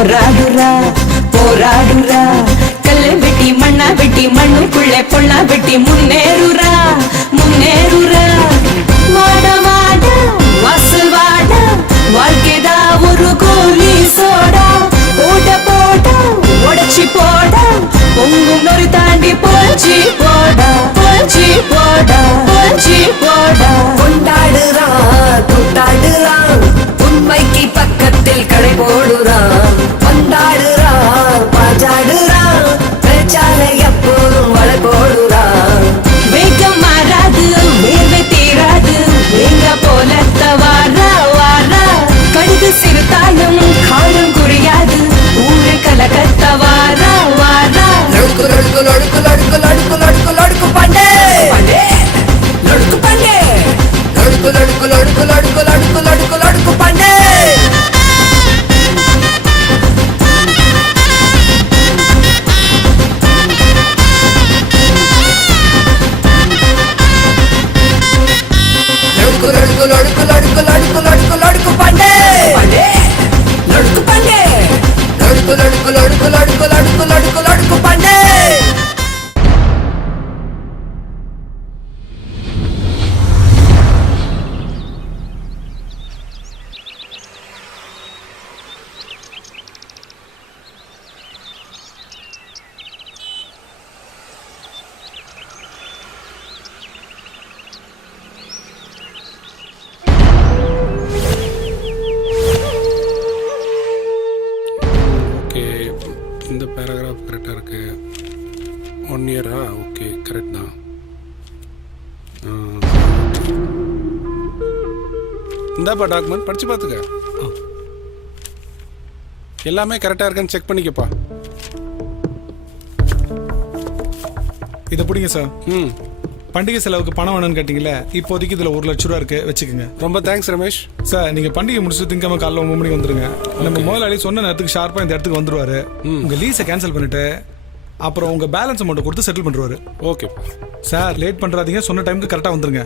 போராடுறா போராடுறா கல்லை வெட்டி மண்ணா வெட்டி மண்ணுக்குள்ளே பொண்ணா வெட்டி முன்னேறுறா முன்னேறுறா வாட வாட வாசல் வாட வாழ்க்கைதா ஒரு கோலி சோடா போட போட உடச்சி போட பொங்கும் நொறு தாண்டி போச்சு போடா போச்சு போடா போச்சு போடா கொண்டாடுறான் கொண்டாடுறான் உண்மைக்கு பக்கத்தில் கடை போடுறான் கொண்டாடுறான் பாஜாடுறான் பிரச்சார எப்போதும் வளை போடுறான் வேகம் மாறாது வேர்வை தீராது வேங்க போல வாரா வாரா கடுகு சிறுதாயம் காலம் குறையாது ஊரு கலகத்த வாரா வாரா லடுக்கு லடுக்கு லடுக்கு லடுக்கு லடுக்கு லடுக்கு லடுக்கு பண்டே பண்டே லடுக்கு பண்டே லடுக்கு லடுக்கு லடுக்கு லடுக்கு லடுக்கு லடுக்கு லடுக்கு பண்டே லடுக்கு லடுக்கு லடுக்கு லடுக்கு லடுக்கு லடுக்கு பண்டே பண்டே லடுக்கு பண்டே லடுக்கு லடுக்கு லடுக்கு லடுக்கு லடுக்கு லடுக்கு லடுக்கு பண்டே ஓகே, இந்த பேராகிராஃப் கரெக்டாக இருக்கு. 1 இயரா? ஓகே, கரெக்ட் தான். இந்தாப்பா டாக்குமெண்ட், படிச்சு பார்த்துக்க. எல்லாமே கரெக்டாக இருக்கான்னு செக் பண்ணிக்கப்பா. இதை பிடிங்க சார். ம், பண்டிகை செலவுக்கு பணம் வேணும்னு கேட்டீங்களே, இப்போதைக்கு இதுல 1 லட்ச ரூபா இருக்கு, வச்சுக்கோங்க. ரொம்ப தேங்க்ஸ் ரமேஷ். சார், நீங்க பண்டிகை முடிச்சுட்டு திங்கக்கிழமை காலைல 9 மணிக்கு வந்துருங்க. நம்ம முதலாளி சொன்ன நேரத்துக்கு ஷார்ப்பா இந்த இடத்துக்கு வந்துருவாரு. உங்க லீஸை கேன்சல் பண்ணிட்டு அப்புறம் உங்க பேலன்ஸ் அமௌண்ட் கொடுத்து செட்டில் பண்ணுவாரு. ஓகேப்பா. சார், லேட் பண்றாதீங்க, சொன்ன டைமுக்கு கரெக்டா வந்துருங்க.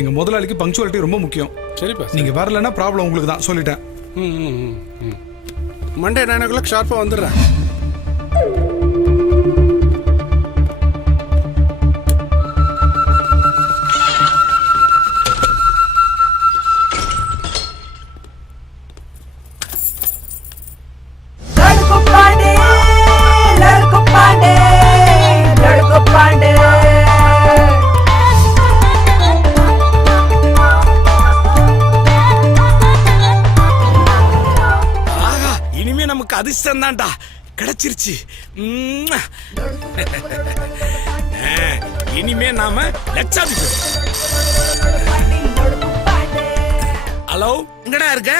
எங்க முதலாளிக்கு பங்க்சுவாலிட்டி ரொம்ப முக்கியம். சரிப்பா. நீங்க வரலன்னா ப்ராப்ளம் உங்களுக்கு தான், சொல்லிட்டேன். மண்டே 9 o'clock ஷார்ப்பாக வந்துடுறேன். லடுக்கு பாண்டே லடுக்கு பாண்டே லடுக்கு பாண்டே ஆஹா, இனிமே நமக்கு அதிர்ஷ்டம் தான்டா, கிடைச்சிருச்சு. இனிமே நாம லட்சாதிபதி. ஹலோ, எங்கடா இருக்க?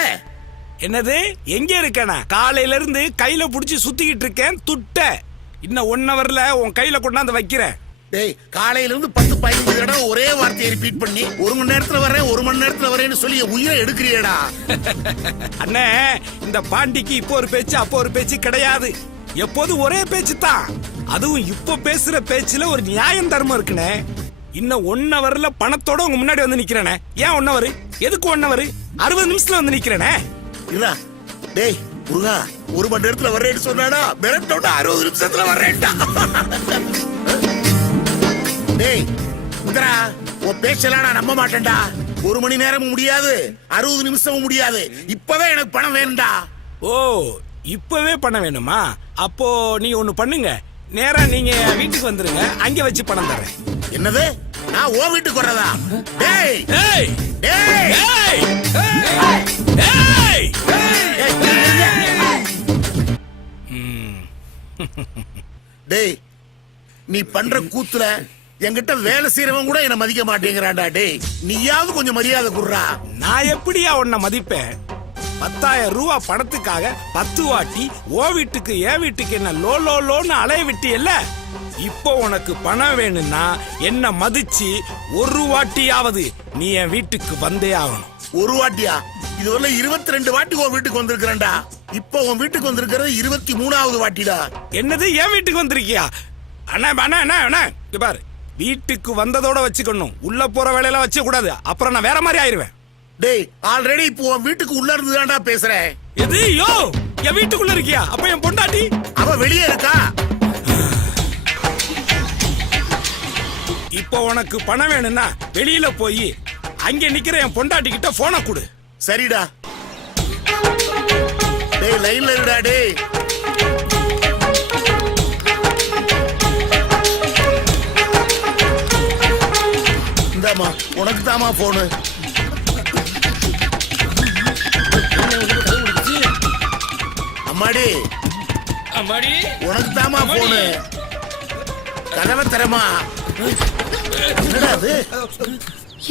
என்னது, எங்க இருக்கேனா? காலையில இருந்து கையில புடிச்சு சுத்திக்கிட்டு இருக்கேன். துட்ட இன்னும் 1 hourல உன் கையில கொண்டாந்து வைக்கிறேன். டேய், காலையில இருந்து 10-15 தடவை ஒரே வார்த்தையை ரிப்பீட் பண்ணி 1 மணி நேரத்துல வரேன் 1 மணி நேரத்துல வரேன்னு சொல்லி உயிரை எடுக்கிறியடா. அண்ணே, இந்த பாண்டிக்கு இப்போ ஒரு பேச்சு அப்போ ஒரு பேச்சு கிடையாது. எப்போது ஒரே பேச்சு தான். அதுவும் இப்ப பேசுற பேச்சுல ஒரு நியாயம் தர்மம் இருக்குனே. இன்னும் 1 hourல பணத்தோட உங்க முன்னாடி வந்து நிக்கிறேனே. ஏன் 1 hour? எதுக்கு 1 hour? 60 நிமிஷத்துல வந்து நிக்கிறேனே. இல்ல டேய் முருகா, 1 மணி நேரத்துல வரேன்னு சொன்னாடா, மிரட்டோட 60 நிமிஷத்துல வரேன்டா. டேய் முந்தரா, உன் பேச்செல்லாம் நான் நம்ப மாட்டேன்டா. 1 மணி நேரமும் முடியாது, 60 நிமிஷமும் முடியாது. இப்பவே எனக்கு பணம் வேணும்டா. ஓ, இப்பவே பண்ண வேணுமா? அப்போ நீங்க ஒண்ணு பண்ணுங்க, நேரா நீங்க வீட்டுக்கு வந்துருங்க, அங்க வச்சு பணம் தரேன். என்னது, நான் உன் வீட்டுக்கு வரதா? டேய் ஏய் டேய் ஏய் ஏய் டேய், நீ பண்ற கூத்துல என்கிட்ட வேலை செய்யறவன் கூட என்ன மதிக்க மாட்டேங்கிறான்டா. டேய், நீயாவது கொஞ்சம் மரியாதை குடுறா. நான் எப்படியா உன்னை மதிப்பேன்? 10,000 ரூபாய் பணத்துக்காக 10 வாட்டி ஓ வீட்டுக்கு என் வீட்டுக்கு என்ன லோ லோ லோன்னு அலைய விட்டியல்ல. இப்போ உனக்கு பணம் வேணும்னா என்ன மதிச்சு 1 வாட்டியாவது நீ என் வீட்டுக்கு வந்தே ஆகணும். 1 வாட்டியா? இதுவரை 22 வாட்டி உன் வீட்டுக்கு வந்திருக்கிறேன்டா. இப்போ உன் வீட்டுக்கு வந்திருக்கிறது 23வது வாட்டிடா. என்னது, என் வீட்டுக்கு வந்திருக்கியா? அண்ணா அண்ணா அண்ணா அண்ணா, இங்க பாரு, வீட்டுக்கு வந்ததோட வச்சுக்கணும், உள்ள போற வேலையெல்லாம் வச்ச கூடாது. அப்புறம் நான் வேற மாதிரி ஆயிருவேன். டேய், ஆல்ரெடி இப்போ உன் வீட்டுக்கு உள்ள இருந்து தான்டா பேசுறேன். எது யோ, என் வீட்டுக்குள்ள இருக்கியா? அப்ப என் பொண்டாட்டி அவ வெளியே இருக்கா. இப்போ உனக்கு பணம் வேணும்னா வெளியில போய் அங்க நிக்கிற என் பொண்டாட்டி கிட்ட போனை கொடு. சரிடா. டேய் லைன்ல இருடா டேய். இந்தாமா உனக்கு தாமா போனு. அம்மாடி அம்மாடி உனக்கு தாமா போனு. கதவை தரமா. என்னடா அது?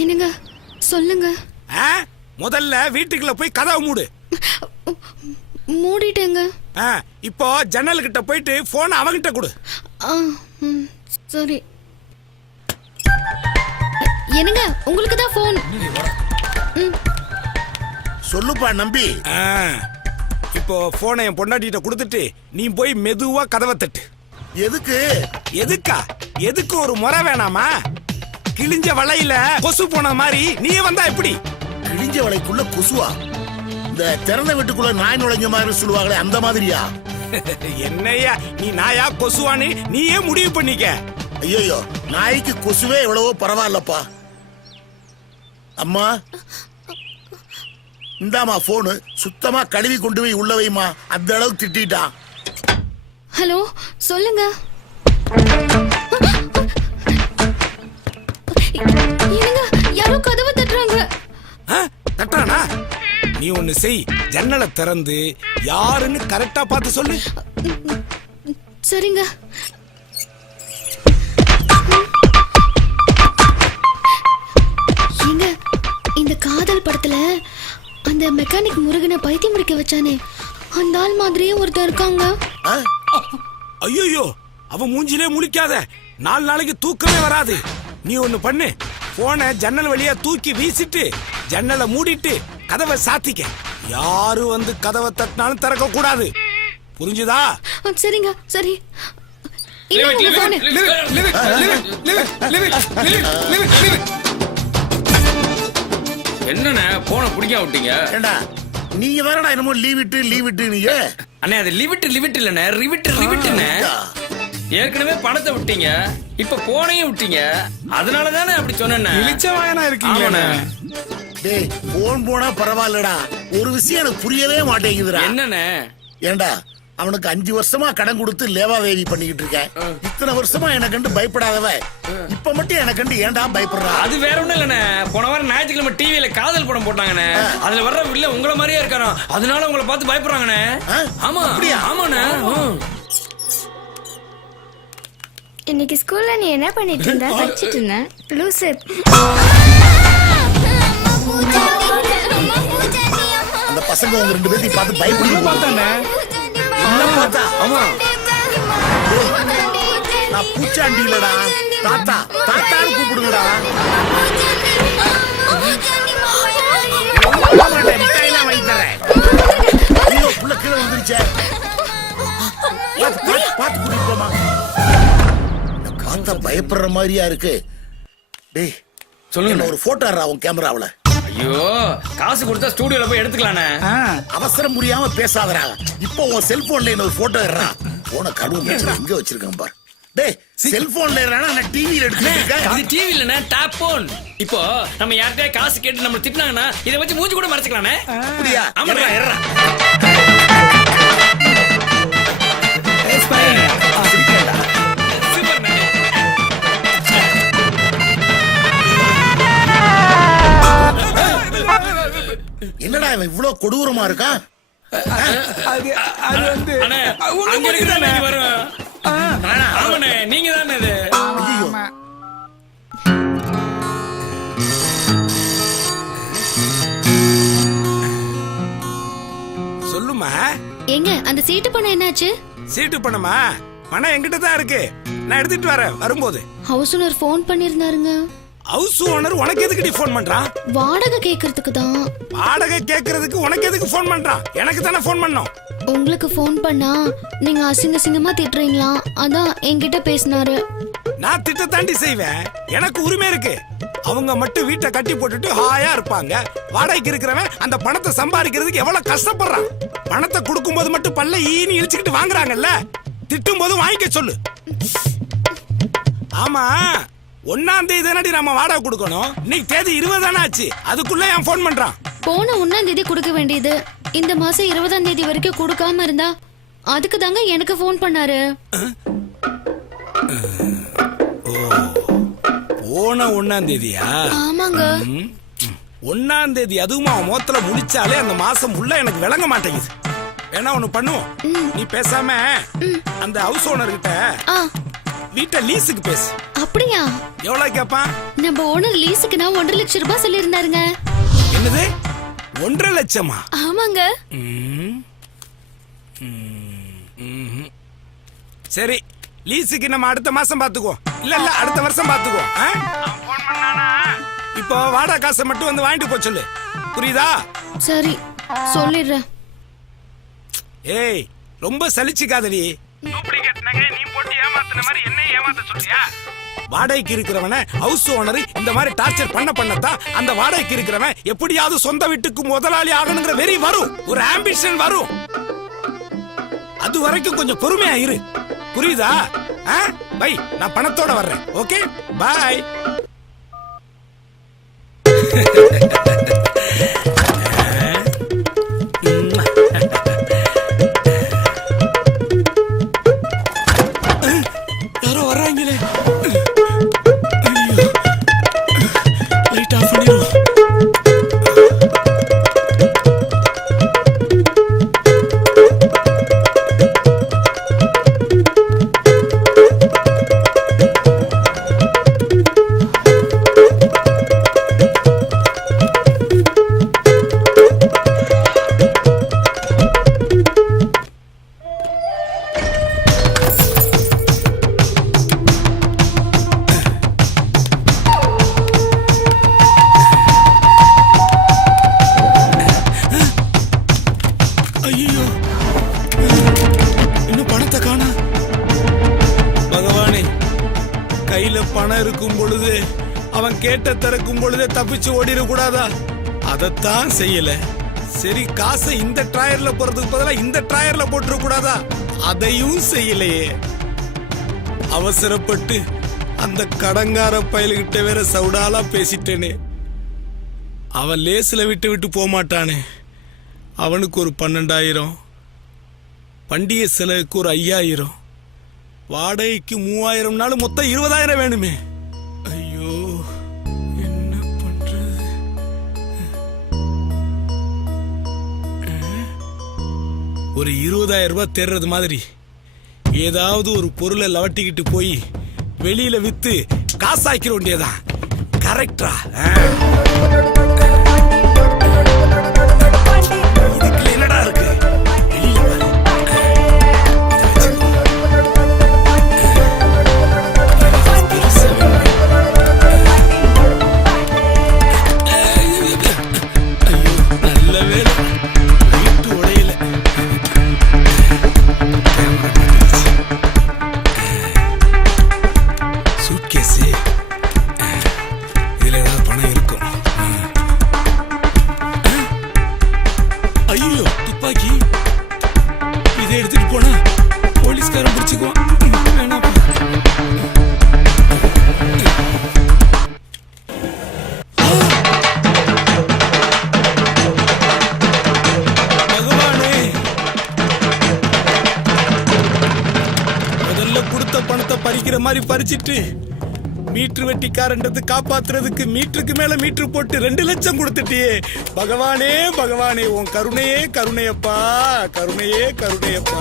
என்னங்க சொல்லுங்க. முதல்ல வீட்டுக்குள்ள போய் கதவை மூடு. மூடிட்டேங்க. இப்போ ஜன்னல் கிட்ட போயிட்டு போன் அவங்கிட்ட கொடு. சரி. என்னங்க உங்களுக்கு தான் போன். சொல்லுப்பா நம்பி. இப்போ போனை என் பொண்டாட்டிட்ட கொடுத்துட்டு நீ போய் மெதுவா கதவை தட்டு. எதுக்கு? எதுக்கா? எதுக்கு ஒரு முறை வேணாமா? கிழிஞ்ச வலையில கொசு போன மாதிரி நீ வந்தா எப்படி? கிழிஞ்ச வலைக்குள்ள கொசுவா? இந்த திறந்த வீட்டுக்குள்ள நாய் நுழைஞ்ச மாதிரி சொல்லுவாங்களே அந்த மாதிரியா? என்னையா நீ நாயா கொசுவான்னு நீயே முடிவு பண்ணிக்க. ஐயோ நாய்க்கு கொசுவே எவ்வளவோ பரவாயில்லப்பா. அம்மா இந்தாமா போனு. சுத்தமா கழுவி கொண்டு போய் உள்ள வைமா. அந்த அளவுக்கு திட்டான். ஹலோ சொல்லுங்க. என்னங்க யாரோ கதவை தட்டுறாங்க. தட்டானா? நீ ஒண்ணு செய். ஜன்னலை திறந்து யாருன்னு கரெக்டா பார்த்து சொல்லு. சரிங்க. ஏங்க இந்த காதல் படத்துல அந்த மெக்கானிக் முருகனை பைத்தியம் முடிக்க வச்சானே அந்த ஆள் மாதிரியே ஒருத்தர் இருக்காங்க. ஐயோ அவன் மூஞ்சிலே முழிக்காத. 4 நாளைக்கு தூக்கமே வராது. நீ ஒண்ணு பண்ணு. போன ஜன்னல் வழியா தூக்கி வீசிட்டு ஜன்னலை மூடிட்டு கதவை சாத்திக்க. யாரு வந்து கதவை தட்டினாலும் திறக்க கூடாது. புரிஞ்சுதா? சரிங்க சரி. என்னண்ணே போன பிடிக்க விட்டீங்க? ஏண்டா நீங்க வேறடா என்னமோ லீவ் விட்டு நீங்க. அண்ணே அது லிவிட் இல்லண்ணே ரிவிட்டுண்ணே. ஏற்கனவே பணத்தை விட்டீங்க, இப்ப போனையும் விட்டீங்க. அதனால தானே அப்படி சொன்னேன். இளிச்சவாயனா இருக்கீங்க. டேய் போன் போனா பரவாயில்லடா. ஒரு விஷயம் எனக்கு புரியவே மாட்டேங்குதுடா. என்னண்ணே? ஏண்டா அவனுக்கு 5 வருஷமா கடன் கொடுத்து லேவாதேவி பண்ணிக்கிட்டு இருக்கேன். இத்தனை வருஷமா எனக்கு கண்டு பயப்படாதவ இப்ப மட்டும் எனக்கு கண்டு ஏன்டா பயப்படுறா? அது வேற ஒண்ணும் இல்லண்ணே. போன வாரம் ஞாயிற்றுக்கிழமை டிவியில காதல் படம் போட்டாங்கண்ணே. அதுல வர்ற வில்ல உங்கள மாதிரியே இருக்கானோ, அதனால உங்களை பார்த்து பயப்படுறாங்கண்ணே. ஆமா அப்படியா? ஆமாண்ணே. இன்னைக்கு ஸ்கூல்ல நீ என்ன பண்ணிட்டு இருந்த? படிச்சிட்டு இருந்தேன். லூசு. அந்த பசங்க உங்க 2 பேரையும் பார்த்து பயப்படுது பார்த்தானே. பார்த்தா ஆமா நான் பூச்சாண்டி இல்லடா. தாத்தா தாத்தான்னு கூப்பிடுங்கடா. மிட்டாயெல்லாம் வாங்கி தரேன். ஐயோ புள்ள கீழே வந்துருச்சே. பார்த்து கூட்டிட்டு போமா. பார்த்தா பயப்படுற மாதிரியா இருக்கு. டேய் சொல்லுங்க. ஒரு போட்டோ உன் கேமராவுல. ஐயோ காசு கொடுத்தா ஸ்டூடியோல போய் எடுத்துக்கலானே. அவசரம் புரியாம பேசாதடா. இப்போ உன் செல்போன்ல இன்னொரு போட்டோ எடுறா. போன கடுவு எங்க வச்சிருக்கேன் பாரு. டேய் செல்போன்ல ஏறானா நான் டிவில எடுத்துட்டேன். இது டிவி இல்லனா டாப் போன். இப்போ நம்ம யார்கிட்டயே காசு கேட்டு நம்ம திட்டினாங்கன்னா இத வச்சு மூஞ்சி கூட மறைச்சுக்கலானே. அப்படியா? ஆமாடா ஏறா. என்னடா இவன் இவ்வளவு கொடூரமா இருக்கான்? அது வந்து அண்ணே அங்க இருக்குதானே வரும். ஆமாண்ணே நீங்க தானே இது. ஐயோ சொல்லுமா. எங்க அந்த சீட்டு பணம் என்னாச்சு? சீட்டு பணமா? பணம் என்கிட்ட தான் இருக்கு. நான் எடுத்துட்டு வரேன் வரும்போது. ஹவுஸ் ஓனர் ஃபோன் பண்ணிருந்தாருங்க. ஹவுஸ் ஓனர் உனக்கு எதுக்கு ஃபோன் பண்றான்? வாடகை கேக்குறதுக்கு தான். வாடகை கேக்குறதுக்கு உனக்கு எதுக்கு ஃபோன் பண்றான்? எனக்கு தானே ஃபோன் பண்ணோம். உங்களுக்கு ஃபோன் பண்ணா நீங்க அசிங்க அசிங்கமா திட்டுறீங்களா, அதான் என்கிட்ட பேசினாரு. நான் திட்ட தாண்டி செய்வேன். எனக்கு உரிமை இருக்கு. அவங்க மட்டும் வீட்டை கட்டி போட்டுட்டு ஹாயா இருப்பாங்க. வாடகைக்கு இருக்கிறவன் அந்த பணத்தை சம்பாதிக்கிறதுக்கு எவ்வளவு கஷ்டப்படுறான். பணத்தை கொடுக்கும் போது மட்டும் பல்ல ஈனி இழிச்சுக்கிட்டு வாங்குறாங்கல்ல, திட்டும் போது வாங்கிக்க சொல்லு. ஆமா, 1ஆம் தேதி தானடி நம்ம வாடகை கொடுக்கணும். இன்னைக்கு தேதி 20 தானே ஆச்சு. அதுக்குள்ள என் போன் பண்றான். போன 1ஆம் தேதி கொடுக்க வேண்டியது இந்த மாசம் 20ஆம் தேதி வரைக்கும் கொடுக்காம இருந்தா அதுக்கு தாங்க எனக்கு ஃபோன் பண்ணாரு. போன 1ஆம் தேதியா? ஆமாங்க. 1ஆம் தேதி அதுவும் அவன் மோத்தல முடிச்சாலே அந்த மாசம் உள்ள எனக்கு விளங்க மாட்டேங்குது. வேணா ஒண்ணு பண்ணுவோம், நீ பேசாம அந்த ஹவுஸ் ஓனர் கிட்ட வீட்டை லீஸுக்கு பேசு. அப்படியா? எவ்வளவு கேட்பான்? நம்ம ஓனர் லீஸுக்கு நான் 1.5 லட்சம் ரூபாய் சொல்லியிருந்தாருங்க. என்னது 1.5 லட்சமா? ஆமாங்க. சரி, லீஸுக்கு நம்ம அடுத்த மாசம் பாத்துக்குவோம். இல்ல அடுத்த வருஷம் பாத்துக்குவோம். இப்போ வாடகை காசை மட்டும் வந்து வாங்கிட்டு போ சொல்லு, புரியுதா? சரி, சொல்லிடுறேன். ஏய், ரொம்ப சலிச்சுக்காதடி. டூப்ளிகேட் நகை நீ போட்டு ஏமாத்துன மாதிரி என்ன ஏமாத்த சொல்றியா? வாடகைக்கு இருக்கிறவன ஹவுஸ் ஓனர் இந்த மாதிரி டார்ச்சர் பண்ணத்தான் அந்த வாடகைக்கு இருக்கிறவன் எப்படியாவது சொந்த வீட்டுக்கு முதலாளி ஆகணுங்கிற வெறி வரும், ஒரு ஆம்பிஷன் வரும். அது வரைக்கும் கொஞ்சம் பொறுமையா இரு, புரியுதா? பை, நான் பணத்தோட வர்றேன். ஓகே, பாய். யாரோ வர்றாங்களே. லைட் ஆஃப் பண்ணிடுவோம். ஐயோ, இன்னும் பணத்தை காணோம். பகவானே, கையில பணம் இருக்கும் பொழுது அவன் கேட்ட திறக்கும் பொழுதே தப்பிச்சு ஓடிட கூடாதா? அதத்தான் செய்யல. சரி, காசை இந்த டிராயர்ல போறதுக்கு பதிலா இந்த டிராயர்ல போட்டுற கூடாதா? அதையும் செய்யலையே. அவசரப்பட்டு அந்த கடங்கார பயலுகிட்ட வேற சவுடாலா பேசிட்டேனே. அவன் லேசில விட்டு போக மாட்டானே. அவனுக்கு ஒரு 12,000, பண்டிகை செலவுக்கு ஒரு 5,000, வாடகைக்கு 3,000, மொத்தம் 20,000 வேணுமே. ஐயோ, என்ன பண்றது? ஒரு 20,000 ரூபாய் தேர்றது மாதிரி ஏதாவது ஒரு பொருளை லவட்டிக்கிட்டு போய் வெளியில வித்து காசாக்கிற வேண்டியதான். கரெக்டா? இதுக்குள்ள என்னடா இருக்கு? வெளியில நல்ல வேலை, லைட்டு உடையல. சூட்கேஸ், இதுல ஏதாவது பணம் இருக்கும். ஐயோ, துப்பாக்கி. இதை எடுத்துட்டு போனா போலீஸ்காரன் பிடிச்சுக்குவான். வேணாம். பகவானே, முதல்ல கொடுத்த பணத்தை பறிக்கிற மாதிரி பறிச்சிட்டு மீட்டர் வெட்டிக்காரன்றது காப்பாத்துறதுக்கு மீட்டருக்கு மேல மீட்டர் போட்டு 2 லட்சம் கொடுத்துட்டியே. பகவானே பகவானே, உன் கருணையே கருணையப்பா, கருணையே கருணையப்பா.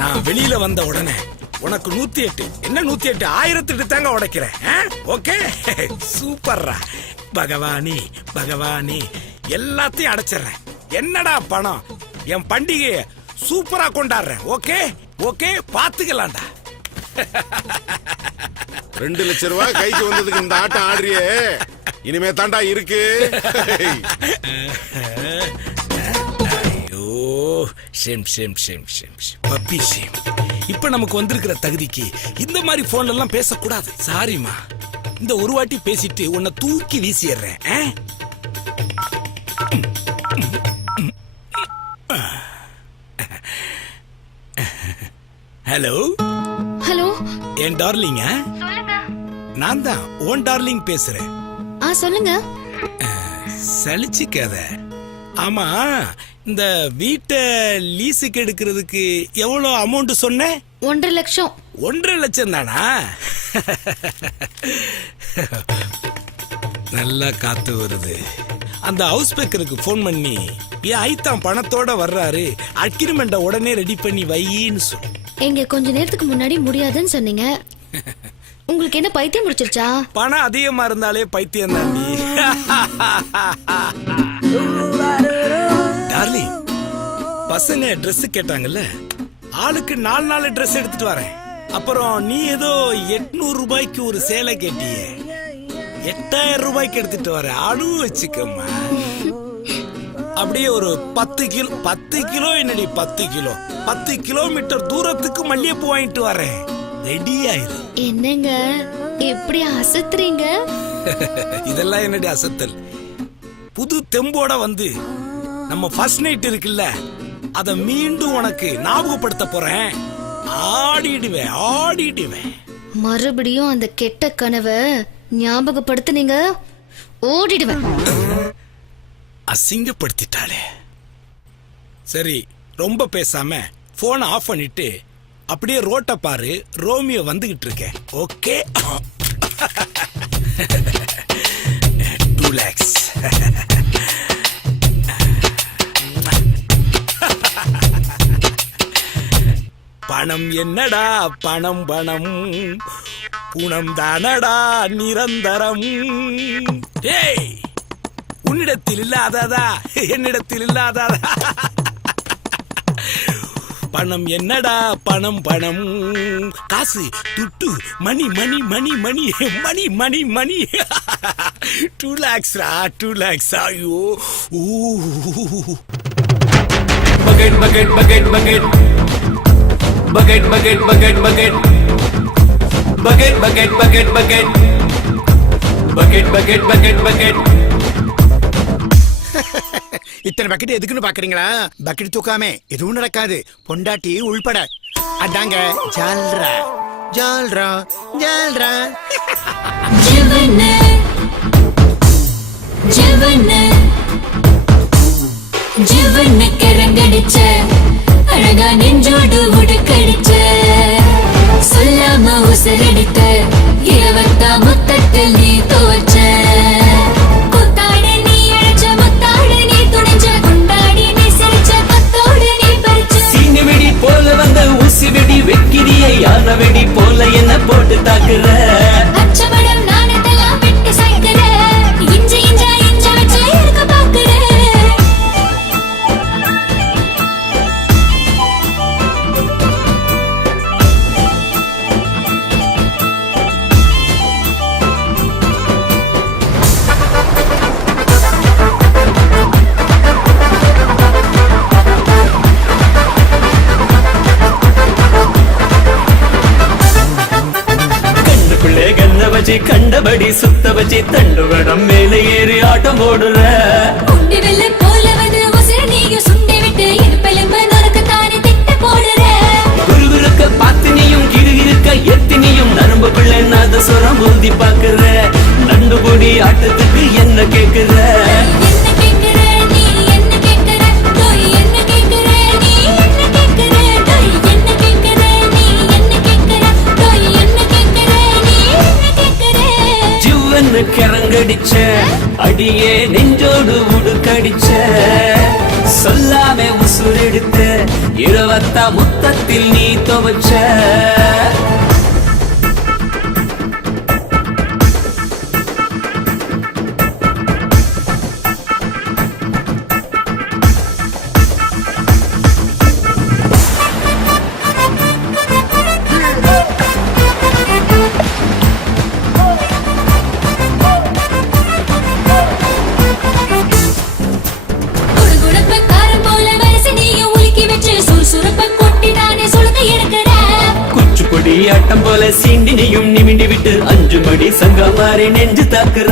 நான் வெளியில வந்த உடனே உனக்கு 108, என்ன 108, 1008 தேங்க உடைக்கிறேன். ஓகே, சூப்பர்ரா. பகவானே பகவானே, எல்லாத்தையும் அடைச்சிடுறேன். என்னடா பணம், என் பண்டிகையை சூப்பரா கொண்டாடுறேன். Okay okay, பாத்துக்கலாம்டா. 2 லட்சம் ரூபாய் கைக்கு வந்ததுக்கு இந்த ஆட்டம் ஆடுறியே, இனிமே தாண்டா இருக்கு. ஐயோ, shame shame shame shame shame puppy shame. இப்ப நமக்கு வந்திருக்கிற தகுதிக்கு இந்த மாதிரி போன்ல எல்லாம் பேசக்கூடாது. சாரிமா, இந்த ஒரு வாட்டி பேசிட்டு உன்னை தூக்கி வீசிடுறேன். ஹலோ ஹலோ, என் டார்லிங்க, நான் தான் ஓன் டார்லிங் பேசுறேன். சொல்லுங்க. சலிச்சுக்காத. ஆமா, இந்த வீட்டை லீஸுக்கு எடுக்கிறதுக்கு எவ்வளவு அமௌண்ட் சொன்ன? 1.5 லட்சம். 1.5 லட்சம் தானா? நல்லா காத்து வருது. அந்த ஹவுஸ் பேக்கருக்கு போன் பண்ணி என் ஐத்தான் பணத்தோட வர்றாரு, அக்ரிமெண்ட உடனே ரெடி பண்ணி வையின்னு சொல்லு. எங்க கொஞ்ச நேரத்துக்கு முன்னாடி முடியாதுன்னு சொன்னீங்க. உங்களுக்கு என்ன பைத்தியம் முடிச்சிருச்சா? பணம் அதிகமா இருந்தாலே பைத்தியம் தாண்டி. டார்லிங், பசங்க Dress கேட்டாங்கல்ல, ஆளுக்கு 4 Dress எடுத்துட்டு வரேன். அப்புறம் நீ ஏதோ 800 ரூபாய்க்கு ஒரு சேலை கேட்டியே, 8000 ரூபாய்க்கு எடுத்துட்டு வர. அழுவு வச்சுக்கம்மா. அப்படியே ஒரு 10 கிலோ என்னடி 10 கிலோ 10 கிலோமீட்டர் தூரத்துக்கு மல்லிகைப்பூ வாங்கிட்டு வரேன். ரெடி ஆயிரு. என்னங்க எப்படி அசத்துறீங்க? இதெல்லாம் என்னடி அசத்தல்? புது தெம்போட வந்து நம்ம ஃபர்ஸ்ட் நைட் இருக்குல்ல, அத மீண்டும் உனக்கு ஞாபகப்படுத்த போறேன். ஆடிடுவேன். மறுபடியும் அந்த கெட்ட கனவை ஞாபகப்படுத்துனீங்க, ஓடிடுவேன். அசிங்கப்படுத்திட்டாளே. சரி, ரொம்ப பேசாம போனை ஆஃப் பண்ணிட்டு அப்படியே ரோட்ட பாரு, ரோமியோ வந்துகிட்டு இருக்கேன். ஓகே? 2 lakhs. பணம் என்னடா பணம், குணம் தானடா நிரந்தரம். ஏய், உன்னிடத்தில் இல்லாததா என்னிடத்தில் இல்லாததா? பணம் என்னடா பணம், காசு, துட்டு, மணி. 2 lakhs. ஐயோ. Bucket, bucket, bucket, bucket. Bucket, bucket, bucket, bucket. Bucket, bucket, bucket, bucket. Bucket, bucket, bucket, bucket. இத்தனை பக்கெட் எதுக்குன்னு பாக்குறீங்களா? பக்கெட் தூக்காம எதுவும் நடக்காது, பொண்டாட்டி உள்பட. அதாங்க ஜால்ரா. ஜீவன கரங்கடிச்ச அழகா நெஞ்சோடு உடுக்கடிச்ச சொல்லாம உசரடித்த இரவத்தா முத்தத்தில் நீ தோற்ற போல வந்த ஊசி வெடி வெக்கிரியை யான வெடி போல என்ன போட்டு தாக்குற. அச்சமடம் நானதெல்லாம் விட்டு சாய்க்கிற, இஞ்ச வச்சு இருக்க பாக்குற. கண்டபடி சுத்த வச்சு தண்டுவடம் மேலே ஏறி ஆட்டம் போடுற. குண்டி வெள்ள போல வந்து உசிர நீயும் சுண்டி விட்டு இருப்பெலும்ப நொறுக்கு தானே திட்ட போடுற. குருகுருக்க பாத்தினியும் கிருகிருக்க எத்தினியும் நரம்பு பிள்ளை நாதசுரம் ஊதி பாக்குற. நண்டுபொடி ஆட்டத்துக்கு என்ன கேக்குற? கரங்கடிச்ச அடியே நெஞ்சோடு உடுக்கடிச்ச சொல்லாம உசுரெடுத்த இரவத்தா முத்தத்தில் நீ துவச்ச. காரம் போல வரிசை நீயும் உலுக்கி வச்சு ஆட்டம் போல சீண்டி நீயும் நிமிண்டி விட்டு 5 மணி சங்கா மாறி நெஞ்சு தாக்குற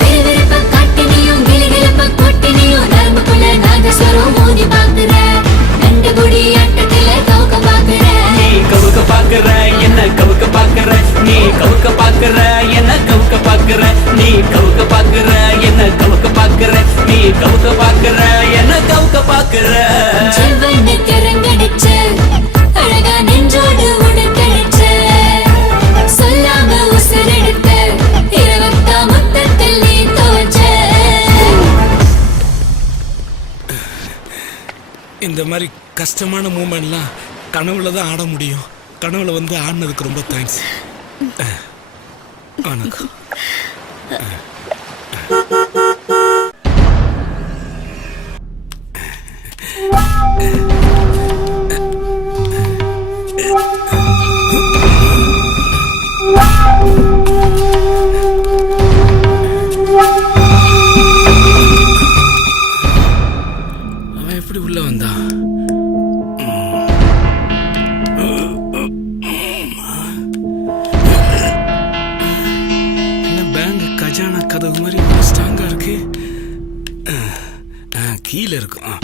விறுவிறுப்ப காட்டினியும் கிளிகிழப்ப கொட்டினியும் நரம்புக்குள்ள நாதஸ்வரம் மோதி பாக்குற ரெண்டு குடி ஆட்டத்துல கவுக்க பாக்குற நீ கவுக்க பாக்குற என்ன கவுக்க பாக்குற நீ கவுக்க பாக்குற என்ன கவுக்க பாக்குற நீ கவுக்க பாக்குற என்ன கவுக்க பாக்குற நீ கவுக்க பாக்குற என்ன கவுக்க பாக்குற செவ்வனுக்கு ரங்கடிச்ச அழகா நெஞ்சோடு உடுக்கடிச்ச சொல்லாம உசுரெடுத்த இரவத்தா முத்தத்தில் நீ தோச்ச இந்த மாதிரி கஷ்டமான மூமெண்ட்லாம் கனவுல தான் ஆட முடியும். கனவுல வந்து ஆடினதுக்கு ரொம்ப தேங்க்ஸ். வணக்கம். அவன் எப்படி உள்ள வந்தான்? என்ன பேங்க் கஜானா கதவு மாதிரி ஸ்ட்ராங்கா இருக்கு. கீழே இருக்கும்.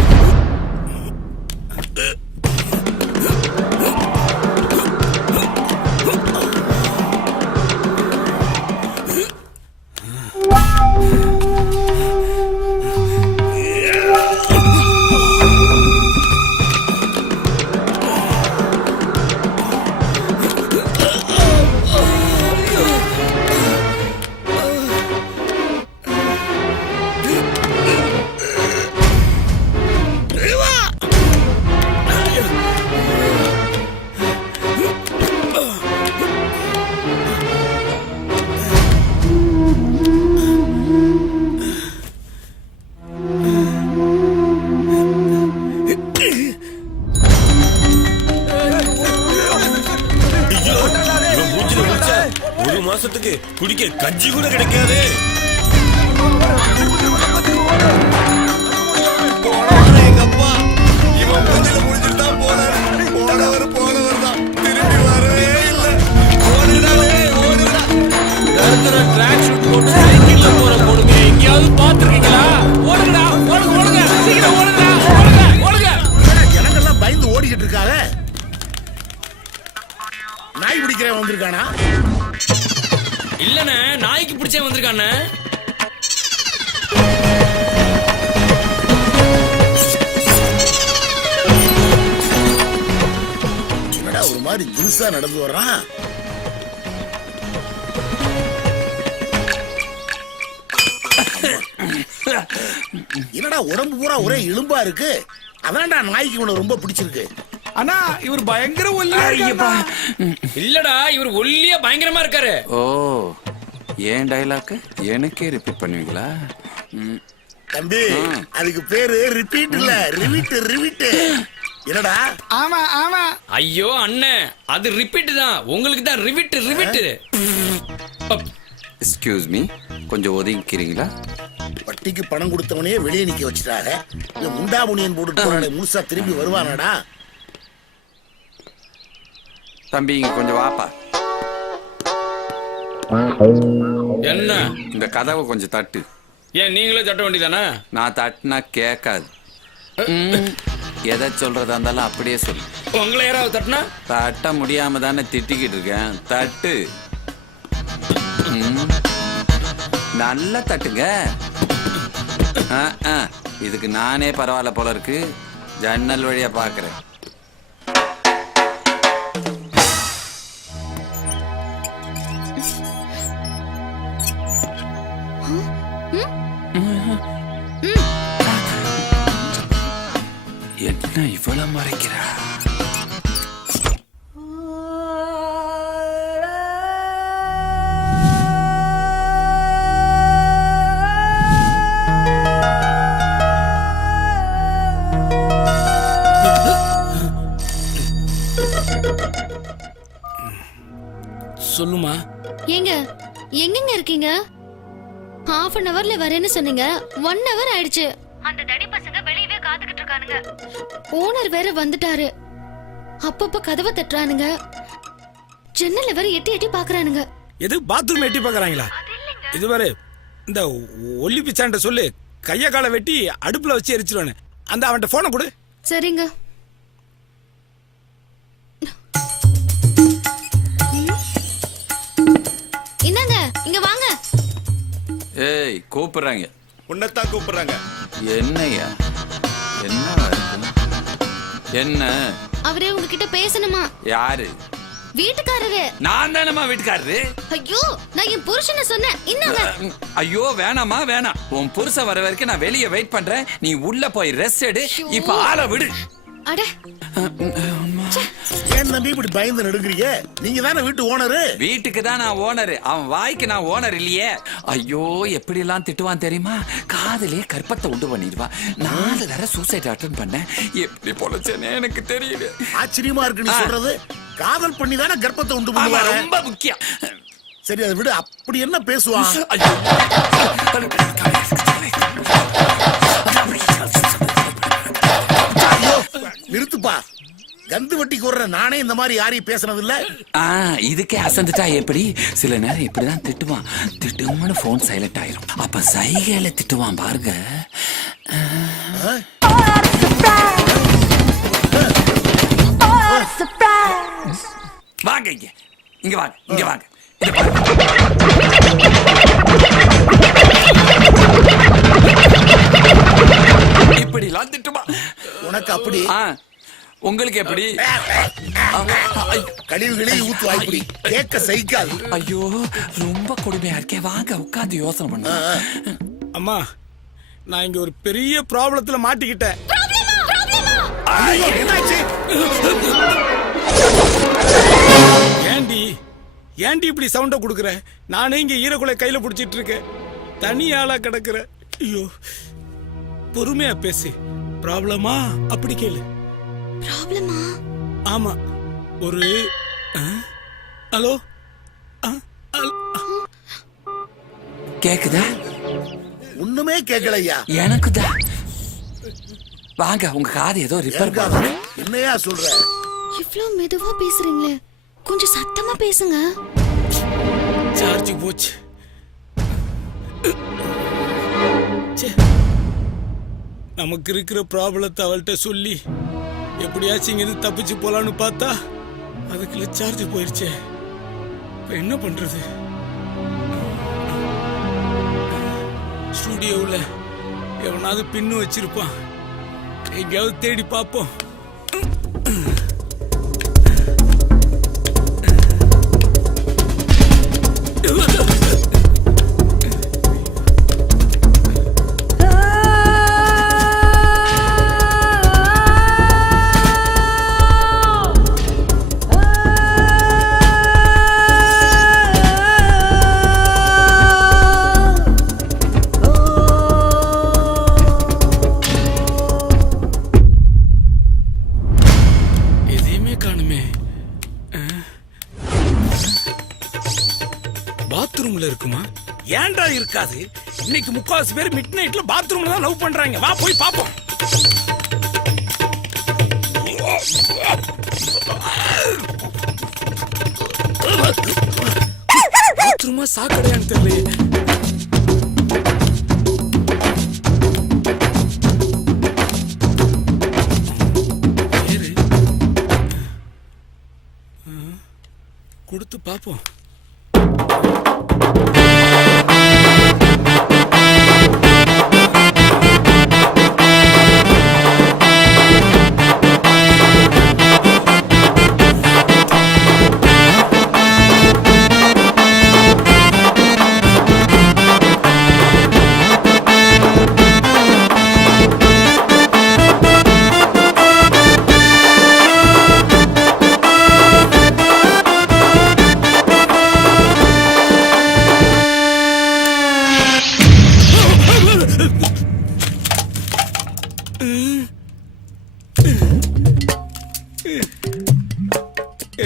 ஒரு மாசத்துக்கு குடிக்க கஞ்சி கூட கிடைக்காது. எங்க அப்பா இவன் மூஞ்சில முடிஞ்சிட்டு தான் போனாரு. போனவர் தான் திரும்பி வரவே இல்லை. ஓடுடா கருத்துற ட்ராக் ஷூட் போட்டு சைக்கிள்ல போற பொண்ணுங்க எங்கேயாவது பாத்துருக்கீங்களா? ஓடுங்கடா, ஓடுங்க சீக்கிரம் ஓடுங்க. ஜனங்கள்லாம் பயந்து ஓடிக்கிட்டு இருக்காங்க. நாய் பிடிக்கிறவன் வந்திருக்கானா? இல்லண்ணே, நாய்க்கு பிடிச்சே வந்திருக்கானே. என்னடா ஒரு மாதிரி ஜூஸா நடந்து வர்றான். என்னடா உடம்பு பூரா ஒரே எலும்பா இருக்கு. அதான்டா நாய்க்கு இவனை ரொம்ப பிடிச்சிருக்கு. அண்ணா இவர் பயங்கர ஒல்லியா. இல்லடா, இவர் ஒல்லியா பயங்கரமா இருக்காரு. ஓ, ஏன் டயலாக் எனக்கே ரிப்பீட் பண்ணுவீங்களா? தம்பி, அதுக்கு பேரு ரிப்பீட் இல்ல, ரிவிட். என்னடா? ஆமா. ஐயோ அண்ணே, அது ரிப்பீட் தான். உங்களுக்கு தான் ரிவிட். எக்ஸ்கியூஸ் மீ, கொஞ்சம் ஒதுங்கிக்கிறீங்களா? வட்டிக்கு பணம் கொடுத்தவனே வெளியே நிக்க வச்சுட்டாங்க. இந்த முண்டாமுனியன் போட்டு போறானே, முழுசா திரும்பி வருவானடா? தம்பி இங்க கொஞ்சம் வாப்பா. என்ன? இந்த கதவை கொஞ்சம் தட்டு. ஏன் நீங்களே தட்ட வேண்டியதானே? நான் தட்டுனா கேட்காது. எதை சொல்றதா இருந்தாலும் அப்படியே சொல்லு. உங்களை யாராவது தட்டினா? தட்ட முடியாம தானே திட்டிக்கிட்டு இருக்கேன். தட்டு. நல்லா தட்டுங்க. இதுக்கு நானே பரவாயில்ல போல இருக்கு. ஜன்னல் வழியா பாக்குறேன். என்ன இவ்வளவு மறைக்கிறா? சொல்லுமா. ஏங்க எங்கங்க இருக்கீங்க? half an hourல வரேன்னு சொன்னீங்க. 1 hour ஆயிடுச்சு. அந்த தடி பசங்க வெளியவே காத்துக்கிட்டு இருக்கானுங்க. ஓனர் வேற வந்துட்டாரு. அப்பப்ப கதவை தட்டுறானுங்க. ஜன்னல்ல வர எட்டி எட்டி பாக்குறானுங்க. எது பாத்ரூம் எட்டி பாக்குறாங்களா? இது பாரு, இந்த ஒல்லி பிச்சாண்ட சொல்லு, கைய காலை வெட்டி அடுப்புல வச்சு எரிச்சிருவானு. அந்த அவன்கிட்ட போனை கொடு. சரிங்க. இந்தாங்க, இங்க வாங்க. ஏய் கூப்பிடுறாங்க. உன்னைத்தான் கூப்பிடுறாங்க. என்னையா? என்னவா இருக்கு? என்ன? அவரே உங்ககிட்ட பேசணுமா? யாரு? வீட்டுக்காரரு. நான் தானம்மா வீட்டுக்காரரு. ஐயோ, நான் என் புருஷனை சொன்னேன். இந்தாங்க. ஐயோ வேணாமா வேணாம். உன் புருஷன் வர வரைக்கும் நான் வெளியே வெயிட் பண்றேன். நீ உள்ள போய் ரெஸ்ட் எடு. இப்ப ஆள விடு. அட, ஏன் தம்பி இப்படி பயந்து நடுங்குறீங்க? நீங்க தானே வீட்டு ஓனரு. வீட்டுக்கு தான் நான் ஓனர். அவன் வாய்க்கு நான் ஓனர் இல்லையே. ஐயோ எப்படி எல்லாம் திட்டுவான் தெரியுமா? காதலே கற்பத்தை உண்டு பண்ணிடுவா. 4 தடவை சூசைட் அட்டன் பண்ணேன். எப்படி பொழைச்சேனே எனக்கு தெரியல. ஆச்சரியமா இருக்கு நீ சொல்றது. காதல் பண்ணி தானே கர்ப்பத்தை உண்டு ஆமா, பண்ணுவாங்க. ரொம்ப முக்கியம். சரி அதை விடு. அப்படி என்ன பேசுவான்? ஐயோ. ஐயோ, நிறுத்துப்பா. கந்து வட்டி கூற நானே இந்த மாதிரி யாரையும் பேசுனது இல்ல. இதுக்கே அசந்துட்டா எப்படி? சில நேரம் இப்படிதான் திட்டுவான். திட்டும்னு போன் சைலண்ட் ஆயிரும். அப்ப சைகையில திட்டுவான் பாருங்க. வாங்க இங்க, இங்க வாங்க, இங்க வாங்க. இப்படி எல்லாம் திட்டுமா? உனக்கு அப்படி? உங்களுக்கு எப்படி? கழிவு கிழிவு ஊத்து வாய்ப்படி கேட்க சகிக்காது. ஐயோ ரொம்ப கொடுமையா இருக்கே. வாங்க உட்காந்து யோசனை பண்ண. அம்மா, நான் இங்க ஒரு பெரிய ப்ராப்ளத்துல மாட்டிக்கிட்டேன். என்னாச்சு? ஏண்டி இப்படி சவுண்ட குடுக்குற? நானே இங்க ஈரக்குலை கையில புடிச்சிட்டு இருக்கேன். தனி ஆளா கிடக்குற. ஐயோ, பொறுமையா பேசு. ப்ராப்ளமா? அப்படி கேளு. ப்ராப்ளமா? ஆமா. ஒரு ஹலோ, கேக்குதா? ஒண்ணுமே கேட்கலையா? எனக்குதான். வாங்க, உங்க காது ஏதோ ரிப்பேர் பண்ணு. என்னையா சொல்ற? இவ்ளோ மெதுவா பேசுறீங்களே, கொஞ்சம் சத்தமா பேசுங்க. சார்ஜ் போச்சு. நமக்கு இருக்கிற ப்ராப்ளத்தை அவள்கிட்ட சொல்லி எப்படியாச்சும் இங்க தப்பிச்சு போலான்னு பார்த்தா அதுக்குள்ள சார்ஜ் போயிருச்சே. இப்ப என்ன பண்றது? ஸ்டுடியோவில் எவனாவது பின்னு வச்சிருப்பான். எங்கேயாவது தேடி பார்ப்போம். பாத்ரூம்ல இருக்குமா? ஏன்டா இருக்காது? இன்னைக்கு 3/4 பேர் மிட் நைட்ல பாத்ரூம்ல தான் லவ் பண்றாங்க. வா போய் பாப்போம். பாத்ரூமா சாக்கடையான்னு தெரியல. கொடுத்து பாப்போம்.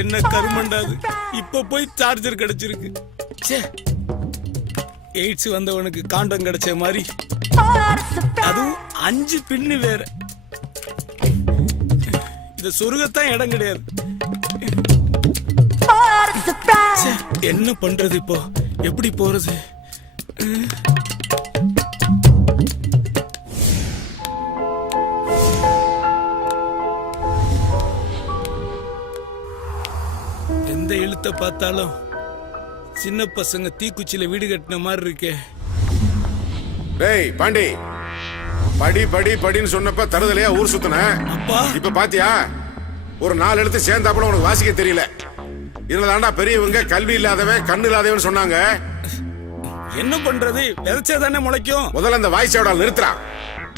என்ன கருமண்டாது. இப்ப போய் சார்ஜர் கிடைச்சிருக்கு. எய்ட்ஸ் வந்தவனுக்கு காண்டம் கிடைச்ச மாதிரி, அதுவும் 5 பின்னு வேற. இத சொருகத்தான் இடம் கிடையாது. என்ன பண்றது இப்போ? எப்படி போறது? எந்த எழுத்தை பார்த்தாலும் சின்ன பசங்க தீக்குச்சியில வீடு கட்டின மாதிரி இருக்கே. டேய் பாண்டி, படி படி படின்னு சொன்னப்ப தருதலையா ஊர் சுத்தின. அப்பா இப்ப பாத்தியா, ஒரு 4 எழுத்து சேர்ந்தாப்புல உனக்கு வாசிக்க தெரியல. இதுலதாண்டா பெரியவங்க கல்வி இல்லாதவன் கண்ணு இல்லாதவன் சொன்னாங்க. என்ன பண்றது? விதைச்சதானே முளைக்கும். முதல்ல அந்த வாய்ஸோட நிறுத்துறான்.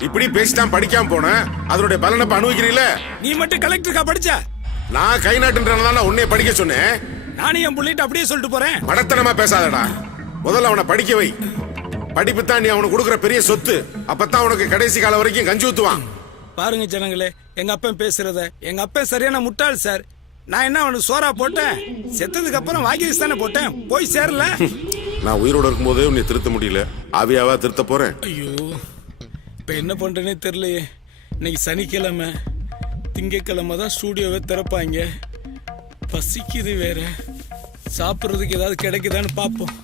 இப்படி பேசிட்டான் படிக்காம போன அதனுடைய பலனை அனுபவிக்கிறீங்களே. நீ மட்டும் கலெக்டருக்கா படிச்ச? நான் கை நாட்டுன்றதுனால உன்னைய படிக்க சொன்னேன். நானும் என் புள்ளிட்டு அப்படியே சொல்லிட்டு போறேன். மடத்தனமா பேசாதடா. முதல்ல அவனை படிக்க வை. படிப்பு தான் நீ அவனுக்கு கொடுக்குற பெரிய சொத்து. அப்பதான் அவனுக்கு கடைசி காலம் வரைக்கும் கஞ்சி ஊத்துவான். பாருங்க ஜனங்களே, எங்க அப்பன் பேசுறத. எங்க அப்பன் சரியான முட்டாள் சார். நான் என்ன அவனுக்கு சோறா போட்டேன்? செத்ததுக்கு அப்புறம் வாங்கி வச்சு தானே போட்டேன். போய் சேரல. நான் உயிரோட இருக்கும்போதே உன்னை திருத்த முடியல. ஆவியாவா திருத்த போறேன். ஐயோ, இப்ப என்ன பண்றேனே தெரியலையே. இன்னைக்கு சனிக்கிழமை, திங்கக்கிழமை தான் ஸ்டூடியோவை திறப்பாங்க. பசிக்குது வேற. சாப்பிட்றதுக்கு ஏதாவது கிடைக்குதான்னு பார்ப்போம்.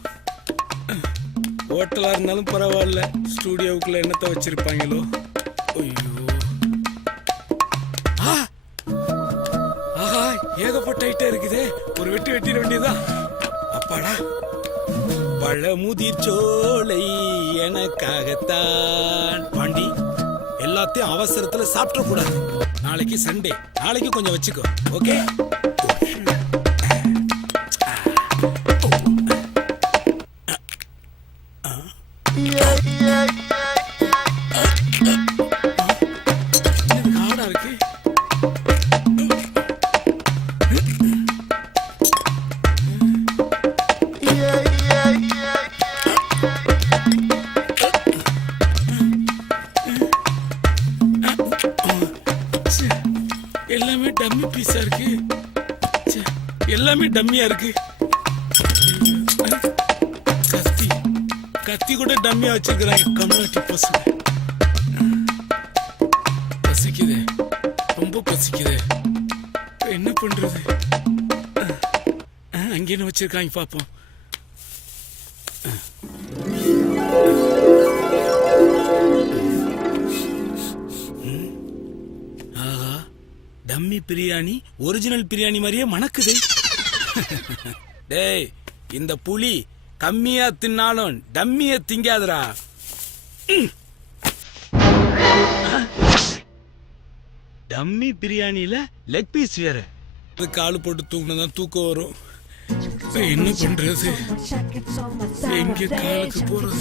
ஹோட்டலா இருந்தாலும் பரவாயில்ல, ஸ்டூடியோவுக்குள்ள என்னத்தை வச்சிருப்பாங்களோ. ஐயோ, ஆஹா, ஏகப்பட்ட ஐட்டம் இருக்குதே. ஒரு வெட்டி வெட்டிட வேண்டியதான். அப்பாடா, பழமுதிர் சோலை எனக்காகத்தான். பாண்டி, எல்லாத்தையும் அவசரத்துல சாப்பிட கூடாது. நாளைக்கு சண்டே, நாளைக்கு கொஞ்சம் வச்சுக்கோ. ஓகே? ஹார்டா இருக்கு. எல்லாமே டம்மி பீஸா இருக்கு. எல்லாமே டம்மியா இருக்கு. கத்தி கத்தி கூட டம்மியா வச்சிருக்கிறாங்க கம்யூனிட்டி பசங்க. பசிக்குது, ரொம்ப பசிக்குது. என்ன பண்றது? அங்கே வச்சிருக்காங்க, பாப்போம். ஆஹா, டம்மி பிரியாணி ஒரிஜினல் பிரியாணி மாதிரியே மணக்குது. டேய், இந்த புலி கம்மியா தின்னாலும் டம்மிய திங்காதடா. டம்மி பிரியாணில லெக் பீஸ் வேற. காலு போட்டு தூங்கினதான் தூக்கம் வரும். என்ன பண்றது? எங்க காலுக்கு போறது?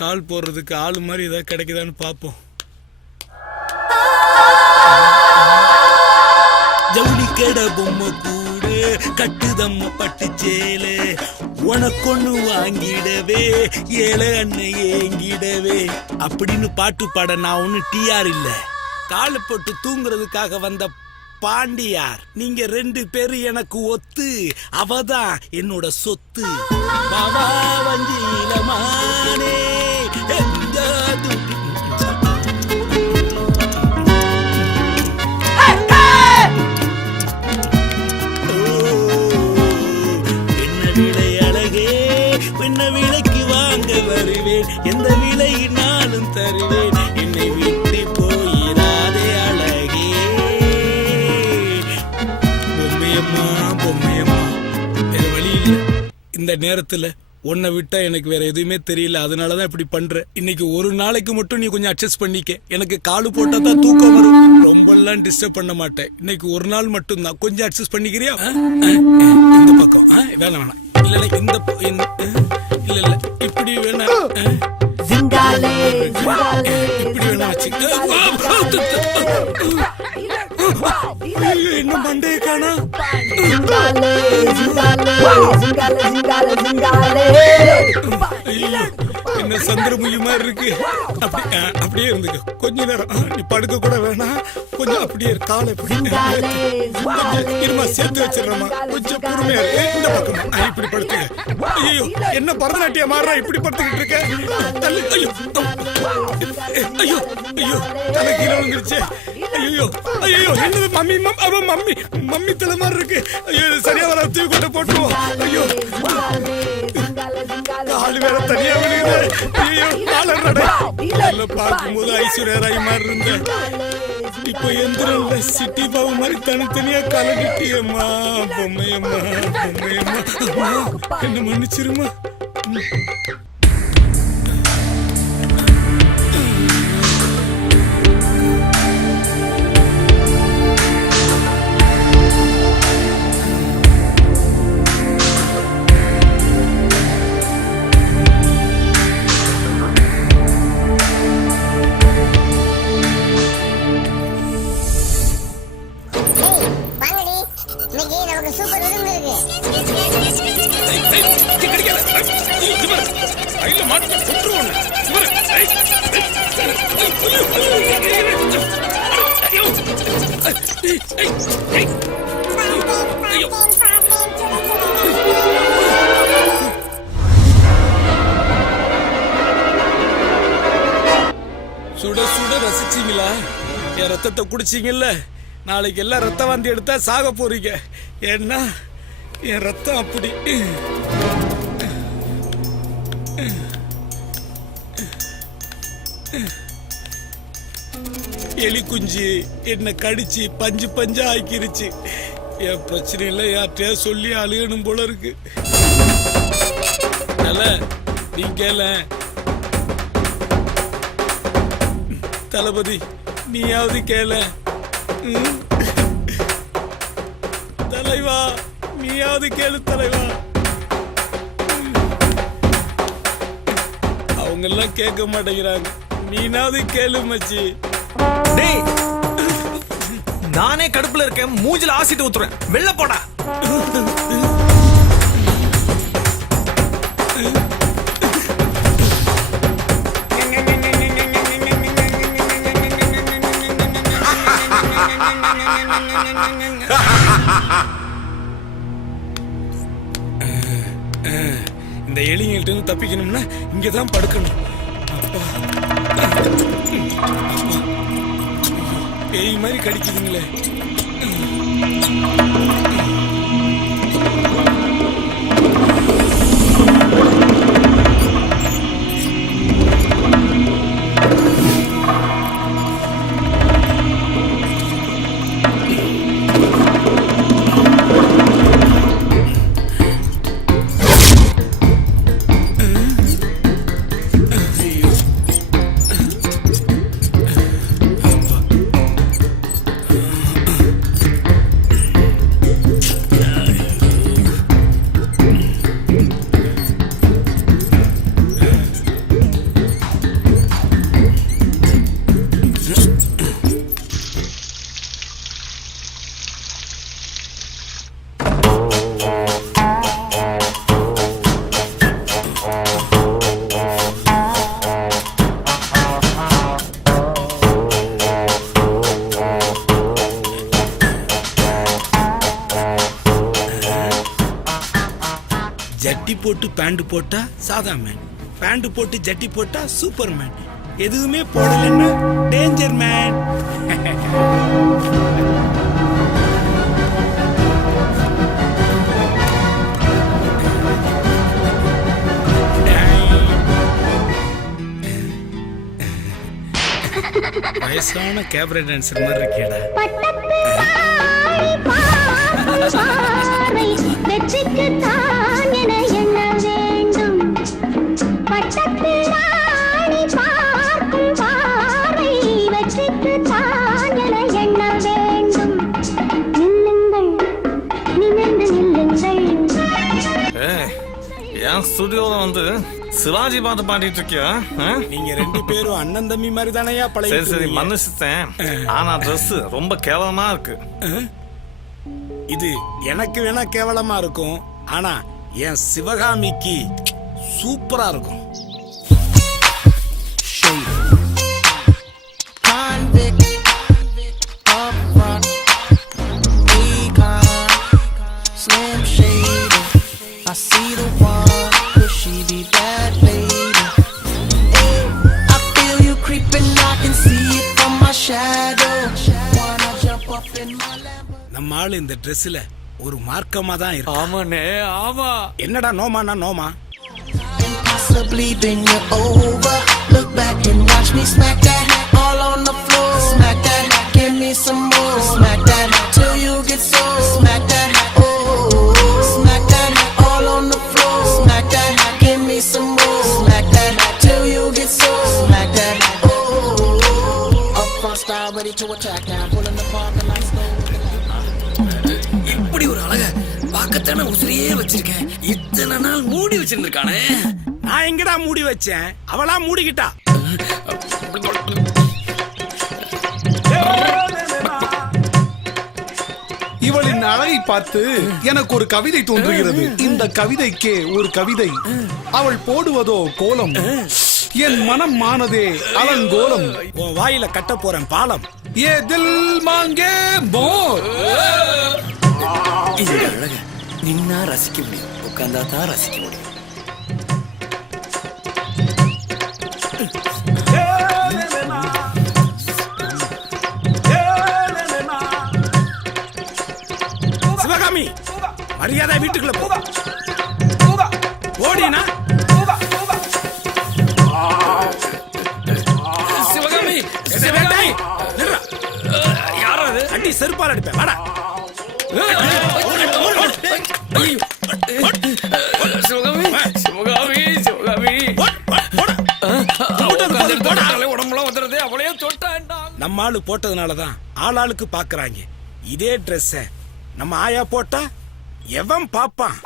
கால் போடுறதுக்கு ஆளு மாதிரி ஏதாவது கிடைக்குதான்னு பாப்போம். ஜவுளி கடை பொம்மை கூட கட்டுதம்ம பட்டு சேலே, உனக்கொன்னு வாங்கிடவே ஏழை அண்ணன் ஏங்கிடவே அப்படின்னு பாட்டு பாட நான் ஒண்ணு டிஆர் இல்ல. காலு போட்டு தூங்குறதுக்காக வந்த பாண்டியார். நீங்க 2 பேரு எனக்கு ஒத்து, அவதான் என்னோட சொத்து. பாவா வஞ்சிலமானே வருவேன், எந்த விலையினாலும் தருவேன், என்னை விட்டு போயிராதே அழகே. பொம்மையம்மா பொம்மையம்மா, வேற வழி இல்லை. இந்த நேரத்துல உன்னை விட்டா எனக்கு வேற எதுவுமே தெரியல. அதனாலதான் இப்படி பண்ற. இன்னைக்கு ஒரு நாளைக்கு மட்டும் நீ கொஞ்சம் அட்ஜஸ்ட் பண்ணிக்க. எனக்கு காலு போட்டா தான் தூக்கம் வரும். ரொம்ப எல்லாம் டிஸ்டர்ப் பண்ண மாட்டேன். இன்னைக்கு ஒரு நாள் மட்டும் தான். கொஞ்சம் அட்ஜஸ்ட் பண்ணிக்கிறியா? இந்த பக்கம் வேணாம் வேணாம். இல்ல இல்ல இல்ல இப்படி வேணா. இப்படி வேணா வச்சுக்க. என்ன மண்டையை காணா? என்ன சந்திரமுகி மாதிரி இருக்கு. அப்படியே இருந்துக்க கொஞ்ச நேரம். நீ படுக்க கூட வேணாம், கொஞ்சம் அப்படியே காலை கொஞ்சம் இருமா சேர்த்து வச்சிடறமா, கொஞ்சம் பொறுமையா இருக்கு. இந்த பக்கம் இப்படி படுத்துக்க. ஐயோ என்ன பரதநாட்டியம் மாறுறா, இப்படி படுத்துக்கிட்டு இருக்க. தள்ளி. ஐயோ ஐயோ ஐயோ தலை கீழே விழுந்துருச்சு. ஐயோ ஐயோ என்னது மம்மி மம்மி மம்மி தலை மாதிரி இருக்கு. ஐயோ சரியா வர தூக்கி கொண்டு போட்டுருவோம். ஐயோ காலு வேற தனியா விழுகுது. ஐயோ கால பார்க்கும்போது ஐஸ்வர்யா ராய் மாதிரி இருந்த, இப்ப எந்திரன்ல சிட்டி பாபு மாதிரி தனித்தனியா கலக்கிட்டியம்மா. பொம்மையம்மா பொம்மையம்மா என்ன மன்னிச்சிருமா. சுட சுட ரசிச்சீங்களா? என் ரத்தத்தை குடிச்சீங்கல்ல, நாளைக்கு எல்லாம் ரத்த வாந்தி எடுத்தா சாக போறீங்க. ஏன்னா என் ரத்தம் அப்படி. எலி குஞ்சு என்ன கடிச்சு பஞ்சு பஞ்சா ஆக்கிருச்சு. என் பிரச்சனையில யார்கிட்டயா சொல்லி அழுகணும் போல இருக்கு. நீங்க தளபதி நீயாவது கேள. தலைவா நீயாவது கேளு தலைவா. அவங்க எல்லாம் கேட்க மாட்டேங்கிறாங்க, நீனாவது கேளு மச்சி. டேய் நானே கடுப்புல இருக்கேன், மூஞ்சில ஆசிட் ஊத்துறேன், வெளில போடா. இந்த எலிங்கள்ட்ட இருந்து தப்பிக்கணும்னா இங்கதான் படுக்கணும். அப்பா பேய் மாதிரி கடிக்குதுங்களே. ஜட்டி போட்டு பேண்ட் போட்டா சாதா மேன், பேண்ட் போட்டு ஜட்டி போட்டா சூப்பர் மேன், எதுவுமே போடலன்னா டேஞ்சர் மேன். வயசான கேபரே டான்சர் மாதிரி இருக்கேடா. ஸ்டுடியோல வந்து சிவாஜி பாட்டு பாடிட்டு இருக்கியா? நீங்க ரெண்டு பேரும் அண்ணன் தம்பி மாதிரி தானையா பழைய? சரி சரி மன்னிச்சுட்டேன். ஆனா ட்ரெஸ் ரொம்ப கேவலமா இருக்கு. இது எனக்கு வேணா கேவலமா இருக்கும், ஆனா என் சிவகாமிக்கு சூப்பரா இருக்கும். Civic, upfront, econ, Slim Shady. I see the one, could she be that lady? Hey, I feel you creeping, I can see it from my shadow. Wanna jump up in my Lambo? நம்ம ஆளு இந்த ட்ரெஸ்ல ஒரு மார்க்கமா தான் இருக்கு. ஆமாண்ணே ஆமா. என்னடா நோமானா நோமா? Possibly been you over. Look back and watch me smack that all on the floor. Smack that, give me some more. Smack that till you get sore. Smack that, oh, smack that all on the floor. Smack that, give me some more. Smack that till you get sore. Smack that, oh, up front style ready to attack now. Pulling the parking lights slow. இப்படி ஒரு அழக பார்க்கத்தானே உசிரியே வச்சிருக்கேன். இத்தனை நாள் மூடி வச்சிருந்திருக்கானே. நான் எங்கடா மூடி வச்சேன்? அவளா மூடிக்கிட்டா. இவளின் அழகை பார்த்து எனக்கு ஒரு கவிதை தோன்றுகிறது. இந்த கவிதைக்கே ஒரு கவிதை. அவள் போடுவதோ கோலம், என் மனம் மானதே அலங்கோலம். உன் வாயில கட்ட போறேன் பாலம். ஏ தில் மாங்கே மோர். இந்த அழக நின்னா ரசிக்க முடியும், உட்கார்ந்தா தான் ரசிக்க முடியும். சிவகாமி, மரியாதை வீட்டுக்குள்ள போ. ஓடினா சிவகாமி, யாராவது அடி செருப்பால் அடிப்பேன். வாடா. சிவகாமி, சிவகாமி, சிவகாமி. உடம்புலாம் வந்துடுது, அவளையே தொட்டாண்டா. நம்ம ஆளு போட்டதுனாலதான் ஆளாளுக்கு பாக்குறாங்க. இதே ட்ரெஸ்ஸ நம்ம ஆயா போட்டா எவன் பாப்பான்?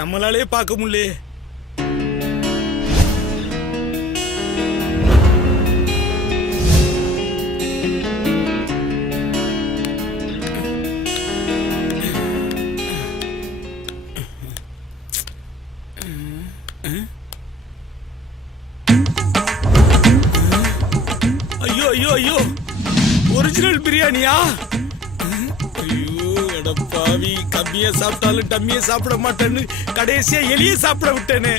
நம்மளாலே பார்க்க முடியல. ஐயோ ஐயோ ஐயோ, ஒரிஜினல் பிரியாணியா? ஐயோ எடப்பாவி, கம்மியா சாப்பிட்டாலும் டம்மியா சாப்பிட மாட்டேன்னு கடைசியா எலிய சாப்பிட விட்டேனே.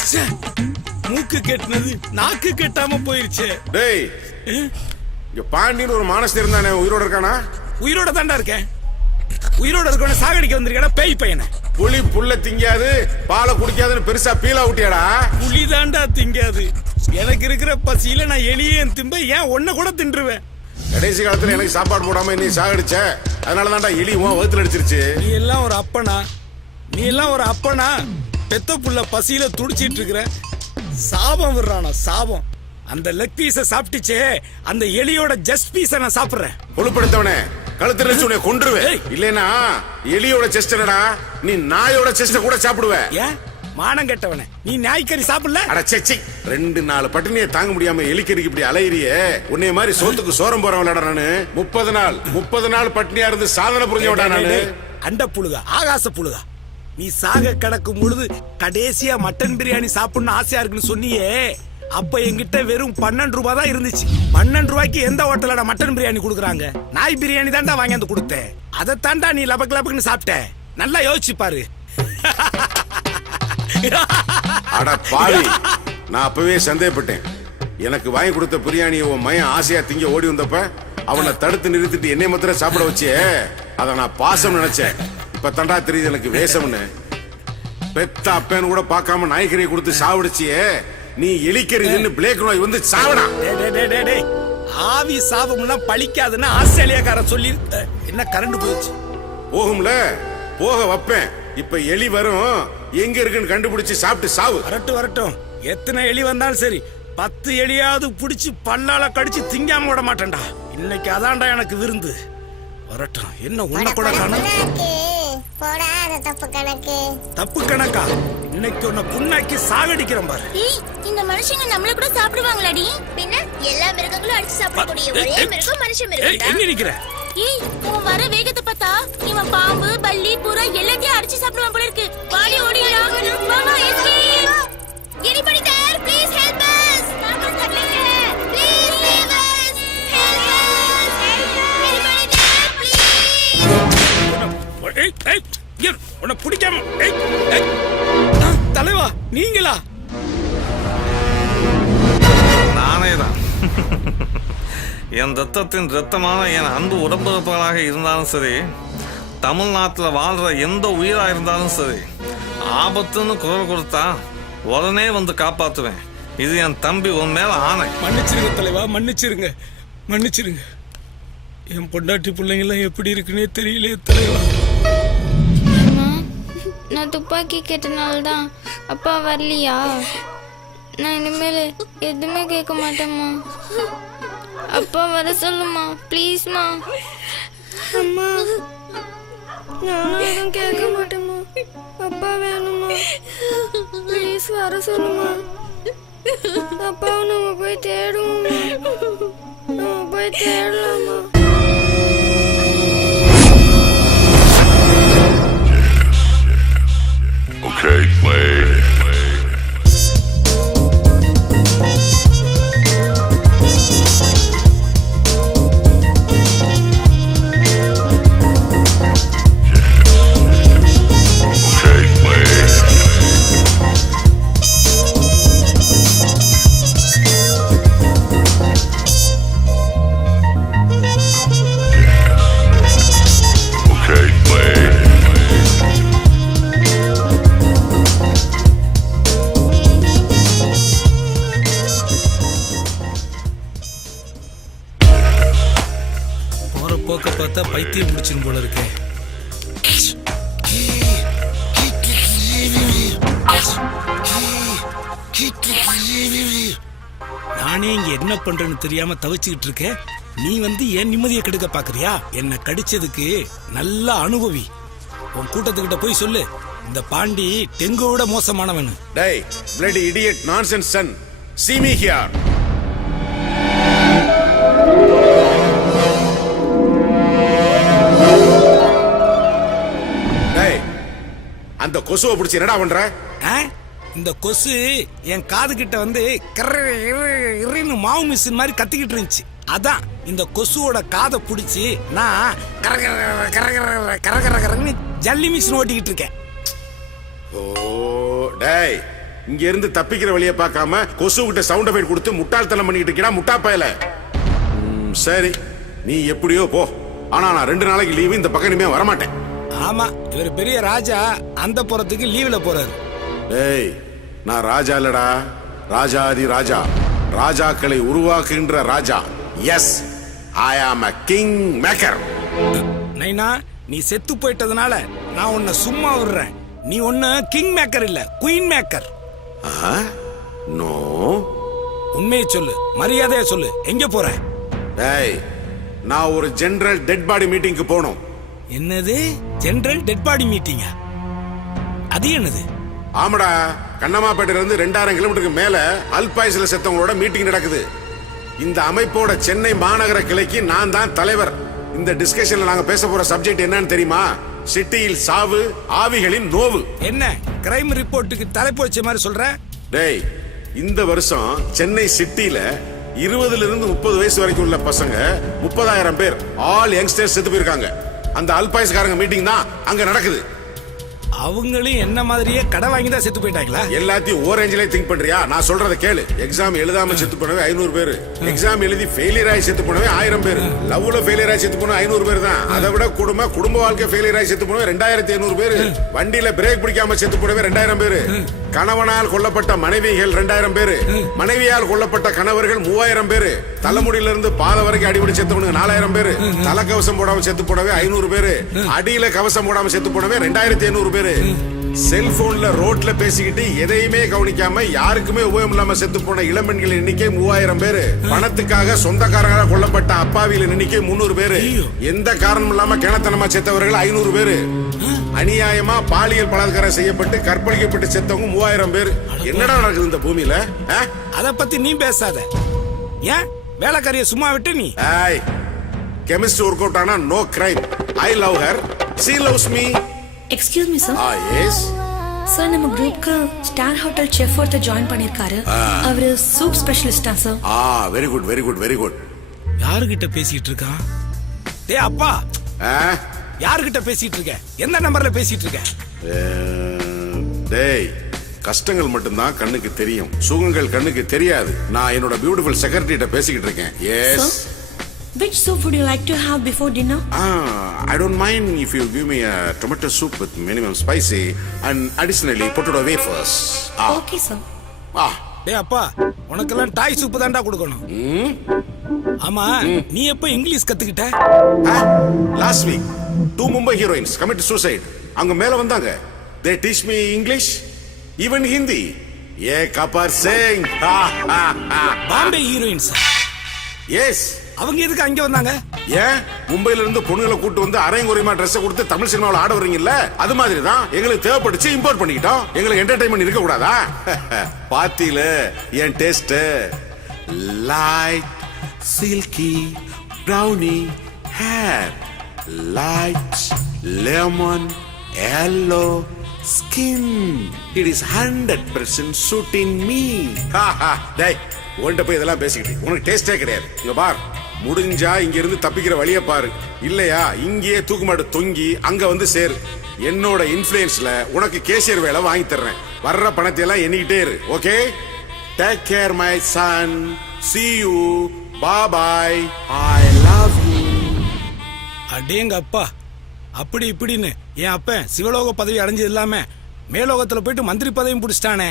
ச்சே, மூக்கு கெட்டினது நாக்கு கெட்டாம போயிருச்சே. டேய், இங்க பாண்டியன் ஒரு மானஸ்தர் இருந்தானே, உயிரோட இருக்கானா? உயிரோட தாண்டா இருக்கேன். உயிரோட இருக்கவன சாகடிக்க வந்திருக்கா பேய் பையனை. புலி புல்ல திங்காது பாலை குடிக்காதுன்னு பெருசா பீலா விட்டியாடா? புலி தாண்டா திங்காது. எனக்கு இருக்கிற பசியில நான் எலியேன் திம்ப, ஏன் ஒன்ன கூட தின்றுவேன். கடைசி காலத்துல எனக்கு சாப்பாடு போடாம நீ சாகடிச்ச, அதனால தான்டா எலி உன் வகுத்துல அடிச்சிருச்சு. நீ எல்லாம் ஒரு அப்பனா? நீ எல்லாம் ஒரு அப்பனா? பெத்த புள்ள பசியில துடிச்சிட்டு இருக்கிற. சாபம் விடுறானா சாபம். அந்த லெக் பீஸ சாப்பிட்டுச்சே, அந்த எலியோட ஜஸ்ட் பீஸ நான் சாப்பிடுறேன். கொழுப்படுத்தவனே, கழுத்துல உன்னை கொன்றுவேன். இல்லனா எலியோட செஸ்ட் என்னடா, நீ நாயோட செஸ்ட கூட சாப்பிடுவ. ஏன் மானம் கெட்டவனே, நீ நாய்க்கறி சாப்பிடல? அட செச்சி, 2-4 பட்டினியை தாங்க முடியாம எலிக்கறிக்கு இப்படி அலையிறியே. உன்னை மாதிரி சோத்துக்கு சோரம் போறவன்டா நானு. 30 நாள் பட்டினியா இருந்து சாதனை புரிஞ்சவடா நானு. அண்ட புழுகா, ஆகாச புழுகா, நீ சாக கிடக்கும் பொழுது கடைசியா மட்டன் பிரியாணி சாப்பிடணும் ஆசையா இருக்குன்னு சொன்னியே, அப்ப என்கிட்ட வெறும் 12 ரூபாய் தான் இருந்துச்சு. 12 ரூபாய்க்கு எந்த ஹோட்டலோட மட்டன் பிரியாணி கொடுக்குறாங்க? நாய் பிரியாணி தாண்டா வாங்கி வந்து கொடுத்தேன். அதை தாண்டா நீ லபக் லபக்குன்னு சாப்பிட்ட. நல்லா யோசிச்சு பாரு. அட பாவி, நான் அப்பவே சந்தேகப்பட்டேன். எனக்கு வாங்கி கொடுத்த பிரியாணியை உன் மயன் ஆசையா திங்க ஓடி வந்தப்ப அவனை தடுத்து நிறுத்திட்டு என்னை மாத்திரம் சாப்பிட வச்சே, அதை நான் பாசம் நினைச்சேன். இப்ப தண்டா தெரியுது எனக்கு வேஷம்னு. பெத்த அப்பேன்னு கூட பார்க்காம நாய்கறியை கொடுத்து சாப்பிடுச்சியே, நீ எலிக்கறின்னு பிளேக் நோய் வந்து சாவடா. ஆவி சாபம்லாம் பழிக்காதுன்னு ஆஸ்திரேலியாக்காரன் சொல்லி என்ன கரண்ட் போயிடுச்சு. போகும்ல, போக வைப்பேன். இப்ப எலி வரும், எங்க இருக்குன்னு கண்டுபிடிச்சு சாப்பிட்டு சாவு. வரட்டும். எத்தனை எலி வந்தாலும் சரி, 10 எலியாவது புடிச்சு பல்லால கடிச்சு திங்காம விட மாட்டேன்டா. இன்னைக்கு அதான்டா எனக்கு விருந்து. வரட்டும். என்ன உன்ன கூட காணோம்? தப்பு கணக்கா? இன்னைக்கு உன்னை புண்ணாக்கி சாகடிக்கிறேன் பாரு. இந்த மனுஷங்க நம்மள கூட சாப்பிடுவாங்களாடி? பின்ன எல்லா மிருகங்களும் அடிச்சு சாப்பிடக்கூடிய ஒரே மிருகம் மனுஷ மிருகம். எங்க நிக்கிற? ஏய் உன் வர வேகத்தை பார்த்தா இவன் பாம்பு பல்லி புறா எல்லாத்தையும் அடிச்சு சாப்பிடுவான் போல இருக்கு. வாடி ஓடிடலாம். மாமா escape. Anybody there please help us. மாமா தள்ளுங்க. Please save us. Help us. Anybody there please. உன்னை பிடிக்காம தலைவா நீங்களா? நானே தான். என் ரத்தத்தின் ரத்தமான என் அன்பு உடம்புறப்பவராக இருந்தாலும் சரி, தமிழ்நாட்டில் வாழ்ற எந்த உயிரா இருந்தாலும் சரி, ஆபத்துன்னு குரல் கொடுத்தா உடனே வந்து காப்பாத்துவேன். இது என் தம்பி உன் மேல ஆணை. மன்னிச்சிருங்க தலைவா, மன்னிச்சிருங்க, மன்னிச்சிருங்க. என் பொண்டாட்டி பிள்ளைங்கெல்லாம் எப்படி இருக்குன்னே தெரியல தலைவா. நான் துப்பாக்கி கேட்டனால தான் அப்பா வரலையா? நான் இனிமேல் எதுவுமே கேட்க மாட்டேம்மா. அப்பா வர சொல்லுமா ப்ளீஸ்மா. அம்மா நானும் எதுவும் கேட்க மாட்டேம்மா. அப்பா வேணுமா? ப்ளீஸ் வர சொல்லுமா. அப்பாவை நம்ம போய் தேடுவோம்மா. நம்ம போய் தேடலாமா? Okay, play. போக்க பார்த்தா பைத்தியம் முடிச்சிரும் போல இருக்கே. நானே இங்க என்ன பண்றேன்னு தெரியாம தவிச்சுக்கிட்டு இருக்கேன். நீ வந்து என் நிம்மதியை கெடுக்க பாக்குறியா? என்ன கடிச்சதுக்கு நல்ல அனுபவி. உன் கூட்டத்துக்கிட்ட போய் சொல்லு, இந்த பாண்டி டெங்குவோட மோசமானவன். டேய் bloody idiot nonsense son, see me here. அந்த கொசுவை பிடிச்சி என்னடா பண்ற? இந்த கொசு என் காது கிட்ட வந்து கர்ன்னு மாவு மிஷின் மாதிரி கத்திக்கிட்டு இருந்துச்சு. அதான் இந்த கொசுவோட காதை பிடிச்சி நான் கரகரன்னு ஜல்லி மிஷின் ஓட்டிக்கிட்டு இருக்கேன். ஓ டேய், இங்க இருந்து தப்பிக்கிற வழியை பார்க்காம கொசு கிட்ட சவுண்ட் எஃபெக்ட் கொடுத்து முட்டாள்தனம் பண்ணிட்டு இருக்கா முட்டா பயல. சரி நீ எப்படியோ போ, ஆனா நான் 2 நாளைக்கு லீவு, இந்த பக்கம் இனிமே வரமாட்டேன். ஆமா, இவர் பெரிய ராஜா, அந்த புறத்துக்கு லீவ்ல போறாரு. டேய் நான் ராஜா இல்லடா, ராஜாதி ராஜா, ராஜாக்களை உருவாக்குகின்ற ராஜா. எஸ், ஐ ஆம் a king maker. நைனா, நீ செத்து போயிட்டதுனால நான் உன்னை சும்மா விடுறேன். நீ ஒன்னு கிங் மேக்கர் இல்ல, குயின் மேக்கர். நோ, உண்மையை சொல்லு, மரியாதையா சொல்லு, எங்க போற? டேய் நான் ஒரு ஜெனரல் டெட் பாடி மீட்டிங்க்கு போகணும். என்னது ஜெனரல் டெட் பாடி மீட்டிங்கா? அது என்னது? ஆமாடா, கண்ணமாப்பேட்டையில இருந்து 2000 கிலோமீட்டருக்கு மேல அல்பாய்ஸ்ல செத்தவங்களோட மீட்டிங் நடக்குது. இந்த அமைப்போட சென்னை மாநகர கிளைக்கு நான் தான் தலைவர். இந்த டிஸ்கஷன்ல நாங்க பேச போற சப்ஜெக்ட் என்னன்னு தெரியுமா? சிட்டியில் சாவு, ஆவிகளின் நோவு. என்ன கிரைம் ரிப்போர்ட்டுக்கு தலைப்பு வச்ச மாதிரி சொல்ற? டேய், இந்த வருஷம் சென்னை சிட்டில 20 இருந்து 30 வயசு வரைக்கும் உள்ள பசங்க 30,000 பேர் ஆல் யங்ஸ்டர்ஸ் செத்து போயிருக்காங்க. அந்த அல்பாய்ஸ்காரங்க மீட்டிங் தான் அங்க நடக்குது. அவங்களும் என்ன மாதிரியே கடை வாங்கி தான் செத்து போயிட்டாங்களா? எல்லாத்தையும் ஓரேஞ்சிலே திங்க் பண்றியா? நான் சொல்றத கேளு. எக்ஸாம் எழுதாம செத்து போனவே 500 பேர், எக்ஸாம் எழுதி ஃபெயிலியர் ஆகி செத்து போனவே 1000 பேர், லவ்ல ஃபெயிலியர் ஆகி செத்து போன 500 பேர் தான். அதை விட குடும்ப வாழ்க்கை ஃபெயிலியர் ஆகி செத்து போனவே 2500 பேர், வண்டியில பிரேக் பிடிக்காம செத்து போனவே 2000 பேர், கணவனால் கொல்லப்பட்ட மனைவிகள் 2000 பேர், மனைவியால் கொல்லப்பட்ட கணவர்கள் 3000 பேர், தலைமுடியில இருந்து பாத வரைக்கும் அடிபடி செத்தவனுங்க 4000 பேர், தலைக்கவசம் போடாம செத்து போனவே 500 பேர், அடியில கவசம் போடாம செத்து போனவே 2500 பேர், செல்போன்ல ரோட்ல பேசிக்கிட்டு எதையுமே கவனிக்காம யாருக்குமே உபயோகம் இல்லாம செத்து போன இளம்பெண்களின் எண்ணிக்கை 3000 பேர், பணத்துக்காக சொந்தக்காரங்களாக கொல்லப்பட்ட அப்பாவிகளின் எண்ணிக்கை 300 பேர், எந்த காரணம் இல்லாம கிணத்தனமா செத்தவர்கள் 500 பேர், அநியாயமா பாலியல் பலாத்காரம் செய்யப்பட்டு கற்பழிக்கப்பட்டு செத்தவங்க 3000 பேர். என்னடா நடக்குது இந்த பூமியில? அத பத்தி நீ பேசாத. ஏன் வேலைக்காரிய சும்மா விட்டு நீ? கெமிஸ்ட்ரி ஒர்க் அவுட் ஆனா no crime. I love her, she loves me. Excuse me sir. Yes sir நம்ம குரூப்க்கு ஸ்டார் ஹோட்டல் செஃப் ஒருத்தர் ஜாயின் பண்ணிருக்காரு. அவரு சூப் ஸ்பெஷலிஸ்டா sir? Very good very good very good. யாருகிட்ட பேசிட்டு இருக்கான்? டேய் அப்பா, யாருகிட்ட பேசிட்டு இருக்க? எந்த நம்பர்ல பேசிட்டு இருக்க? டேய், கஷ்டங்கள் மட்டும்தான் கண்ணுக்கு தெரியும், சுகங்கள் கண்ணுக்கு தெரியாது. நான் என்னோட பியூட்டிஃபுல் செக்ரட்டரிட்ட பேசிக்கிட்டு இருக்கேன். S. Which soup would you like to have before dinner? I don't mind if you give me a tomato soup with minimum spicy and additionally potato wafers. Okay sir. டேய் அப்பா, உனக்கெல்லாம் டாய் சூப் தான்டா கொடுக்கணும். ஆமா, நீ எப்ப இங்கிலீஷ் கத்துக்கிட்ட? Last week 2 Mumbai heroines committed suicide. அங்க மேல வந்தாங்க. They teach me English, even Hindi. Ye Kapar Singh. Bombay heroines. Yes. அவங்க எதுக்கு அங்க வந்தாங்க? ஏன் மும்பைல இருந்து பொண்ணுங்களை கூட்டு வந்து அரைங்குறைமா ட்ரெஸ் கொடுத்து தமிழ் சினிமாவில் ஆட வர்றீங்கல்ல, அது மாதிரி தான் எங்களுக்கு தேவைப்படுச்சு, இம்போர்ட் பண்ணிக்கிட்டோம். எங்களுக்கு என்டர்டைன்மெண்ட் இருக்க கூடாதா? பாத்தியில என் taste light silky browny hair, light lemon yellow skin. It is 100% suiting me. டேய், உன்கிட்ட போய் இதெல்லாம் பேசிக்கிட்டு உனக்கு டேஸ்டே கிடையாது. இங்க பார், முடிஞ்சா இங்க இருந்து தப்பிக்கிற வழியை பாரு, இல்லையா இங்கேயே தூக்குமாட்டு தொங்கி அங்க வந்து சேரு. என்னோட இன்ஃப்ளூயன்ஸ்ல உனக்கு கேஷியர் வேலை வாங்கி தர்றேன். வர்ற பணத்தை எல்லாம் எண்ணிக்கிட்டே இரு. Okay, take care my son, see you, bye bye, I love you. அடேங்க அப்பா, அப்படி இப்படின்னு என் அப்பன் சிவலோக பதவி அடைஞ்சது இல்லாம மேலோகத்துல போயிட்டு மந்திரி பதவியும் பிடிச்சிட்டானே.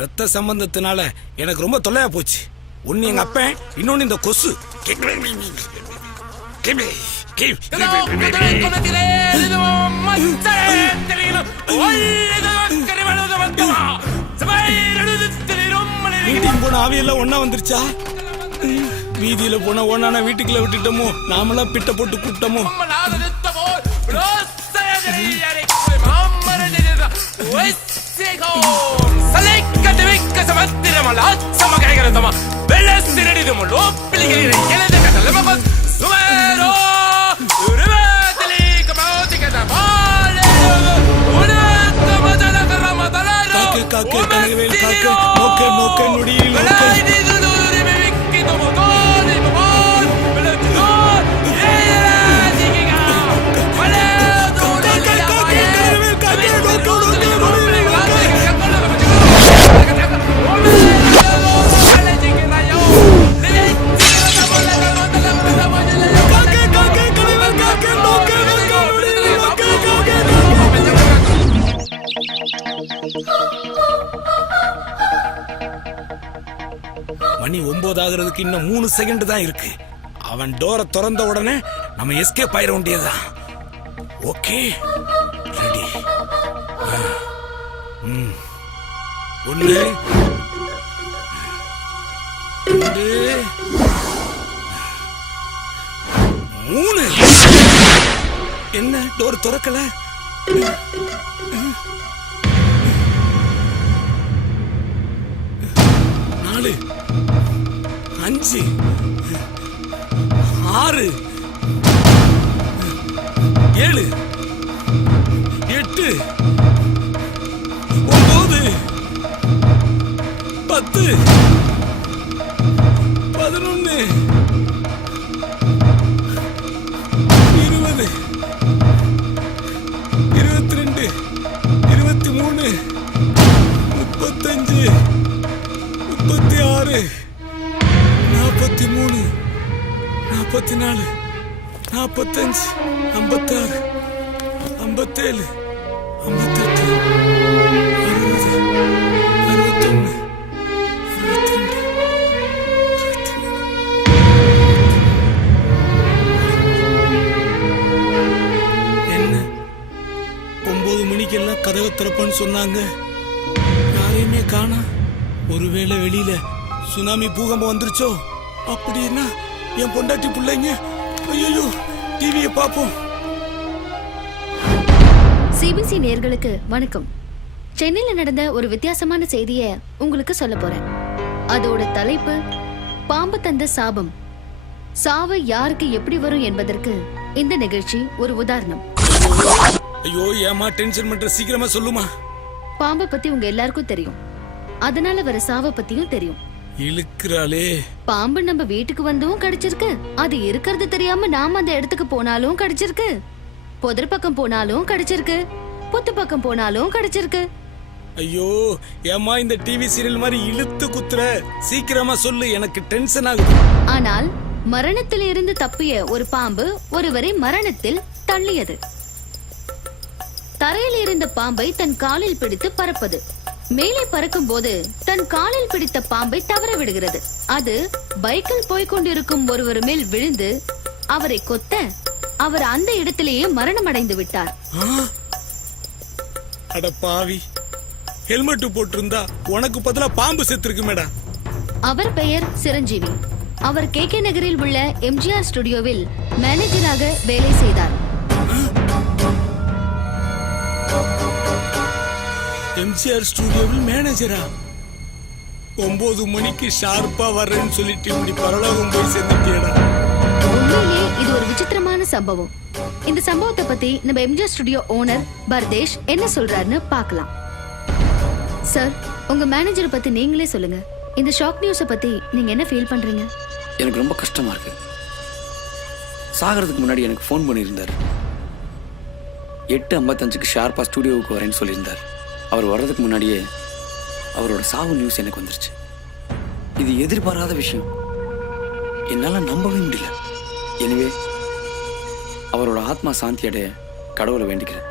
ரத்த சம்பந்தத்தினால எனக்கு ரொம்ப தொல்லையா போச்சு. ஒன்னு எங்க அப்பன், இன்னொன்னு இந்த கொசு. மீட்டிங் போன ஆவியெல்லாம் ஒன்னா வந்துருச்சா? வீதியில போன ஒன்னா வீட்டுக்குள்ள விட்டுட்டோமோ, நாமெல்லாம் பிட்ட போட்டு கூப்பிட்டோமோ. காக்கு கனகவேல் காக்கு, நோக்க நோக்க நொடியில் மணி 9 ஆகுறதுக்கு இன்னும் 3 செகண்ட் தான் இருக்கு. அவன் டோரை திறந்த உடனே நம்ம எஸ்கேப் ஆயிட வேண்டியதுதான். Okay, ready. 1 2 3. என்ன டோர் திறக்கல? 4 5 6 7 8 9 10 11 20 22 23 35 36 43 44 45 56 57 58 60 61 9 மணிக்கெல்லாம் கதவை திறப்பன்னு சொன்னாங்க. யாரையுமே காணா. ஒருவேளை வெளியில சுனாமி பூகம்பம் வந்துருச்சோ? அப்படின்னா என் பொண்டாட்டி பிள்ளைங்க, ஐயோ, டிவியை பார்ப்போம். சிபிசி நேயர்களுக்கு வணக்கம். சென்னையில நடந்த ஒரு வித்தியாசமான செய்தியை உங்களுக்கு சொல்ல போறேன். அதோட தலைப்பு பாம்பு தந்த சாபம். சாவு யாருக்கு எப்படி வரும் என்பதற்கு இந்த நிகழ்ச்சி ஒரு உதாரணம். ஐயோ ஏமா டென்ஷன் பண்ற, சீக்கிரமா சொல்லுமா. பாம்பை பத்தி உங்க எல்லாருக்கும் தெரியும், அதனால வர சாவை பத்தியும் தெரியும். இழுக்கிறாளே. பாம்பு நம்ம வீட்டுக்கு வந்தும் கடிச்சிருக்கு, அது இருக்கிறது தெரியாம நாம அந்த இடத்துக்கு போனாலும் கடிச்சிருக்கு, புதர் பக்கம் போனாலும் கடிச்சிருக்கு, புத்து பக்கம் போனாலும் கடிச்சிருக்கு. ஐயோ ஏமா இந்த டிவி சீரியல் மாதிரி இழுத்து குத்துற, சீக்கிரமா சொல்லு, எனக்கு டென்ஷன் ஆகுது. ஆனால் மரணத்தில் இருந்து தப்பிய ஒரு பாம்பு ஒருவரை மரணத்தில் தள்ளியது. தரையில் இருந்த பாம்பை தன் காலில் பிடித்து பறப்பது. மேலே பறக்கும் போது தன் காலில் பிடித்த பாம்பை தவற விடுகிறது. அது பைக்கில் போய்கொண்டிருக்கும் ஒருவர் மேல் விழுந்து அவரை கொத்த அவர் அந்த இடத்திலேயே மரணம் அடைந்து விட்டார். அட பாவி, ஹெல்மெட் போட்டிருந்தா உனக்கு பதிலா பாம்பு செத்துருக்கு மேடா. அவர் பெயர் சிரஞ்சீவி. அவர் KK நகரில் உள்ள MGR ஸ்டுடியோவில் மேனேஜராக வேலை செய்தார். MGR ஸ்டுடியோவில் மேனேஜரா? 9 மணிக்கு ஷார்ப்பா வர்றேன்னு சொல்லிட்டு இப்படி பரலோகம் போய் சேர்ந்துட்டேடா. உண்மையிலே இது ஒரு விசித்திரமான சம்பவம். இந்த சம்பவத்தை பத்தி நம்ம MGR ஸ்டுடியோ ஓனர் பர்தேஷ் என்ன சொல்றாருன்னு பார்க்கலாம். சார், உங்க மேனேஜரை பத்தி நீங்களே சொல்லுங்க. இந்த ஷாக் நியூஸை பத்தி நீங்க என்ன ஃபீல் பண்றீங்க? எனக்கு ரொம்ப கஷ்டமா இருக்கு. சாகிறதுக்கு முன்னாடி எனக்கு ஃபோன் பண்ணியிருந்தார். 8:55க்கு ஷார்ப்பா ஸ்டுடியோவுக்கு வரேன்னு சொல்லியிருந்தார். அவர் வர்றதுக்கு முன்னாடியே அவரோட சாவு நியூஸ் எனக்கு வந்துருச்சு. இது எதிர்பாராத விஷயம், என்னால் நம்பவே முடியல. எனவே அவரோட ஆத்மா சாந்தி அடைய கடவுளை வேண்டிக்கிறேன்.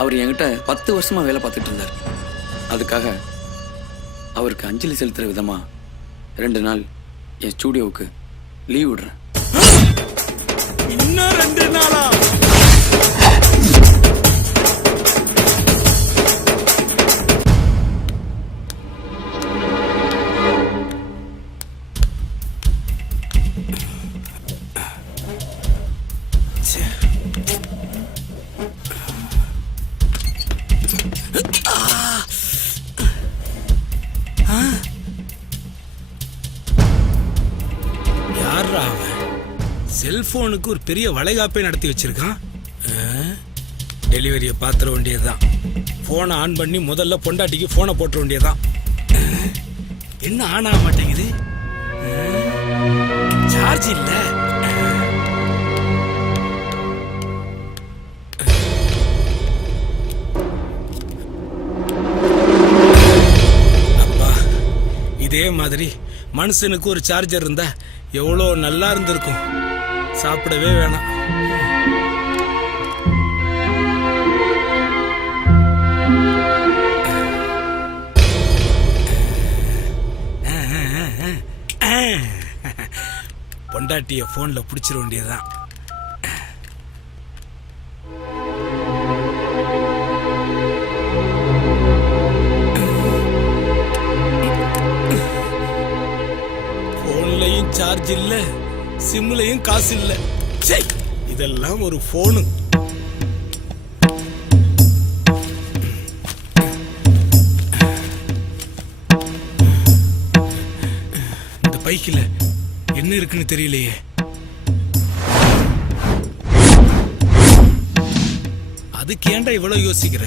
அவர் என்கிட்ட 10 வருஷமா வேலை பார்த்துட்டு இருந்தார். அதுக்காக அவருக்கு அஞ்சலி செலுத்துற விதமா 2 நாள் என் ஸ்டூடியோவுக்கு லீவ் விடுறேன். இன்னும் 2 நாளா? செல்போனுக்கு ஒரு பெரிய வளைகாப்பே நடத்தி வச்சிருக்கான். டெலிவரியை பாத்திர வேண்டியதுதான். போனை ஆன் பண்ணி முதல்ல பொண்டாட்டிக்கு போனை போட்டுற வேண்டியதுதான். என்ன ஆன் ஆக மாட்டேங்குது? சார்ஜ் இல்ல. அப்பா, இதே மாதிரி மனுஷனுக்கு ஒரு சார்ஜர் இருந்தா எவ்வளோ நல்லா இருந்திருக்கும். சாப்பிடவே வேணாம். பொண்டாட்டிய போன்ல பிடிச்சிட வேண்டியதுதான். போன்லயும் சார்ஜ் இல்ல, சிம்லயும் காசு இல்ல. இதெல்லாம் ஒரு போனு. இந்த பைக்கில என்ன இருக்குன்னு தெரியலையே. அதுக்கு ஏன்டா இவ்வளவு யோசிக்கிற?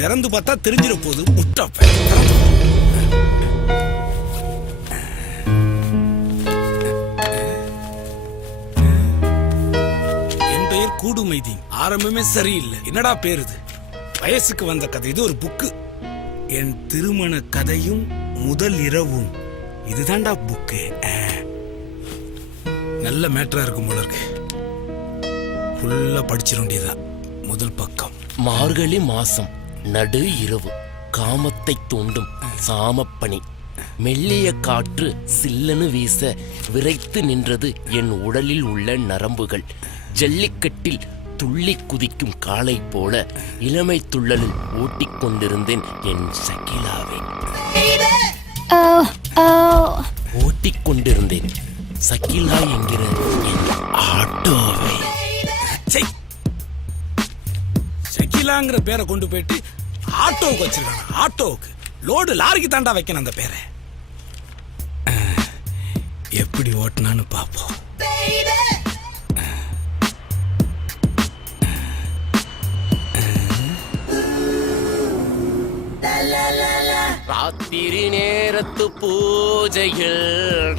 திறந்து பார்த்தா தெரிஞ்சிட போகுது. முட்டாப்ப கூடு மைதீன். ஆரம்பமே சரியில்லை. என்னடா பேருது? வயசுக்கு வந்த கதை. இது ஒரு புக்கு. என் திருமண கதையும் முதல் இரவும். இதுதான்டா புக்கு. நல்ல மேட்டரா இருக்கும் போல இருக்கு. ஃபுல்லா படிச்சிட வேண்டியதான். முதல் பக்கம். மார்கழி மாசம் நடு இரவு, காமத்தை தூண்டும் சாமப்பனி, மெல்லிய காற்று சில்லனு வீச விரைத்து நின்றது என் உடலில் உள்ள நரம்புகள். ஜல்லிக்கட்டில் துள்ளி குதிக்கும் காளை போல இளமை துள்ளலில் ஓட்டிக்கொண்டிருந்தேன் என் சகிலாவை. ஓட்டிக்கொண்டிருந்தேன் சகிலா என்கிற என் ஆட்டோவை. சகிலாங்கிற பேரை கொண்டு போயிட்டு ஆட்டோவுக்கு வச்சிருக்காங்க. ஆட்டோவுக்கு லோடு லாரிக்கு தாண்டா வைக்கணும் அந்த பேரை. எப்படி ஓட்டினான்னு பாப்போம். ராத்திரி நேரத்து பூஜைகள்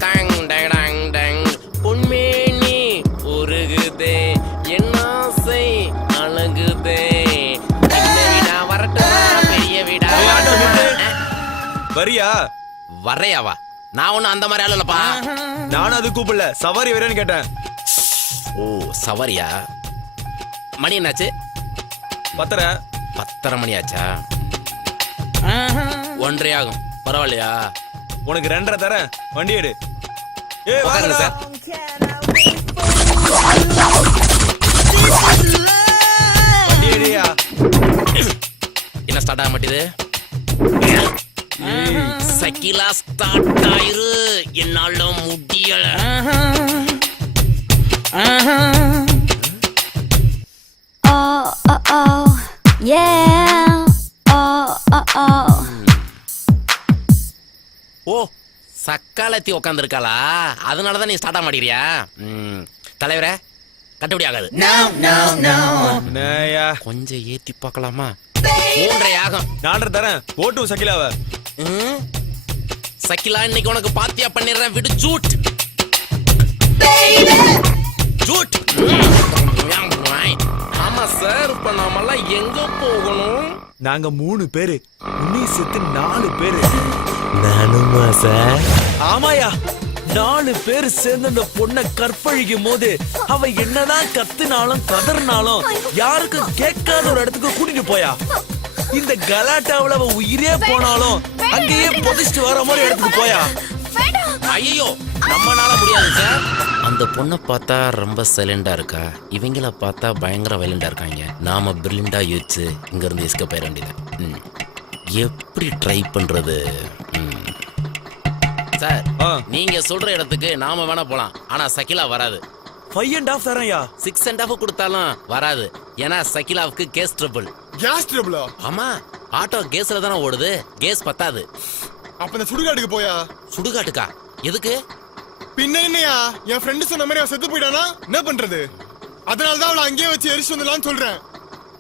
டங் டங் டங் டங் உண்மேனி உருகுதே என் ஆசை அழகுதே சின்ன வீடா வரட்டுமா பெரிய வீடா வரியா வரையாவா நான் ஒன்னும் அந்த மாதிரி ஆளப்பா நானும் அது கூப்பிடல சவாரி வரேன்னு கேட்டேன் ஓ சவாரியா மணி என்னாச்சு 10:30 மணி ஆச்சா 1:30 ஆகும் பரவாயில்லையா உனக்கு 2:30 தரேன் வண்டி எடு உட்காருங்க சார் வண்டி எடுயா என்ன ஸ்டார்ட் ஆக மாட்டேது சக்கிலா ஸ்டார்ட் ஆயிரு என்னால முடியல ஓ சக்காலத்தி உட்காந்துருக்காளா அதனாலதான் நீ ஸ்டார்ட் ஆக மாட்டேங்கிறியா தலைவரே கட்டுப்படி ஆகாது கொஞ்சம் ஏத்தி பார்க்கலாமா 3:30 ஆகும் 4:30 தரேன் ஓட்டு சக்கிலாவ சக்கிலா இன்னைக்கு உனக்கு பாத்தியா பண்ணிடுறேன் விடு ஜூட் ஜூட் ஆமா சார் இப்ப நாமெல்லாம் எங்க போகணும் நாங்க 3 பேரு உன்னை சேர்த்து 4 பேரு நானுமா சார் ஆமாயா 4 பேர் சேர்ந்து அந்த பொண்ணை கற்பழிக்கும் போது அவ என்னதான் கத்துனாலும் கதறினாலும் யாருக்கும் கேட்காத ஒரு இடத்துக்கு கூட்டிட்டு போயா இந்த கலாட்டாவுல அவ உயிரே போனாலும் அங்கேயே புதைச்சிட்டு வர மாதிரி இடத்துக்கு போயா ஐயோ நம்மனால முடியாது சார் அந்த பொண்ணை பார்த்தா ரொம்ப சைலண்டா இருக்கா இவங்கள பார்த்தா பயங்கர வைலண்டா இருக்காங்க நாம பிரில்லியண்டா யோசிச்சு இங்க இருந்து எஸ்கேப் ஆயிட வேண்டியது எப்படி ட்ரை பண்றது சார் நீங்க சொல்ற இடத்துக்கு நாம வேணா போலாம் ஆனா சகிலா வராது 5.5 தரேன்யா 6.5 கொடுத்தாலும் வராது ஏன்னா சகிலாவுக்கு கேஸ் ட்ரபிள் ஆமா ஆட்டோ கேஸ்ல தானே ஓடுது கேஸ் பத்தாது அப்ப இந்த சுடுகாட்டுக்கு போயா சுடுகாட்டுக்கா எதுக்கு பின்ன என்னையா என் ஃப்ரெண்டு சொன்ன மாதிரி அவன் செத்து போயிட்டானா என்ன பண்றது அதனாலதான் அவளை அங்கேயே வச்சு எரிச்சு வந்துடலாம்னு சொல்றேன்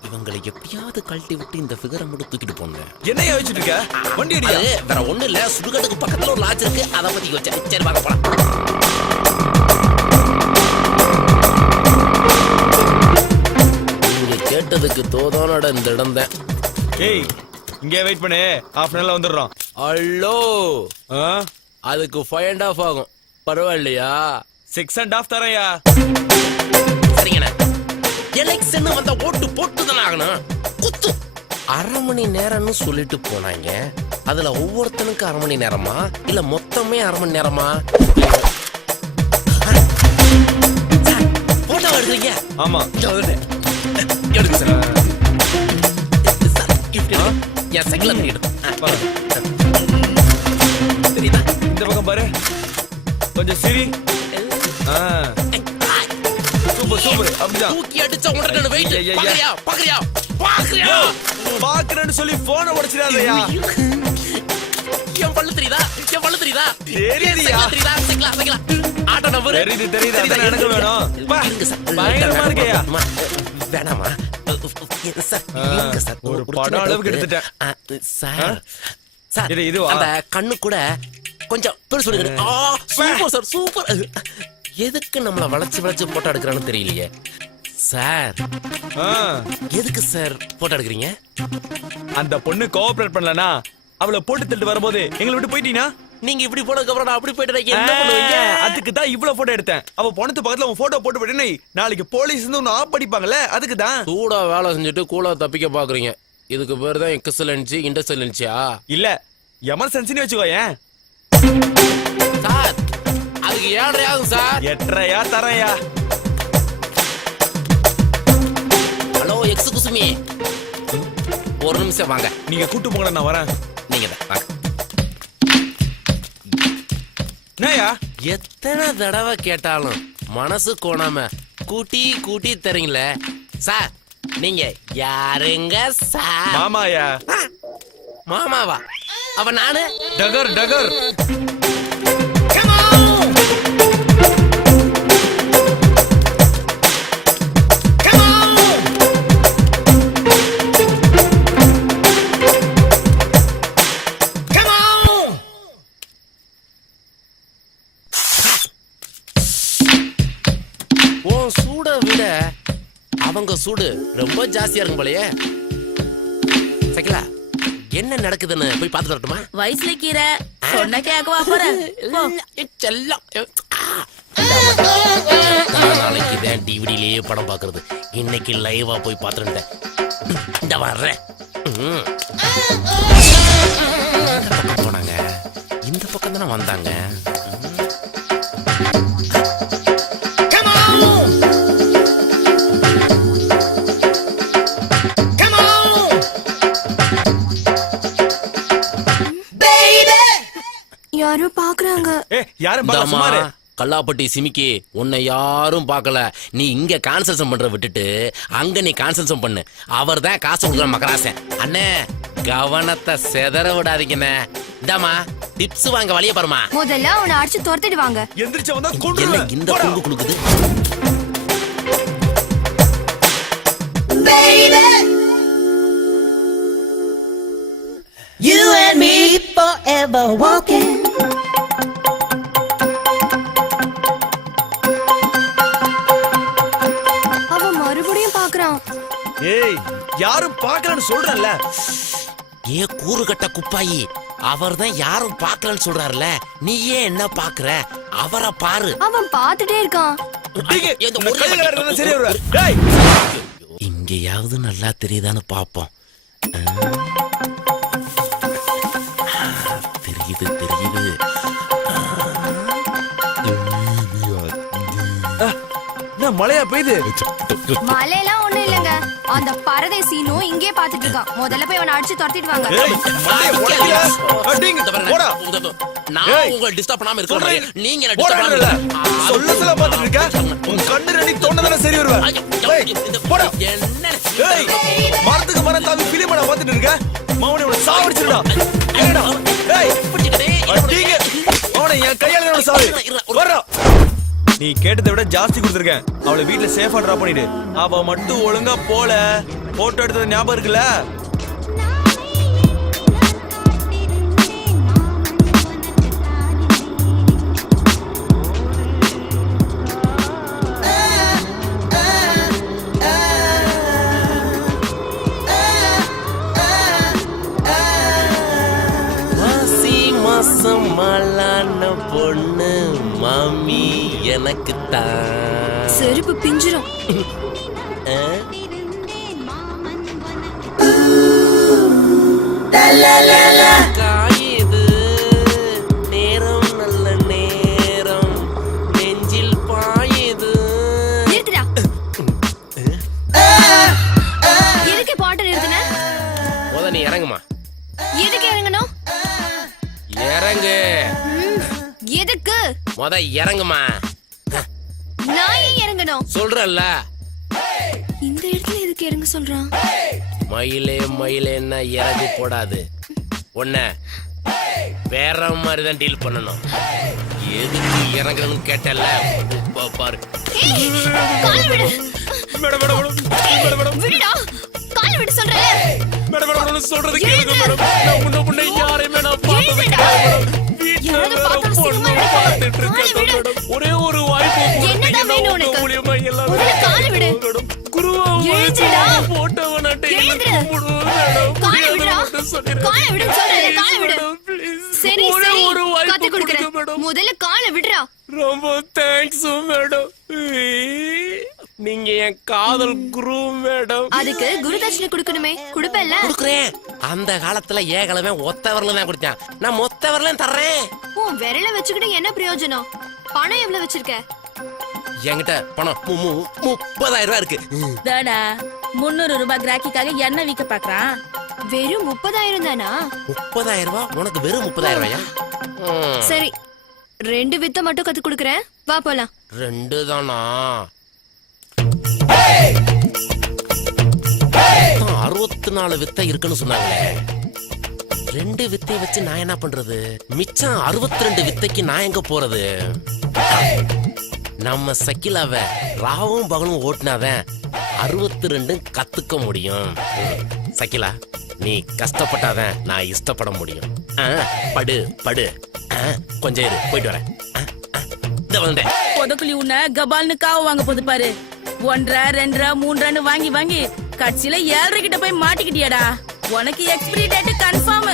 இவங்களை எப்படியாவது கழட்டி விட்டு இந்த ஃபிகரை மட்டும் தூக்கிட்டு போங்க என்னையா வச்சிட்டு இருக்க வண்டி அடியா வேற ஒண்ணு இல்ல சுடுகாட்டுக்கு பக்கத்துல ஒரு லாட்ஜ் இருக்கு அத பத்தி வச்சேன் சரி வாங்க போலாம் நீங்க கேட்டதுக்கு தோதானோட இந்த இடம் தான் ஏய் இங்கே வெயிட் பண்ணு half an hourல வந்துடுறோம் ஹலோ அதுக்கு 5.5 ஆகும் பரவாயில்லையா 6.5 தரேன்யா சரிங்கண்ணா எலெக்ஷன் வந்த ஓட்டு போட்டுதான் ஆகணும் குத்து 1/2 மணி நேரம்னு சொல்லிட்டு போனாங்க அதுல ஒவ்வொருத்தனுக்கு 1/2 மணி நேரமா இல்ல மொத்தமே 1/2 மணி நேரமா போட்டோ எடுக்கிறீங்க ஆமா எடுங்க சார் என் சைக்கிள் தெரியுதா இந்த பக்கம் பாரு கொஞ்சம் சிரி சூப்பர் சூப்பர் அப்படிதான் தூக்கி அடிச்ச உடனே வெயிட் பாக்குறியா பாக்குறேன்னு சொல்லி போனை உடைச்சிடாதயா என் பல்லு தெரியுதா தெரியுதியா சைக்கிளா ஆட்டோ நம்பர் தெரியுது அதான் எனக்கு வேணும் பயங்கரமா இருக்கையா வேணாமா ஒரு படம் அளவுக்கு எடுத்துட்டேன் சார் அந்த கண்ணு கூட கொஞ்சம் பெருசு சூப்பர் சார் சூப்பர் எதுக்கு நம்மள வளைச்சு போட்டோ எடுக்கிறான்னு தெரியலையே சார் எதுக்கு சார் போட்டோ எடுக்கிறீங்க அந்த பொண்ணு கோஆபரேட் பண்ணலனா அவளை போட்டு தள்ளிட்டு வரும்போது எங்களை விட்டு போயிட்டீனா நீங்க இப்படி போனதுக்கு அப்புறம் நான் அப்படி போயிட்டு என்ன பண்ணுவீங்க அதுக்கு தான் இவ்வளவு போட்டோ எடுத்தேன் அவ பொண்ணு பக்கத்துல உன் போட்டோ போட்டு போயிட்டே நாளைக்கு போலீஸ் வந்து உன்னை ஆப் படிப்பாங்கல்ல அதுக்கு தான் சூடா வேலை செஞ்சுட்டு கூலா தப்பிக்க பாக்குறீங்க இதுக்கு பேர் தான் எக்ஸலன்சி இன்டர்சலன்சியா இல்ல எமர்ஜென்சின்னு வச்சுக்கோயேன் சார் அதுக்கு 7.5 ஆகும் சார் 8.5 தரையா ஹலோ எக்ஸ்கியூஸ் மீ ஒரு நிமிஷம் வாங்க நீங்க கூட்டு போங்க நான் வரேன் நீங்க தான் வாங்க என்னயா எத்தனை தடவை கேட்டாலும் மனசு கோணாம கூட்டி தரீங்களே சார் நீங்க யாருங்க சார் மாமாயா மாமாவா அவ நானு டகர் சூடு ரொம்ப ஜாஸ்தியா இருக்கும் போலயே. சகிலா, என்ன நடக்குதுன்னு போய் பார்த்துட்டு வரட்டுமா? வயசுல கீரை சொன்ன கேட்கவா போற? செல்லம். நாளைக்கு தான் டிவிடிலேயே படம் பார்க்கறது. இன்னைக்கு லைவா போய் பார்த்துட்டேன். இந்த வர்றேன். போனாங்க, இந்த பக்கம் தானே வந்தாங்க. யாரும் பாக்குறாங்க. கல்லாப்பட்டி சிமிக்கி, உன்னை யாரும் பார்க்கல. நீ இங்க கான்சன்ட்ரேஷன் பண்ற விட்டுட்டு அங்க நீ கான்சன்ட்ரேஷன் பண்ணு. அவர் தான் காசு கொடுக்குற மகராசன். அண்ணே, கவனத்தை செதற விடாதீங்கண்ணே. இந்தாமா டிப்ஸ் வாங்க வழிய பாருமா. முதல்ல அவனை அடிச்சு துரத்திடுவாங்க. எந்திரிச்சு வந்தா என்ன இந்த குங்கு குடுக்குது? You and me forever walking. அவன் மறுபடியும் பாக்குறான். ஏய், யாரும் பார்க்கலன்னு சொல்றேன்ல. ஏ கூறு கட்ட குப்பாயி, அவர் தான் யாரும் பார்க்கலன்னு சொல்றாருல. நீ ஏன் என்ன பாக்குற? அவரை பாரு. அவன் பார்த்துட்டே இருக்கான். இங்கேயாவது நல்லா தெரியுதான்னு பாப்போம். தெரியுது. மழையா பெய்யுது? மழையெல்லாம் ஒண்ணும் இல்லங்க. அந்த பரதேசினும் இங்கே பாத்துட்டு இருக்கான். முதல்ல போய் அவனை அடிச்சு துரத்திட்டு வாங்க. நான் உங்களை டிஸ்டர்ப் பண்ணாம இருக்கேன். நீங்க என்ன டிஸ்டர்ப் பண்ணல. சொல்லல பாத்துட்டு இருக்க. உன் கண்ணு ரெடி தோண்டதானே சரி வருவ. போடா. என்ன? ஏய், மரத்துக்கு மரம் தாவி பிலிமடா பாத்துட்டு இருக்க. மௌனே உன்னை சாவடிச்சிருடா. ஏடா. ஏய், அடிங்க. அவனை என் கையால அவனை சாவு. வரடா. நீ கேட்டதை விட ஜாஸ்தி கொடுத்துருக்கேன். அவளை வீட்டுல சேஃபா டிராப் பண்ணிடு. அவ மட்டும் ஒழுங்கா போல. போட்டோ எடுத்தது ஞாபகம் இருக்குல்ல? மலான பொண்ணு மாமி எனக்கு தான். செருப்பு பிஞ்சிரும். காயுது நேரம், நல்ல நேரம் நெஞ்சில் பாயுது. நிறுத்துடா. எதுக்கு பாட்டு நிறுத்துன? நீ இறங்குமா. எதுக்கு இறங்கணும்? இறங்கு. எதுக்கு? இறங்குமா. நான் ஏன் இறங்கணும்? சொல்றல்ல. இந்த இடத்துல எதுக்கு இறங்க சொல்றான்? மயிலேன்னா இறங்கு போடாது. உன்ன வேற மாதிரி தான் டீல் பண்ணணும். எதுக்கு இறங்கணும்னு கேட்டல பாரு. கால் விடு. விடுடா. கால் விடு சொல்றேன். சொல்றது கேளுங்க மேடம். நான் முன்ன யாரையுமே நான் பார்த்தது கிடையாது. ஒரே ஒரு வாய்ப்பு. என்னதான் வேணும் உனக்கு? முதல்ல கால் விடு. எழுந்துடா. கால் விடுடா. கால் விடு சொல்றேன். கால் விடு. சரி கத்து கொடுக்கிறேன். முதல்ல காலை விடுறா. ரொம்ப தேங்க்ஸ் மேடம். நீங்க என் காதல் குரு மேடம். அதுக்கு குருதட்சணை கொடுக்கணுமே. கொடுப்பேல்ல? கொடுக்குறேன். அந்த காலத்துல ஏகலவே ஒத்த வரல தான் கொடுத்தேன். நான் மொத்த வரல தர்றேன். உன் விரல வச்சுக்கிட்டு என்ன பிரயோஜனம்? பணம் எவ்வளவு வச்சிருக்க? என்கிட்ட பணம் 30,000 ரூபாய் இருக்கு. தாடா 300 ரூபாய் கிராக்கிக்காக என்ன விக்க பாக்குறான்? வெறும் 30,000 தானா? 30,000 ரூபாய்? உனக்கு வெறும் 30,000 ரூபாயா? சரி, 2 வித்த மட்டும் கத்து கொடுக்கறேன். வா போலாம். 2 தானா? 64 வித்தை இருக்குன்னு சொன்னாங்களே. 2 வித்தை வச்சு நான் என்ன பண்றது? மிச்சம் 62 வித்தைக்கு நான் எங்க போறது? நம்ம சக்கிலாவ ராவும் பகலும் ஓட்டினாதான் 62 கத்துக்க முடியும். சக்கிலா, நீ கஷ்டப்பட்டாதான் நான் இஷ்டப்பட முடியும். படு படு. கொஞ்சம் இரு, போயிட்டு வரேன். உன்னை கபால்னு காவு வாங்க போது பாரு. 1.5 2 3 வாங்கி வாங்கி கட்சியில 7.5 கிட்ட போய் மாட்டிக்கிட்டியாடா. உனக்கு எக்ஸ்பிரி டேட் கன்ஃபார்ம்.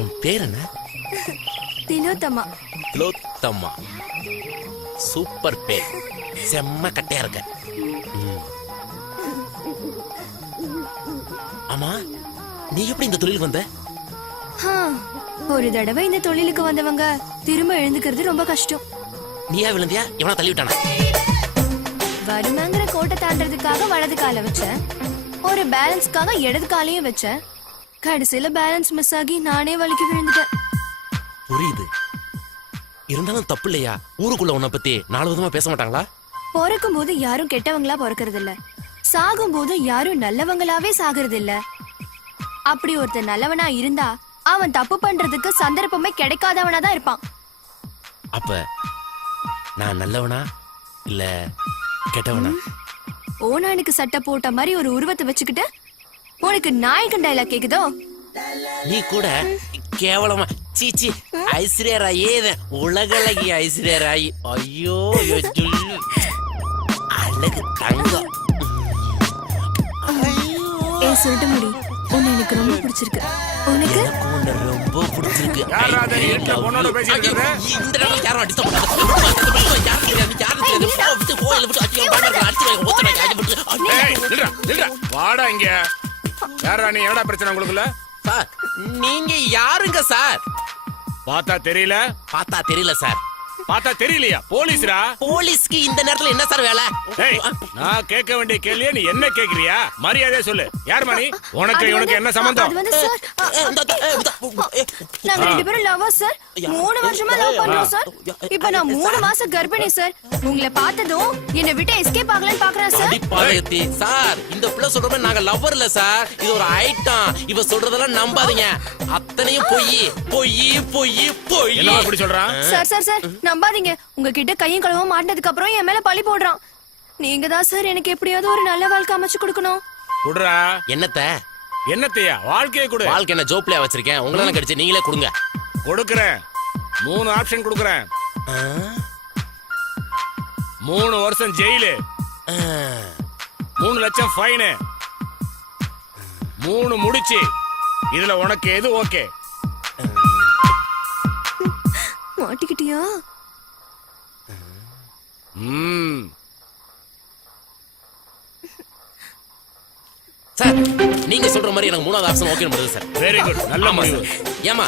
உன் பேர் என்ன? திலோத்தமா. திலோத்தமா, சூப்பர் பேர், செம்ம கட்டையா இருக்க. ஆமா, நீ எப்படி இந்த தொழிலுக்கு வந்த? ஒரு தடவை இந்த தொழிலுக்கு வந்தவங்க திரும்ப எழுந்துக்கிறது ரொம்ப கஷ்டம். நீயா விழுந்தியா? எவனா தள்ளி விட்டானா? வருமாங்கிற கோட்டை தாண்டறதுக்காக வலது காலை வச்சேன், ஒரு பேலன்ஸ்க்காக இடது காலையும் வச்சேன். கடைசியில பேலன்ஸ் மிஸ் ஆகி நானே வலிக்கு விழுந்துட்டேன். புரியுது, இருந்தாலும் தப்பு இல்லையா? ஊருக்குள்ள உன்னை பத்தி 4 விதமா பேச மாட்டாங்களா? பிறக்கும் போது யாரும் கெட்டவங்களா பிறக்கிறது இல்ல, சாகும் போது யாரும் நல்லவங்களாவே சாகிறது இல்ல. அப்படி ஒருத்தர் நல்லவனா இருந்தா அவன் தப்பு பண்றதுக்கு சந்தர்ப்பமே கிடைக்காதவனா தான் இருப்பான். அப்ப நான் நல்லவனா இல்ல கெட்டவனா? ஓனானுக்கு சட்டை போட்ட மாதிரி ஒரு உருவத்தை வச்சுக்கிட்டு உனக்கு நாயகன் டயலாக் கேக்குதோ? நீ கூட கேவலமா சீச்சி ஐஸ்வர்யா ராயே உலகளகி ஐஸ்வர்யா ராய். ஐயோ அழகு தங்கம். சொல்லிட்டு முடி, உன்னை எனக்கு ரொம்ப பிடிச்சிருக்கு. உனக்கு ரொம்ப பிடிச்சிருக்கு. வாடா இங்க. யாரா நீ? என்னடா பிரச்சனை உங்களுக்குள்ள? சார் நீங்க யாருங்க சார்? பார்த்தா தெரியல. பார்த்தா தெரியல சார். பார்த்தா தெரியலையா? போலீஸ்ரா. போலீஸ்க்கு இந்த நேரத்துல என்ன சார் வேலை? நான் கேட்க வேண்டிய கேள்வியே நீ என்ன கேக்குறியா? மரியாதையா சொல்லு. யார் மணி? உனக்கு இவனுக்கு என்ன சம்பந்தம்? நாங்க 2 பேரும் லவ்வர்ஸ் சார். 3 வருஷமா லவ் பண்றோம் சார். இப்போ நான் 3 மாசம் கர்ப்பிணி சார். உங்களை பார்த்ததும் என்னை விட்டு எஸ்கேப் ஆகலாம்னு பாக்குறேன் சார். பாரதி சார், இந்த பிள்ளை சொல்றமே நாங்க லவ்வர் இல்ல சார். இது ஒரு ஐட்டம். இவ சொல்றதெல்லாம் நம்பாதீங்க. அத்தனையும் பொய் பொய் பொய் பொய். என்ன அப்படி சொல்றான்? சார் சார் சார் நம்பாதீங்க. உங்ககிட்ட கையும் களவும் மாட்டினதுக்கு அப்புறம் என் மேல பழி போடுறான். நீங்க தான் சார் எனக்கு எப்படியாவது ஒரு நல்ல வாழ்க்கை அமைச்சு கொடுக்கணும். குடுறா. என்னத்தையா? வாழ்க்கையை கொடு. வாழ்க்கை என்ன ஜோப்லயா வச்சிருக்கேன்? உங்களால கிடைச்சு நீங்களே கொடுங்க. கொடுக்கறேன். 3 ஆப்ஷன் கொடுக்கறேன். 3 வருஷம் ஜெயிலு, 3 லட்சம் ஃபைன், 3 முடிச்சு. இதுல உனக்கு எது ஓகே? மாட்டிக்கிட்டியா? சார் நீங்க சொல்ற மாதிரி எனக்கு 3வது ஆப்ஷன் ஓகே பண்ணுது சார். வெரி குட், நல்ல முடிவு. ஏமா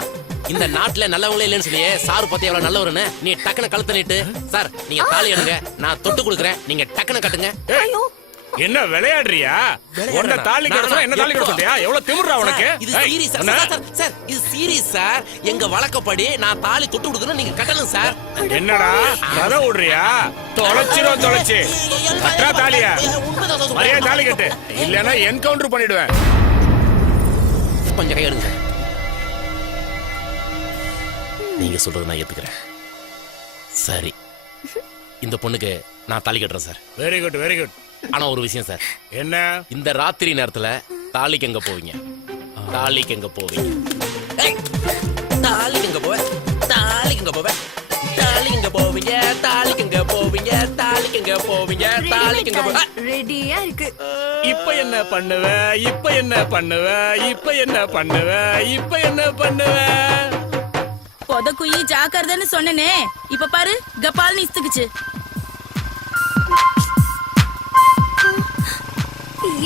இந்த நாட்டுல நல்லவங்களே இல்லைன்னு சொல்லியே சாரு பத்தி எவ்வளவு நல்லவருன்னு நீ டக்குனு கழுத்து நீட்டு. சார் நீங்க தாலி எடுங்க, நான் தொட்டு கொடுக்குறேன், நீங்க டக்குனு கட்டுங்க. என்ன விளையாடுறியா? உன்ன தாலி கட்டற என்ன தாலி கட்ட சொல்றியா? எவ்வளவு திமிர்றா உனக்கு? இது சீரியஸ் சார். சார் இது சீரியஸ் சார். எங்க வழக்கப்படி நான் தாலி தொட்டு கொடுக்கணும், நீங்க கட்டணும் சார். என்னடா கதை ஓடுறியா? தொலைச்சி கட்டா தாலியா? மரியாதை தாலி கட்டு, இல்லனா என்கவுண்டர் பண்ணிடுவேன். கொஞ்சம் கை எடுங்க. நீங்க சொல்றது நான் ஏத்துக்கிறேன். சரி, இந்த பொண்ணுக்கு நான் தாலி கட்டுறேன் sir. Very good very good. ஆனா ஒரு விஷயம் சார். என்ன? இந்த ராத்திரி நேரத்துல தாலிக்கு எங்க போவீங்க? தாலிக்கு எங்க போவீங்க? தாலிக்கு எங்க போவ? தாலிக்கு எங்க போவ? தாலிக்கு எங்க போவீங்க? தாலிக்கு எங்க போவீங்க? தாலிக்கு எங்க போவீங்க? தாலிக்கு எங்க போவ? ரெடியா இருக்கு. இப்ப என்ன பண்ணுவ? இப்ப என்ன பண்ணுவ? இப்ப என்ன பண்ணுவ? இப்ப என்ன பண்ணுவ? பொதக்குயி ஜாக்கிரதைன்னு சொன்னனே, இப்ப பாரு கபால்னு இஸ்துக்குச்சு.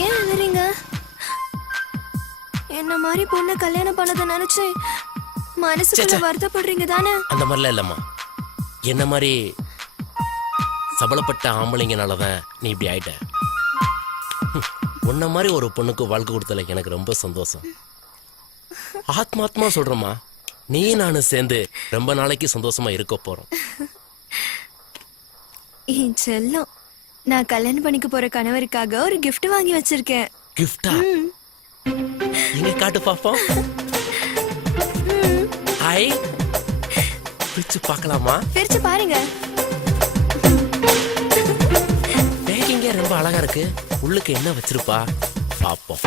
ஏன் அழறீங்க? என்ன மாதிரி பொண்ணு கல்யாணம் பண்ணத நினைச்சு மனசுக்குள்ள வருத்தப்படுறீங்க தானே? அந்த மாதிரிலாம் இல்லம்மா. என்ன மாதிரி சபலப்பட்ட ஆம்பளைங்கனாலதான் நீ இப்படி ஆயிட்ட. உன்ன மாதிரி ஒரு பொண்ணுக்கு வாழ்க்கை கொடுத்தல எனக்கு ரொம்ப சந்தோஷம். ஆத்மாத்மா சொல்றமா, நீ நானும் சேர்ந்து ரொம்ப நாளைக்கு சந்தோஷமா இருக்க போறோம். என் செல்லம், நான் கல்யாணம் பண்ணிக்க போற கணவருக்காக ஒரு gift வாங்கி வச்சிருக்கேன். கிஃப்டா? எங்க காட்டு பாப்போம். ஐ பிரிச்சு பார்க்கலாமா? பிரிச்சு பாருங்க. பேக்கிங்க ரொம்ப அழகா இருக்கு. உள்ளுக்கு என்ன வச்சிருப்பா பாப்போம்.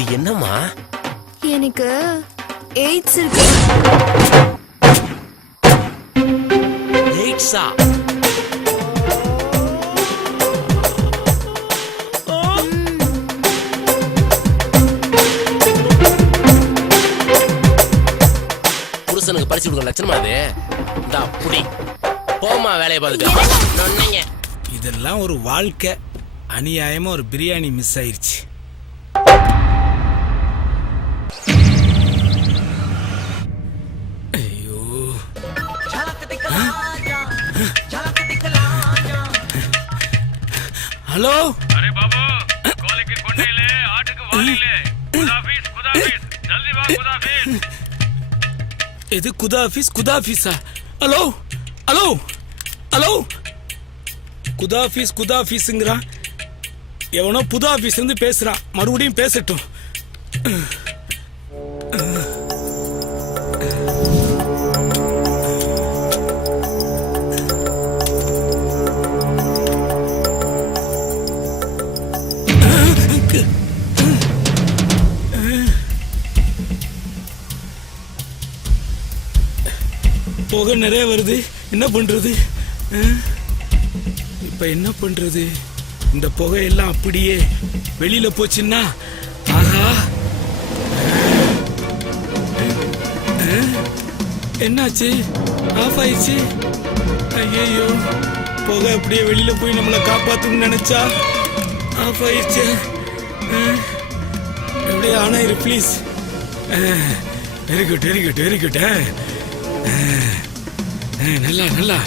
இது என்னம்மா? எனக்கு எய்ட்ஸ் இருக்கு. எய்ட்ஸா? புருஷனுக்கு படிச்சு கொடுக்க லட்சணமா அது? இந்தா புடி, போமா வேலையை பார்த்துட்டு. இதெல்லாம் ஒரு வாழ்க்கை. அநியாயமா ஒரு பிரியாணி மிஸ் ஆயிருச்சு. ஐயோ, ஹலோ. अरे बाबू, कॉल के कोने ले, आटे को वाली ले. खुदाफिज, जल्दी वाह खुदाफिज. இது குதாஃபீஸ்? குதாஃபீஸா? Hello hello hello. குதாஃபீஸ்ங்கிறான். எவனோ புது ஆபீஸ் இருந்து பேசுறான். மறுபடியும் பேசட்டும். புகை நிறைய வருது. என்ன பண்றது? இப்ப என்ன பண்றது? இந்த புகையெல்லாம் அப்படியே வெளியில போச்சுன்னா, ஆஹா, என்னாச்சு? ஆஃப் ஆயிடுச்சு. ஐயோ, புகை அப்படியே வெளியில போய் நம்மளை காப்பாத்துன்னு நினைச்சா ஆஃப் ஆயிடுச்சு. எப்படியே ஆனாயிரு please. Very good very good very good. நல்லா நல்லா.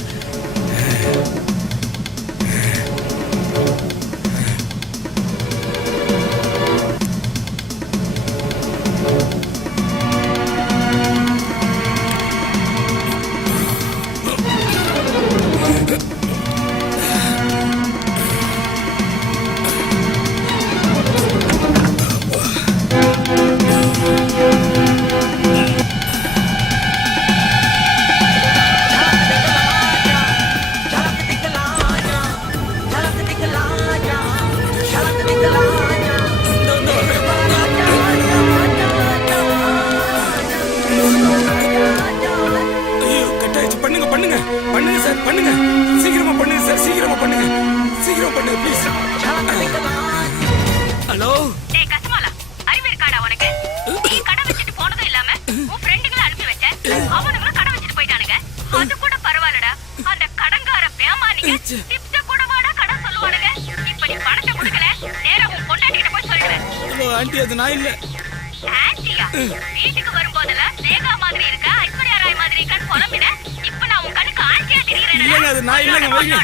ஹலோ. டேய் கஸ்மாலா, அறிவு இருக்காடா உனக்கு? நீ கடை வச்சிட்டு போனதும் இல்லாம உன் ஃப்ரெண்டுங்களை அனுப்பி வச்ச. அவனுங்களும் கடை வச்சிட்டு போயிட்டானுங்க. அது கூட பரவாயில்லடா. அந்த கடங்கார பேமானிங்க டிப்ட கூட வாடா கடை சொல்லுவானுங்க. இப்ப நீ பணத்தை கொடுக்கல, நேரா உன் பொண்டாட்டிகிட்ட போய் சொல்லுவேன். ஹலோ ஆண்டி, அது நான் இல்ல. ஆண்டியா? வீட்டுக்கு வரும்போதெல்லாம் தேகா மாதிரி இருக்க, ஐஸ்வர்யா ராய் மாதிரி இருக்கான்னு புலம்பின. இப்ப நான் உன் கண்ணுக்கு ஆண்டியா தெரிகிறேன். இல்லங்க, அது நான் இல்லங்க. வைங்க.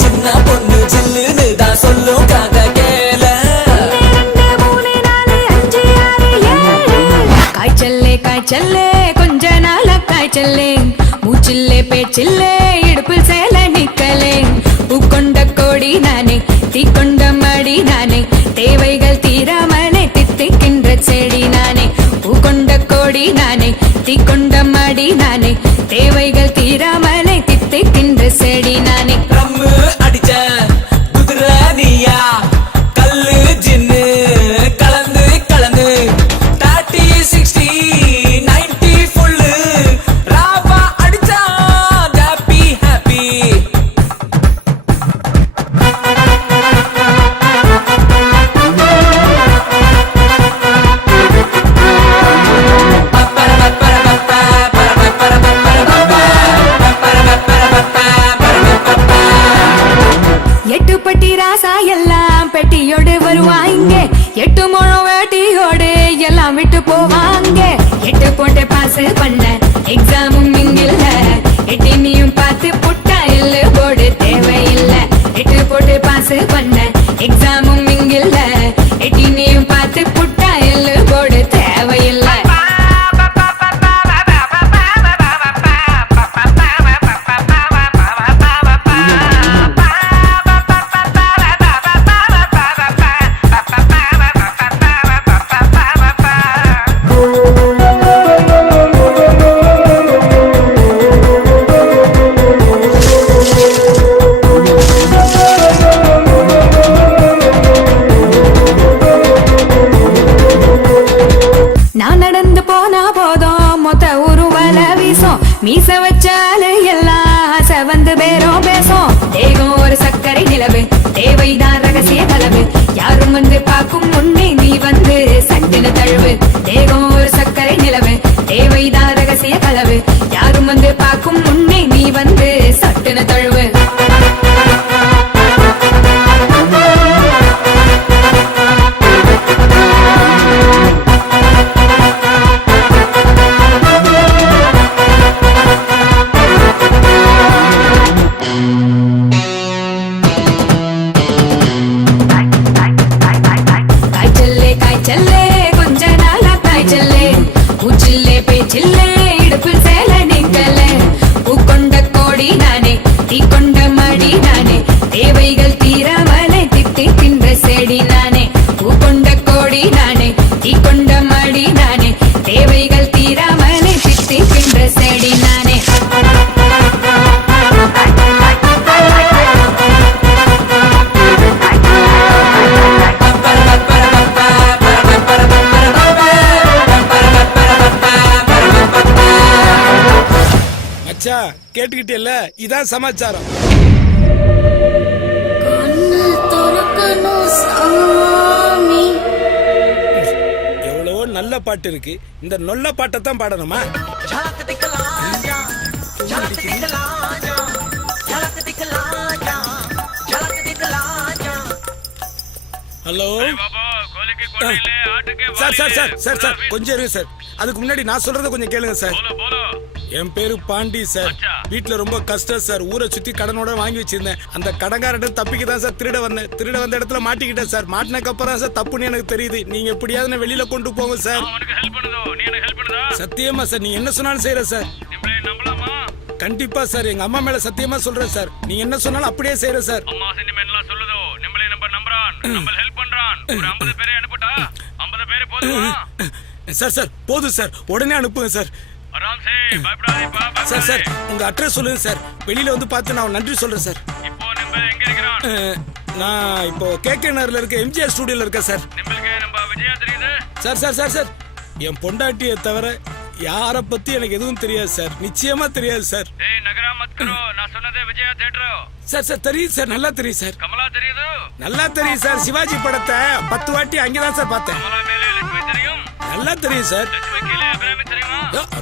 சின்ன பொண்ணு சில்லுன்னு தான் சொல்லும் கதை கேள. காய்ச்சல்லே காய்ச்சல்லே கொஞ்ச நாள காய்ச்சல்லே, மூச்சில்லே பேச்சில்லே இடுப்பில் சேல நிக்கலே. பூக்கொண்ட கோடி நானே, தீக்கொண்ட மடி நானே, தேவைகள் தீராமலே தித்திக்கின்ற செடி நானே. பூக்கொண்ட கோடி நானே, தீக்கொண்ட மடி நானே, தேவைகள் தீராமலே தித்திக்கின்ற செடி நானே. ரம்மு அடிச்ச குதிரை நீயா, கல்லு ஜின்னு கலந்து கலந்து 30 60 90 ஃபுல்லு ராவா அடிச்சா ஹாப்பி ஹாப்பி. பாஸ் பண்ண எக்ஸாமும் இங்கில்ல எட்டினியும் பார்த்து புட்டா எல்லு போர்டு தேவையில்ல 8 போட்டு பாஸ் பண்ண எக்ஸாமும் இங்கில்ல எட்டினியும் பார்த்து புட்டா எல்லு போர்டு தேவையில்ல நான் நடந்து போனா போதும் மொத்த உருவல வீசும் மீச வச்சாலு எல்லாம் செவந்து பேரும் பேசும் தேகம் ஒரு சர்க்கரை நிலவு தேவைதான் ரகசிய கலவு யாரும் வந்து பார்க்கும் முன்னே நீ வந்து சட்டின தழுவு தேகம் ஒரு சர்க்கரை நிலவு தேவைதான் ரகசிய கலவு யாரும் வந்து பார்க்கும் முன்னே நீ வந்து சட்டின தழுவு காய்ச்சல்லே கொஞ்ச நாளா காய்ச்சல்லே மூச்சில்லே பேச்சில்லே இடுப்பில் சேல நிக்கல பூக்கொண்ட கோடி நானே தீ கொண்ட மடி நானே தேவைகள் தீராமலே தித்திக்கின்ற செடி நானே பூக்கொண்ட கோடி நானே தீ கொண்ட மடி நானே தேவைகள் தீராமலே தித்திக்கின்ற செடி நானே மச்சா கேட்டுக்கிட்டேல்ல இதான் சமாச்சாரம். எவ்வளவோ நல்ல பாட்டு இருக்கு, இந்த நொல்ல பாட்டை தான் பாடணுமா? Hello sir sir sir sir sir கொஞ்சம் இருங்க சார். அதுக்கு முன்னாடி நான் சொல்றத கொஞ்சம் கேளுங்க சார். என் பேரு பாண்டி சார். வீட்டுல ரொம்ப கஷ்டம் சார். ஊரை சுத்தி கடனோட வாங்கி வச்சிருந்தேன். அந்த கடங்காரன் தப்பிக்க தான் சார் திருட வந்தேன். திருட வந்த இடத்துல மாட்டிக்கிட்டேன் சார். மாட்டினக்கு அப்புறம் சார் தப்புன்னு எனக்கு தெரியுது. நீங்க எப்படியாவது வெளியில கொண்டு போங்க சார். சத்தியமா சார், நீங்க என்ன சொன்னாலும் செய்யறேன் சார். கண்டிப்பா சார், எங்க அம்மா மேல சத்தியமா சொல்றேன் சார். நீங்க என்ன சொன்னாலும் அப்படியே செய்யறேன் சார். சார் சார் போதும் சார், உடனே அனுப்புங்க சார். சார் சார் உங்க அட்ரஸ் சொல்லுங்க சார். வெளியில வந்து பார்த்து நான் நன்றி சொல்றேன் சார். நான் இப்போ கேகே நகர்ல இருக்க எம்ஜிஆர் ஸ்டுடியோல இருக்கேன் sir. Sir sir sir sir என் பொண்டாட்டியை தவிர யார பத்தி எனக்கு எதுவும் தெரியாது சார். நிச்சயமா தெரியாது சார். சார் சார் தெரியும் சார், நல்லா தெரியும் சார். நல்லா தெரியும் சார். சிவாஜி படத்தை 10 வாட்டி அங்கதான் சார் பார்த்தேன். நல்லா தெரியும் சார்.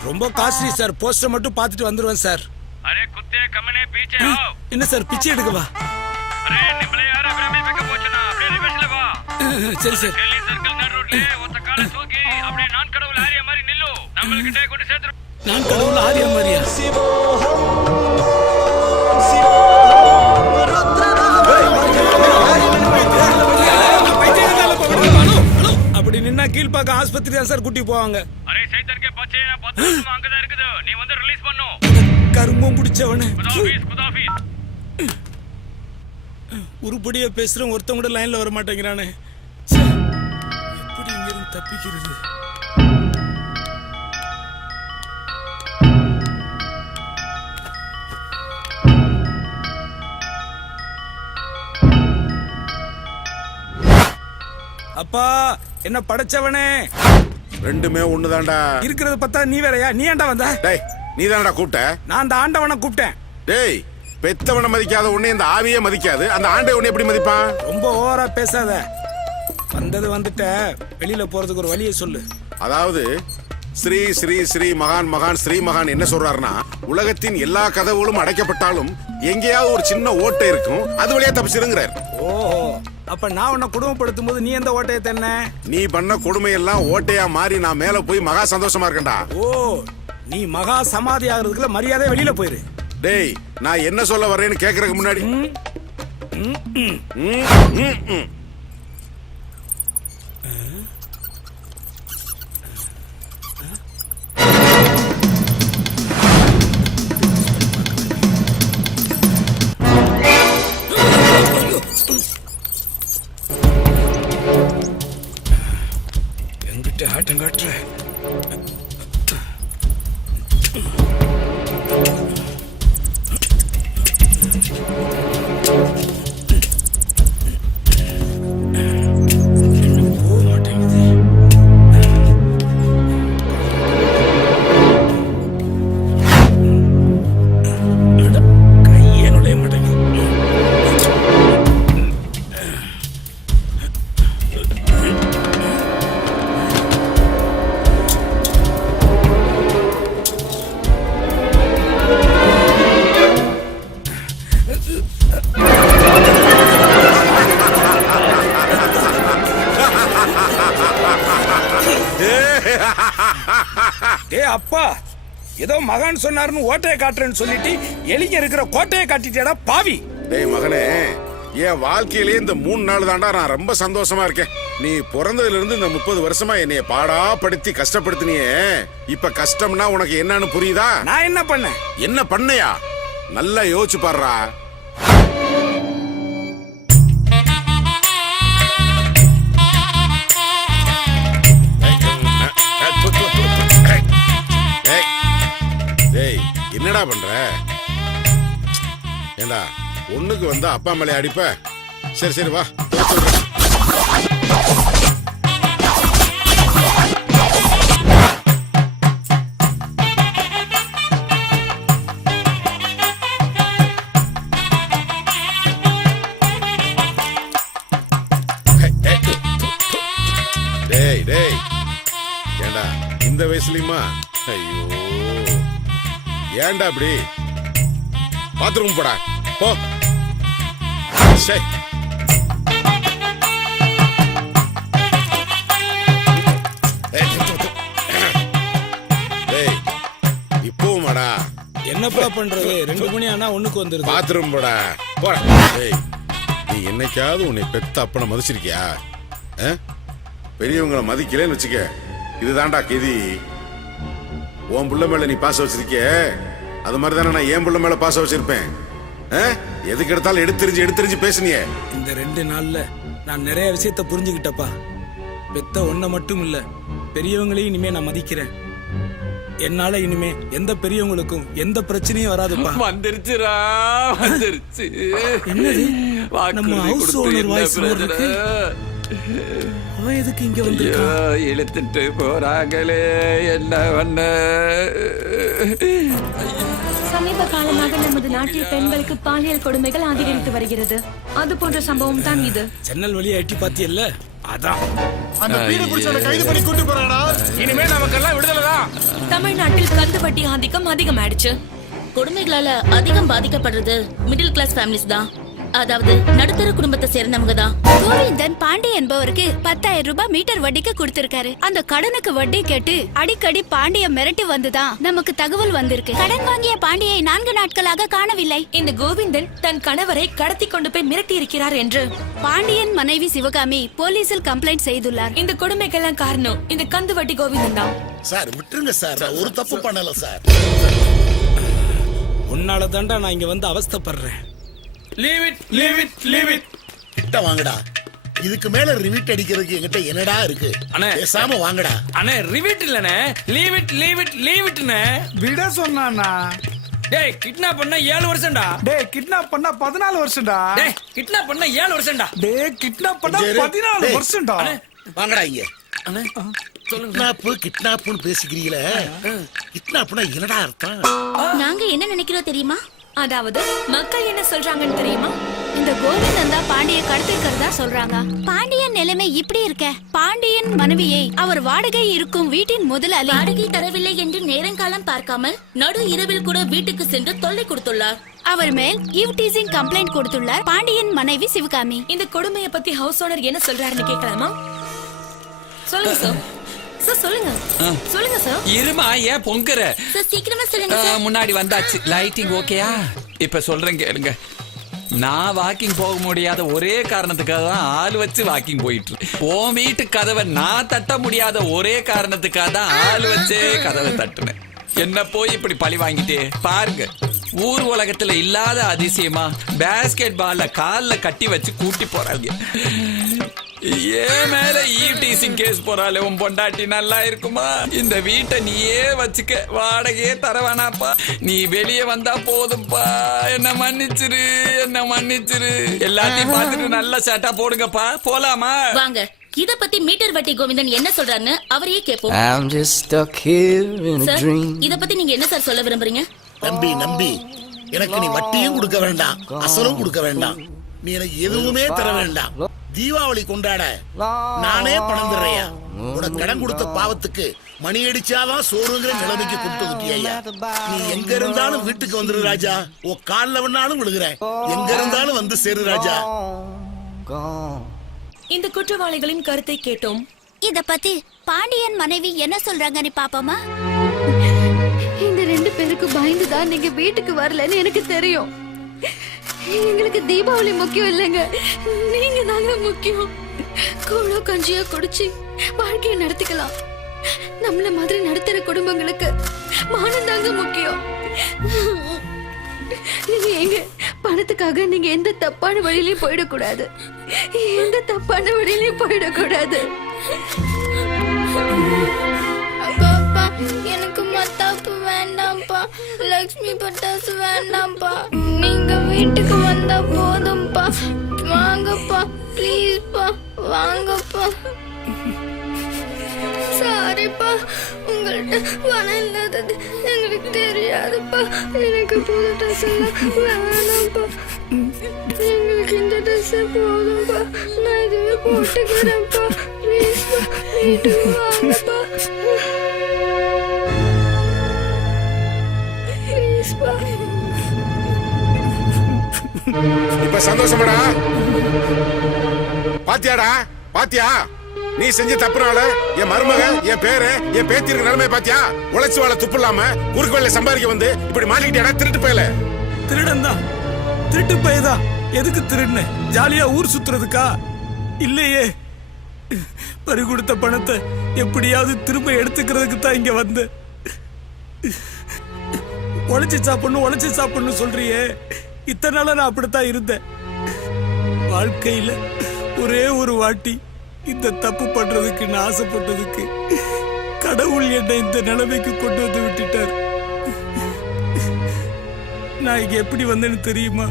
ரொம்ப காஸ்ட்லி சார். போஸ்டர் மட்டும் பார்த்துட்டு வந்துருவேன் சார். என்ன சார் பிச்சை எடுக்கவா? சரி சார். நான் கடவுள் ஆரியா மாதிரியா? அப்படி நின்னா கீழ்பாக்க ஆஸ்பத்திரி தான் சார் கூட்டி போவாங்க. கரும்பும் பிடிச்சவனே, உருப்படியா பேசுறேன், ஒருத்தன் கூட லைன்ல வர மாட்டேங்கிறானே. எப்படி இங்கிருந்து தப்பிக்கிறது? அப்பா என்ன படைச்சவனே. ரெண்டுமே ஒண்ணுதான்டா. இருக்கிறது பார்த்தா நீ வேறயா? நீ ஏன்டா வந்த? டேய் நீ தானடா கூப்பிட்ட? நான் அந்த ஆண்டவனை கூப்பிட்டேன். டேய் பெத்தவனை மதிக்காத உன்னை இந்த ஆவியே மதிக்காது. அந்த ஆண்டை உன்னை எப்படி மதிப்பான்? ரொம்ப ஓவரா பேசாத. வந்தது வந்துட்ட, வெளியில போறதுக்கு ஒரு வழியை சொல்லு. அதாவது ஸ்ரீ ஸ்ரீ ஸ்ரீ மகான் மகான் ஸ்ரீ மகான் என்ன சொல்றாருன்னா, உலகத்தின் எல்லா கதவுகளும் அடைக்கப்பட்டாலும் எங்கேயாவது ஒரு சின்ன ஓட்டை இருக்கும், அது வழியா தப்பிச்சிருங்கிறார். ஓஹோ, அப்ப நான் உன்னை குடும்பப்படுத்தும் போது நீ எந்த ஓட்டையை தென்ன? நீ பண்ண கொடுமை எல்லாம் ஓட்டையா மாறி நான் மேல போய் மகா சந்தோஷமா இருக்கேன்டா. ஓ, நீ மகா சமாதி ஆகிறதுக்குள்ள மரியாதை வெளியில போயிரு. டேய் நான் என்ன சொல்ல வர்றேன்னு கேக்குறதுக்கு முன்னாடி எங்கிட்ட ஆட்டம் காட்டுற? அப்பா ஏதோ மகான் சொன்னாருன்னு ஓட்டையை காட்டுறேன்னு சொல்லிட்டு எலிங்க இருக்கிற கோட்டையை காட்டிட்டேடா பாவி. டேய் மகனே, என் வாழ்க்கையிலே இந்த 3 நாள் தாண்டா நான் ரொம்ப சந்தோஷமா இருக்கேன். நீ பிறந்ததுல இருந்து இந்த 30 வருஷமா என்னைய பாடா படுத்தி கஷ்டப்படுத்தினியே. இப்ப கஷ்டம்னா உனக்கு என்னன்னு புரியுதா? நான் என்ன பண்ணேன்? என்ன பண்ணையா? நல்லா யோசிச்சு பாருடா. என்னடா பண்ற? ஏண்டா ஒண்ணுக்கு வந்தா அப்பா மேலே அடிப்ப? சரி சரி வா. டேய் டேய் ஏண்டா இந்த வயசுலயுமா? ஐயோ ஏண்டா அப்படி? பாத்ரூம் போடா போ. இப்போமாடா என்னப்பா பண்றது? 2 மணி ஆனா ஒண்ணுக்கு வந்துருது. பாத்ரூம் போடா போடா. டேய் நீ என்னைக்காவது உன்னை பெத்த அப்பனை மதிச்சிருக்கியா? பெரியவங்களை மதிக்கலன்னு வச்சுக்க, இதுதான்டா கெதி. உன் புள்ள மேல நீ பாச வச்சிருக்க, அது மாதிரி தானே நான் என் புள்ள மேல பாச வச்சிருப்பேன். எதுக்கு எடுத்தாலும் எடுத்தறிஞ்சு பேசுனியே. இந்த 2 நாள்ல நான் நிறைய விஷயத்த புரிஞ்சுக்கிட்டப்பா. பெத்த ஒன்ன மட்டும் இல்ல, பெரியவங்களையும் இனிமே நான் மதிக்கிறேன். என்னால இனிமே எந்த பெரியவங்களுக்கும் எந்த பிரச்சனையும் வராதுப்பா. வந்துருச்சுடா, வந்துருச்சு. என்னது நம்ம ஹவுஸ் ஓனர் வாய்ஸ் இருக்கு? அவன் எதுக்கு இங்க வந்திருக்கான்? இழுத்துட்டு போறாங்களே, என்ன பண்ண? சமீப காலமாக நமது நாட்டில் பெண்களுக்கு பாலியல் கொடுமைகள் அதிகரித்து வருகிறது. அது போன்ற சம்பவம் தான் இது. ஜன்னல் வழியா எட்டி பாத்தியல்ல, அதான் அந்த பீட புடிச்சவனை கைது பண்ணி கூட்டி போறானா? இனிமே நமக்கெல்லாம் விடுதலைதான். தமிழ்நாட்டில் கந்து வட்டி ஆதிக்கம் அதிகமாயிடுச்சு. கொடுமைகளால அதிகம் பாதிக்கப்படுறது மிடில் கிளாஸ் ஃபேமிலிஸ் தான். அதாவது நடுத்தர குடும்பத்தை சேர்ந்தவங்க தான். கோவிந்தன் பாண்டி என்பவருக்கு 10,000 ரூபாய் மீட்டர் வட்டிக்கு கொடுத்திருக்காரு. அந்த கடனுக்கு வட்டி கேட்டு அடிக்கடி பாண்டிய மிரட்டி வந்துதான் நமக்கு தகவல் வந்திருக்கு. கடன் வாங்கிய பாண்டியை 4 நாட்களாக காணவில்லை. இந்த கோவிந்தன் தன் கணவரை கடத்தி கொண்டு போய் மிரட்டி இருக்கிறார் என்று பாண்டியன் மனைவி சிவகாமி போலீசில் கம்ப்ளைண்ட் செய்துள்ளார். இந்த கொடுமைக்கெல்லாம் காரணம் இந்த கந்து வட்டி கோவிந்தன் தான். சார் விட்டுருங்க சார், ஒரு தப்பு பண்ணல சார். உன்னால தாண்டா நான் இங்க வந்து அவஸ்தைப்படுறேன். Leave it leave it leave it. கிட்ட வாங்கடா. இதுக்கு மேல ரிவிட் அடிக்கிறதுக்கு என்கிட்ட என்னடா இருக்கு? அண்ணே பேசாம வாங்கடா. அண்ணே ரிவிட் இல்லனே, leave it leave it leave இட்னே. விட சொன்னானா? டேய் கிட்னாப் பண்ண 7 வருஷம்டா. டேய் கிட்னாப் பண்ண 14 வருஷம்டா. டேய் கிட்னாப் பண்ண 7 வருஷம்டா. டேய் கிட்னாப் பண்ண 14 வருஷம்டா. வாங்கடா இங்க. அண்ணே சொல்லுங்க. கிட்னாப்னு பேசிக்கிறீங்களே, கிட்னாப்னா என்னடா அர்த்தம்? நாங்க என்ன நினைக்கிறோம் தெரியுமா? அதாவது மக்கள் என்ன சொல்றாங்கன்னு தெரியுமா? இந்த கோவிந்தன் தான் பாண்டியை கடத்திருக்கிறதா சொல்றாங்க. பாண்டியன் நிலைமை இப்படி இருக்க, பாண்டியன் மனைவியை அவர் வாடகை இருக்கும் வீட்டின் முதலாளி வாடகை தரவில்லை என்று நேரங்காலம் பார்க்காமல் நடு இரவில் கூட வீட்டுக்கு சென்று தொல்லை கொடுத்துள்ளார். அவர் மேல் ஈவ் டீசிங் கம்ப்ளைண்ட் கொடுத்துள்ளார் பாண்டியன் மனைவி சிவகாமி. இந்த கொடுமையை பத்தி ஹவுஸ் ஓனர் என்ன சொல்றாருன்னு கேட்கலாமா? சொல்லுங்க சார். சார் சொல்லுங்க சொல்லுங்க சார். இருமா ஏன் பொங்குற? சார் சீக்கிரமா சொல்லுங்க சார். முன்னாடி வந்தாச்சு. லைட்டிங் ஓகேயா? இப்ப சொல்றேன் கேளுங்க. நான் வாக்கிங் போக முடியாத ஒரே காரணத்துக்காக தான் ஆள் வச்சு வாக்கிங் போயிட்டு இருக்கேன். உன் வீட்டு கதவை நான் தட்ட முடியாத ஒரே காரணத்துக்காக தான் ஆள் வச்சே கதவை தட்டுனேன். என்ன போய் இப்படி பழி வாங்கிட்டே பாருங்க. ஊர் உலகத்துல இல்லாத அதிசயமா பேஸ்கெட் பால்ல கால்ல கட்டி வச்சு கூட்டி போறாங்க. ஏன் மேல ஈவ்டீசிங் கேஸ் போறாளே உன் பொண்டாட்டி நல்லா இருக்குமா? இந்த வீட்டை நீயே வச்சுக்க, வாடகையே தர வேணாப்பா. நீ வெளியே வந்தா போதும்பா. என்ன மன்னிச்சிரு, என்ன மன்னிச்சிரு. எல்லாத்தையும் பார்த்துட்டு நல்லா சேட்டா போடுங்கப்பா. போலாமா? வாங்க. இத பத்தி மீட்டர் வட்டி கோவிந்தன் என்ன சொல்றாருன்னு அவரையே கேட்போம். I'm just stuck here in a sir, dream. இத பத்தி நீங்க என்ன சார் சொல்ல விரும்புறீங்க? நம்பி எனக்கு நீ வட்டியும் கொடுக்க வேண்டாம், அசலும் கொடுக்க வேண்டாம். நீ எனக்கு எதுவுமே தர வேண்டாம். தீபாவளி கொண்டாட நானே பணம் தர்றையா. உனக்கு கடன் கொடுத்த பாவத்துக்கு மணி அடிச்சாதான் சோறுங்கிற நிலைமைக்கு கொடுத்து விட்டியா. நீ எங்க இருந்தாலும் வீட்டுக்கு வந்துரு ராஜா. உன் கால்ல வேணாலும் விழுகிறேன். எங்க இருந்தாலும் வந்து சேரு ராஜா. இந்த குற்றவாளிகளின் கருத்தை கேட்டோம். இத பத்தி பாண்டியன் மனைவி என்ன சொல்றாங்கன்னு பாப்போமா? இந்த 2 பேருக்கு பயந்துதான் நீங்க வீட்டுக்கு வரலன்னு எனக்கு தெரியும். எங்களுக்கு தீபாவளி முக்கியம் இல்லைங்க, நீங்க தாங்க முக்கியம். கூழோ கஞ்சியோ குடிச்சு வாழ்க்கையை நடத்திக்கலாம். நம்மள மாதிரி நடுத்தர குடும்பங்களுக்கு மானம் தாங்க முக்கியம். நீங்க எங்க பணத்துக்காக நீங்க எந்த தப்பான வழியிலயும் போயிடக்கூடாது. எந்த தப்பான வழியிலயும் போயிடக்கூடாது. அப்பா எனக்கு மத்தாப்பு வேண்டாம்ப்பா. லக்ஷ்மி பட்டாசு வேண்டாம்ப்பா. நீங்க வீட்டுக்கு வந்தா போதும்பா. வாங்கப்பா, ப்ளீஸ்ப்பா, வாங்கப்பா. சாரிப்பா, உங்கள்கிட்ட பணம் இல்லாதது எங்களுக்கு தெரியாதுப்பா. எனக்கு புது ட்ரெஸ் எல்லாம் வேணாம்ப்பா. எங்களுக்கு இந்த ட்ரெஸ் போதும்பா. நான் இதுவே போட்டுக்கிறேன்ப்பா. ப்ளீஸ்ப்பா, வீட்டுக்கு வாங்கப்பா. ப்ளீஸ்ப்பா. இப்ப சந்தோஷமாடா? பாத்தியாடா, பாத்தியா? நீ செஞ்ச தப்புனால என் மருமக, என் பேரு, என் பேத்தி இருக்க நிலைமை பாத்தியா? உழைச்சு வாழ துப்பு இல்லாம குறுக்கு வேலை சம்பாதிக்க வந்து இப்படி மாட்டிக்கிட்டா. திருட்டு போயல. திருடன் தான், திருட்டு பையதான். எதுக்கு திருடுன? ஜாலியா ஊர் சுத்துறதுக்கா? இல்லையே, பறி கொடுத்த பணத்தை எப்படியாவது திரும்ப எடுத்துக்கிறதுக்கு தான் இங்க வந்து. உழைச்சி சாப்பிடணும் சொல்றியே. இத்தனை நாள நான் அப்படித்தான் இருந்தேன். வாழ்க்கையில ஒரே ஒரு வாட்டி இந்த தப்பு பண்றதுக்கு நான் ஆசைப்பட்டதுக்கு கடவுள் என்னை இந்த நிலைமைக்கு கொண்டு வந்து விட்டுட்டார். நான் இங்க எப்படி வந்தேன்னு தெரியுமா?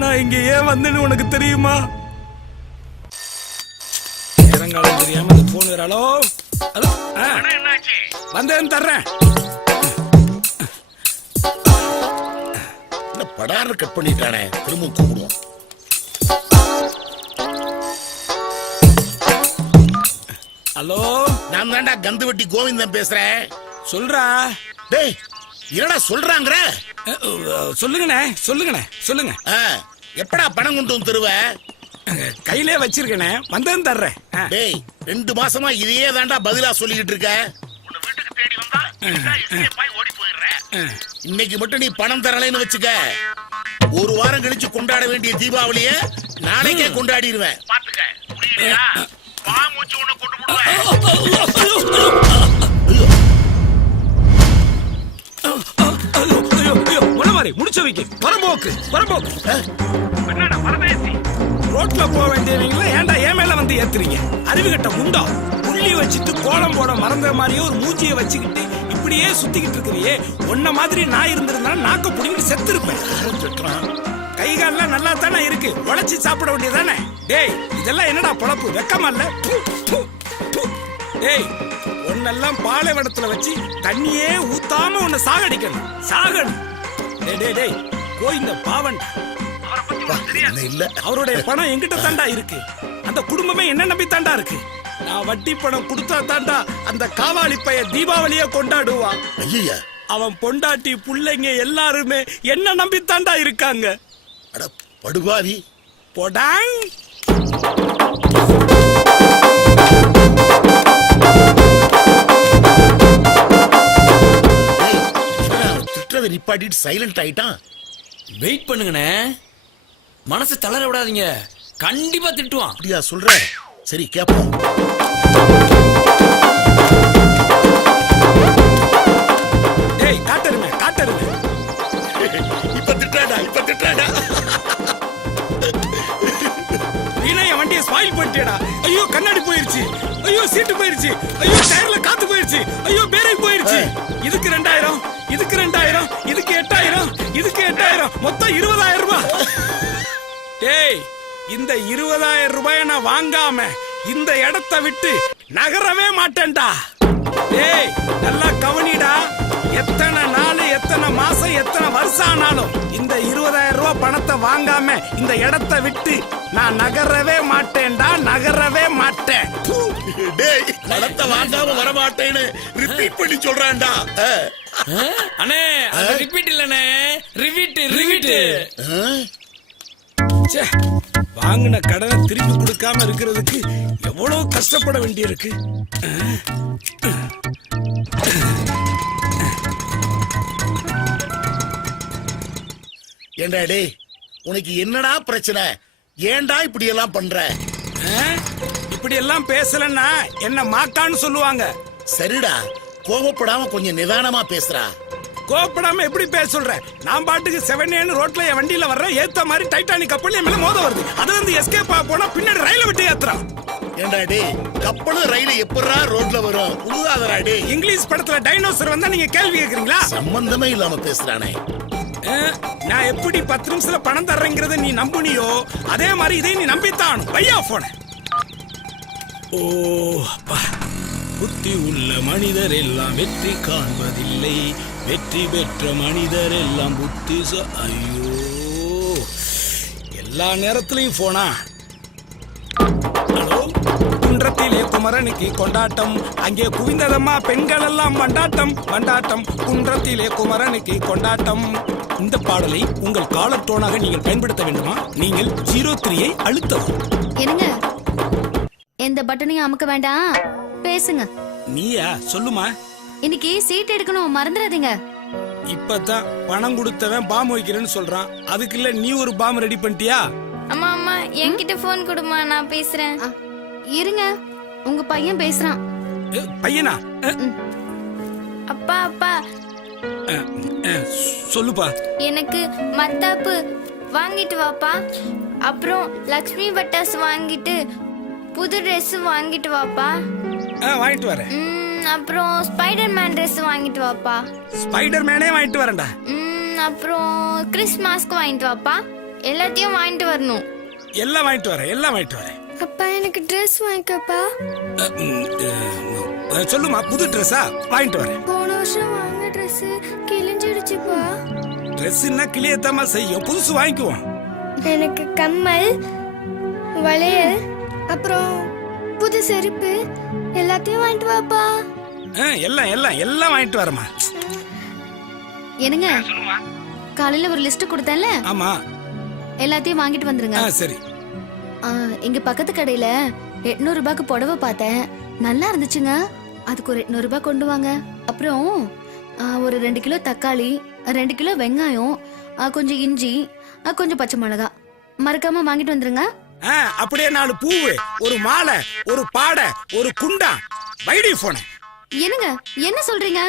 நான் இங்க ஏன் வந்தேன்னு உனக்கு தெரியுமா? இறங்காலம் தெரியாம போன் ஹலோ ஹலோ, வந்தேன்னு தர்றேன். படார கட் பண்ணிட்டானே, திரும்ப கூப்பிடுவோம். ஹலோ, நான் தான்டா கந்து வெட்டி கோவிந்தன் பேசுறேன். சொல்றா. டேய், என்னடா சொல்றாங்கற? சொல்லுங்கண்ணே, சொல்லுங்க. எப்படா பணம் கொண்டு வந்து தருவ? கையிலே வச்சிருக்கேனே, வந்தேன்னு தர்றேன். டேய், 2 மாசமா இதையே தான்டா பதிலா சொல்லிக்கிட்டு இருக்க. உன்னை வீட்டுக்கு தேடி வந்தா போய் ஓடி போயிடுற. இன்னைக்கு மட்டும் நீ பணம் தரலைன்னு வச்சுக்க, ஒரு வாரம் கழிச்சு கொண்டாட வேண்டிய தீபாவளிய நாளைக்கே கொண்டாடிடுவேன். பாத்துக்க, புரியலையா? பாமூச்சு உன்னை கொண்டு முடிச்சு வைக்க வரம்போக்கு. என்னடா வரவேசி? ரோட்ல போக வேண்டியவங்கள ஏன்டா ஏன் மேல வந்து ஏத்துறீங்க? அறிவுகட்ட முண்டா. புள்ளி வச்சுட்டு கோலம் போட மறந்த மாதிரியே ஒரு மூச்சியை வச்சுக்கிட்டு இப்படியே சுத்திக்கிட்டு இருக்கிறியே. உன்ன மாதிரி நான் இருந்திருந்தாலும் நாக்க புடிங்கிட்டு செத்து இருப்பேன். கை கால்லாம் நல்லா தானே இருக்கு, உழைச்சி சாப்பிட வேண்டியதானே? டேய், இதெல்லாம் என்னடா பொழப்பு? வெக்கமா இல்ல? டேய், உன்னெல்லாம் பாலைவனத்துல வச்சு தண்ணியே ஊத்தாம உன்னை சாகடிக்கணும். டேய், கோயிந்த பாவன். அவருடைய பணம் எங்கிட்ட தாண்டா இருக்கு. அந்த குடும்பமே என்ன நம்பி தாண்டா இருக்கு. நான் வட்டி பணம் கொடுத்தா தாண்டா அந்த காவாலி பைய தீபாவளிய கொண்டாடுவான். அவன் பொண்டாட்டி புள்ளைங்க எல்லாருமே என்ன நம்பி தாண்டா இருக்காங்க. படுபாவி போடாங். திட்டுறதை நிப்பாட்டிட்டு சைலண்ட் ஆயிட்டான்? வெயிட் பண்ணுங்கண்ணே, மனசு தளர விடாதீங்க, கண்டிப்பா திட்டுவான். அப்படியா சொல்ற? சரி கேப்போம். ஏய் காட்டருமே காட்டருமே, இப்ப திட்டாடா. வீணா வண்டியை ஸ்பாயில் பண்ணிட்டேடா. ஐயோ கண்ணாடி போயிருச்சு, ஐயோ சீட்டு போயிருச்சு, ஐயோ டயர்ல காத்து போயிருச்சு, ஐயோ பேரேஜ் போயிருச்சு. இதுக்கு 2000, இதுக்கு 2000, இதுக்கு 8000, இதுக்கு 8000, மொத்தம் 20000 ரூபாய். ஏய் இந்த 20000 ரூபாயை நான் வாங்காம இந்த இடத்தை விட்டு நகரவே மாட்டேன்டா. ஏய் நல்லா கவனிடா, எத்தனை நாள், எத்தனை மாசம், எத்தனை வருஷம் ஆனாலும் இந்த 20000 ரூபாய் பணத்தை வாங்காம இந்த இடத்தை விட்டு நான் நகரவே மாட்டேன்டா, நகரவே மாட்டேன். டேய் பணத்தை வாங்காம வர மாட்டேன்னு ரிப்பீட் பண்ணி சொல்றான்டா. அண்ணே அது ரிப்பீட் இல்லண்ணே, ரிவீட். வாங்கின கடனை திருப்பி கொடுக்காம இருக்கிறதுக்கு எவ்வளவு கஷ்டப்பட வேண்டியிருக்கு. ஏண்டா டேய், உனக்கு என்னடா பிரச்சனை? ஏன்டா இப்படி எல்லாம் பண்ற? இப்படி எல்லாம் பேசலன்னா என்ன மாக்கான்னு சொல்லுவாங்க. சரிடா, கோபப்படாம கொஞ்சம் நிதானமா பேசுறா. கோபப்படாம எப்படி பேச சொல்ற? நான் பாட்டுக்கு 7 ரோட்ல என் வண்டியில வர்றேன், ஏத்த மாதிரி டைட்டானிக் கப்பல் என் மேல மோத வருது. அது வந்து எஸ்கேப் போனா பின்னாடி ரயில விட்டு ஏத்துறான். ஏண்டா டேய், கப்பலும் ரயில எப்படா ரோட்ல வரும்? புதுதாதரா டேய். இங்கிலீஷ் படத்துல டைனோசர் வந்தா நீங்க கேள்வி கேக்குறீங்களா? சம்பந்தமே இல்லாம பேசுறானே. நான் எப்படி 10 நிமிஷத்துல பணம் தர்றேங்கிறத நீ நம்புனியோ அதே மாதிரி இதை நீ நம்பித்தான். பையா போன. ஓ அப்பா, புத்தி உள்ள மனிதர் எல்லாம் வெற்றி காண்பதில்லை, வெற்றி பெற்ற மனிதர் எல்லாம் புத்தி. ஐயோ எல்லா நேரத்திலையும் போனா. ஹலோ, குன்றத்திலே குமரனுக்கு கொண்டாட்டம், அங்கே குவிந்ததம்மா பெண்கள் எல்லாம் கொண்டாட்டம் கொண்டாட்டம். குன்றத்திலே குமரனுக்கு கொண்டாட்டம். இந்த பாடலை உங்கள் காலர் டோனாக நீங்கள் பயன்படுத்த வேண்டுமா? நீங்கள் 03ஐ அழுத்தவும். என்னங்க, எந்த பட்டனையும் அமுக்க வேண்டாம், பேசுங்க. நீயா? சொல்லுமா. இன்னைக்கு சீட் எடுக்கணும், மறந்துடாதீங்க. இப்பதான் பணம் கொடுத்தவன் பாம் வைக்கிறேன்னு சொல்றான், அதுக்குள்ள நீ ஒரு பாம் ரெடி பண்ணிட்டியா? அம்மா என்கிட்ட போன் கொடுமா, நான் பேசுறேன். இருங்க, உங்க பையன் பேசுறான். பையனா? அப்பா சொல்லுப்பா. எனக்கு மத்தாப்பு வாங்கிட்டு வாப்பா. அப்புறம் லக்ஷ்மி பட்டாசு வாங்கிட்டு புது ட்ரெஸ் வாங்கிட்டு வாப்பா. வாங்கிட்டு வரேன். அப்புறம் ஸ்பைடர் மேன் ட்ரெஸ் வாங்கிட்டு வாப்பா. ஸ்பைடர் மேனே வாங்கிட்டு வரேன்டா. அப்புறம் கிறிஸ்மஸ்க்கு வாங்கிட்டு வாப்பா. எல்லாத்தையும் வாங்கிட்டு வரணும். எல்லாம் வாங்கிட்டு வரேன், எல்லாம் வாங்கிட்டு வரேன். அப்பா எனக்கு ட்ரெஸ் வாங்கிக்கப்பா. சொல்லுமா, புது ட்ரெஸ்ஸா? வாங்கிட்டு வரேன். போன வருஷம் வாங்க ட்ரெஸ் கிழிஞ்சிடுச்சுப்பா. ட்ரெஸ்னா கிளியத்தாமா செய்யும், புதுசு வாங்கிக்குவோம். எனக்கு கம்மல், வளையல், அப்புறம் புது செருப்பு எல்லாத்தையும் வாங்கிட்டு வாப்பா. எல்லாம் எல்லாம் எல்லாம் வாங்கிட்டு வரமா. என்னங்க, காலையில ஒரு லிஸ்ட் கொடுத்தேன்ல? ஆமா, எல்லாத்தையும் வாங்கிட்டு வந்துருங்க. சரி. எங்க பக்கத்து கடையில 800 ரூபாய்க்கு புடவை பார்த்தேன், நல்லா இருந்துச்சுங்க. அதுக்கு ஒரு 800 ரூபாய் கொண்டு வாங்க. அப்புறம் ஒரு 2 கிலோ தக்காளி, 2 கிலோ வெங்காயம், கொஞ்சம் இஞ்சி, கொஞ்சம் பச்சை மிளகா மறக்காம வாங்கிட்டு வந்துருங்க. அப்படியே 4 பூவு, ஒரு மாலை, ஒரு பாடை, ஒரு குண்டா. வைடி போன. என்னங்க, என்ன சொல்றீங்க?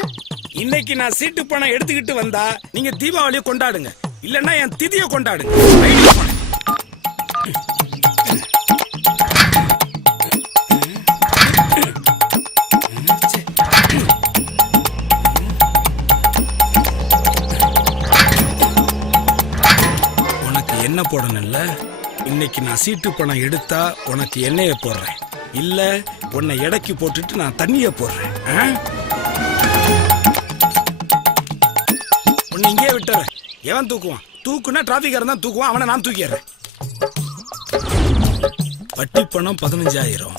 இன்னைக்கு நான் சீட்டு பணம் எடுத்துக்கிட்டு வந்தா நீங்க தீபாவளியை கொண்டாடுங்க, இல்லன்னா என் திதியை கொண்டாடுங்க. வைடி போன. என்ன போடணும்ல? இன்னைக்கு நான் சீட்டு பணம் எடுத்தா உனக்கு எண்ணெய போடுறேன், இல்ல உன்னை எடைக்கு போட்டுட்டு நான் தண்ணிய போடுறேன். உன்னை இங்கே விட்டுறேன். எவன் தூக்குவான்? தூக்குனா டிராபிக்காரன் தான் தூக்குவான், அவனை நான் தூக்கிடுறேன். வட்டி பணம் 15000,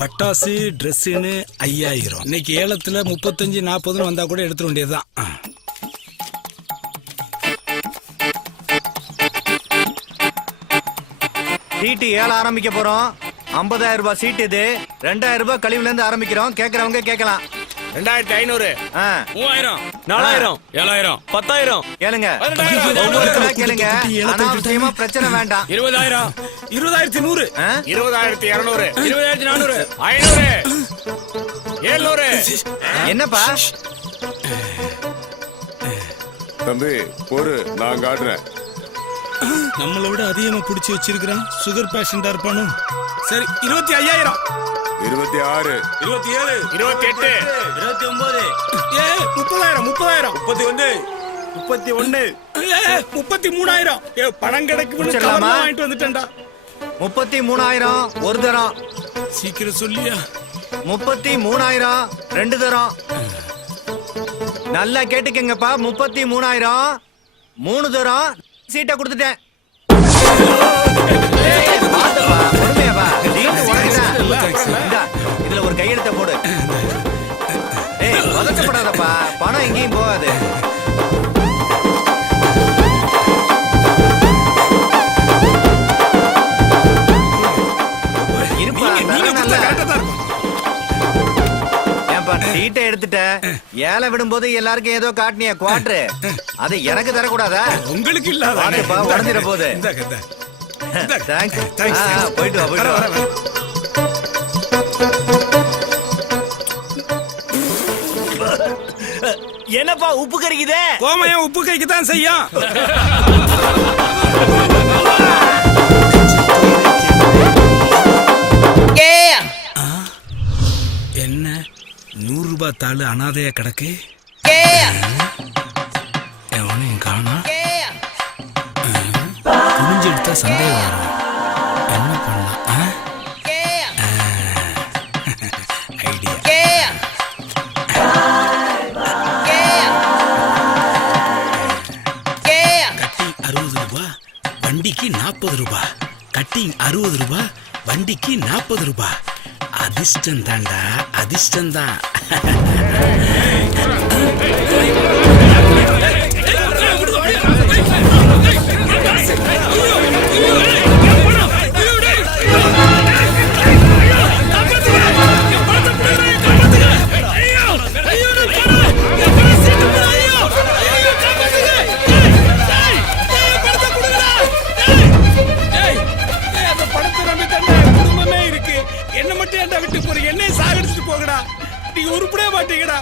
பட்டாசு ட்ரெஸ்ஸுன்னு 5000. இன்னைக்கு ஏலத்துல 35-40 வந்தா கூட எடுத்துட வேண்டியதுதான். சீட்டு ஏல ஆரம்பிக்க போறோம். 50000 ரூபாய் சீட் இது. 2000 ரூபாய் கழிவுல இருந்து ஆரம்பிக்கிறோம். கேக்குறவங்க கேட்கலாம். 2500 3000 4000 7000 10,000 கேளுங்க ஒவ்வொருத்தரா கேளுங்க அனாவசியமா பிரச்சனை வேண்டாம் 20000 20100 20200 20400 500 700 என்னப்பா தம்பி பொறு நான் காட்டுறேன். நம்மளை விட அதிகமா பிடிச்சி வச்சிருக்கிறான். சுகர் பேஷண்டா இருப்பானு. சரி 25000 26 27 28 29 30000 31 33000 பணம் கிடைக்கும் முடிச்சிடலாமா? வாங்கிட்டு வந்துட்டேன்டா. 33000 ஒரு தரம். சீக்கிரம் சொல்லியா. 33000 ரெண்டு தரம். நல்லா கேட்டுக்கங்கப்பா. 33000 மூணு தரம். சீட்டை கொடுத்துட்டேன். பொறுமையாப்பா. இதுல ஒரு கையெழுத்த போடு. பதட்டப்படாதப்பா, பணம் எங்கேயும் போகாது. சீட்டை எடுத்துட்ட. ஏழை விடும்போது எல்லாருக்கும் ஏதோ காட்டினிய குவாட்ரு, அது எனக்கு தரக்கூடாதா? உங்களுக்கு இல்ல உடஞ்சிட போகுது. போயிட்டு வா, போயிட்டு வா. என்னப்பா உப்பு கறிக்குதே? கோமயம் உப்பு கைக்குதான் செய்யும். என்ன 100 ரூபாய் தாள் அனாதையா கிடக்கு. எவனையும் காணா. குனிஞ்சு எடுத்தா சந்தேகம் வரும். என்ன பண்ணலாம்? ஐடியா. கட்டிங் 60 ரூபாய், வண்டிக்கு 40 ரூபாய். கட்டிங் 60 ரூபாய், வண்டிக்கு 40 ரூபாய். அதிர்ஷ்டம் தாண்டா, அதிர்ஷ்டம் தான். என்ன மட்டும் ஏன்டா விட்டு போறீங்க? என்னைய சாகடிச்சுட்டு போகடா. நீங்க உருப்படவே மாட்டீங்கடா.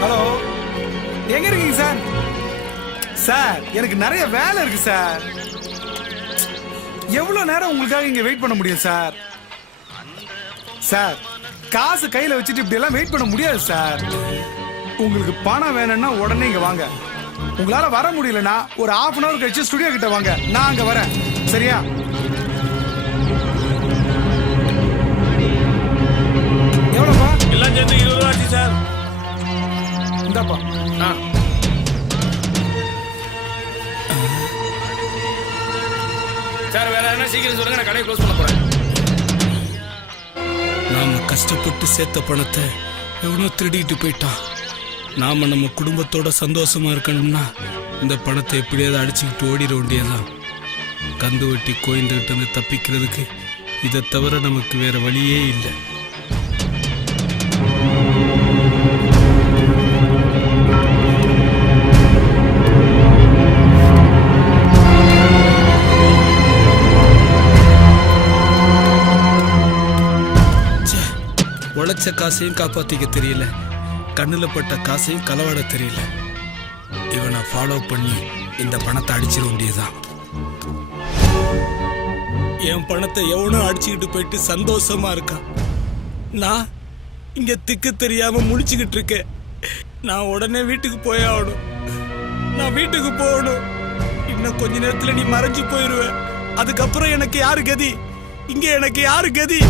ஹலோ, எங்க இருக்கீங்க சார்? சார் எனக்கு நிறைய வேலை இருக்கு சார். எவ்வளவு நேரம் உங்களுக்காக இங்க வெயிட் பண்ண முடியும் சார்? சார் காசு கையில வச்சுட்டு இப்படி எல்லாம் வெயிட் பண்ண முடியாது சார். உங்களுக்கு பணம் வேணும்னா உடனே இங்க வாங்க. உங்களால வர முடியலன்னா ஒரு half an hour கழிச்சு ஸ்டுடியோ கிட்ட வாங்க, நான் அங்க வரேன். சரியா? எவ்வளவுப்பா? எல்லாம் சேர்ந்து 20 ரூபா ஆச்சு சார். இந்தாப்பா. சார் வேற என்ன சீக்கிரம் சொல்லுங்க, நான் கடையை க்ளோஸ் பண்ண போறேன். நாம கஷ்டப்பட்டு சேர்த்த பணத்தை எவனோ திருடிட்டு போயிட்டான். நாம நம்ம குடும்பத்தோட சந்தோஷமா இருக்கணும்னா இந்த பணத்தை எப்படியாவது அடிச்சுக்கிட்டு ஓடிட வேண்டியதான். கந்து வெட்டி கோயந்துகிட்டு இருந்து தப்பிக்கிறதுக்கு இதை தவிர நமக்கு வேற வழியே இல்லை. உழைச்ச காசையும் காப்பாத்திக்க தெரியல, கண்ணுல பட்ட காசையும் களவாட தெரியல. இவனை ஃபாலோ பண்ணி இந்த பணத்தை அடிச்சிட வேண்டியதுதான். என் பணத்தை எவனும் அடிச்சுக்கிட்டு போயிட்டு சந்தோஷமா இருக்கான். நான் இங்க திக்கு தெரியாம முழிச்சுக்கிட்டு இருக்கேன். நான் உடனே வீட்டுக்கு போயாகணும். நான் வீட்டுக்கு போகணும். இன்னும் கொஞ்ச நேரத்துல நீ மறைஞ்சு போயிருவ. அதுக்கப்புறம் எனக்கு யாரு கதி? இங்க எனக்கு யாரு கதி?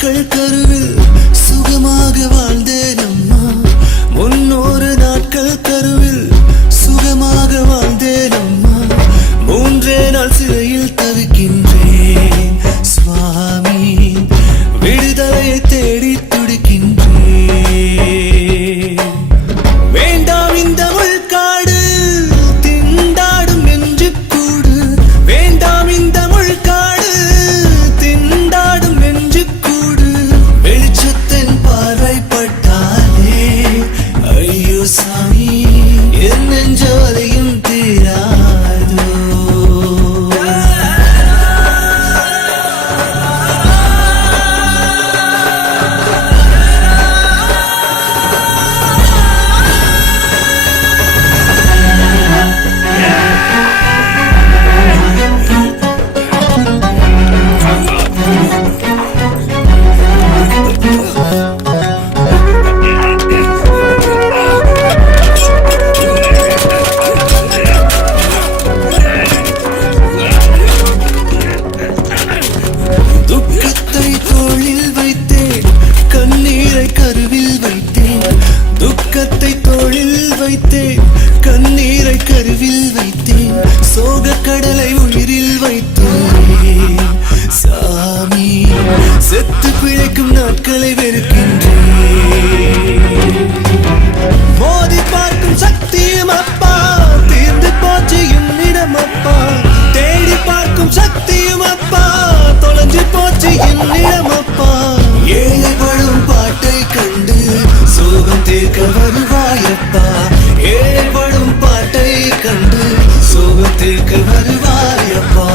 நாட்கள் கருவில் சுகமாக வாழ்ந்தேன் அம்மா. 300 நாட்கள் கருவில் சுகமாக வாழ்ந்தேன் அம்மா. 3 நாள் சிறையில் தவிக்கின்றேன் சுவாமி. விடுதலையை தேடி துடிக்கின்றேன். வேண்டாம் இந்த முள்காடு, திண்டாடும் நெஞ்சு கூடு. வேண்டாம் இந்த முள்காடு, திண்டாடும் நெஞ்சு கூடு. வெளிச்சத்தின் பார்வைப்பட்டாலே ஐயோ சாமி, என் நெஞ்சோலையும் தீராதோ. துக்கத்தை தோளில் வைத்தேன், கண்ணீரை கருவில் வைத்தேன். துக்கத்தை தோளில் வைத்தேன், கண்ணீரை கருவில் வைத்தேன். சோக கடலை உயிரில் வைத்தேன் சாமி. செத்து பிழைக்கும் நாட்களை வெறுக்கின்றேன். மோதி பார்க்கும் சக்தியும் அப்பா, தீர்ந்து போச்சு என்னிடம் அப்பா. தேடி பார்க்கும் சக்தியும் அப்பா, தொலைஞ்சு போச்சு என்னிடம் அப்பா. ஏழை படும் பாட்டை கண்டு சோகம் தீர்க்க வருவாயப்பா. ஏழை படும் பாட்டை கண்டு சோகம் தீர்க்க வருவாயப்பா.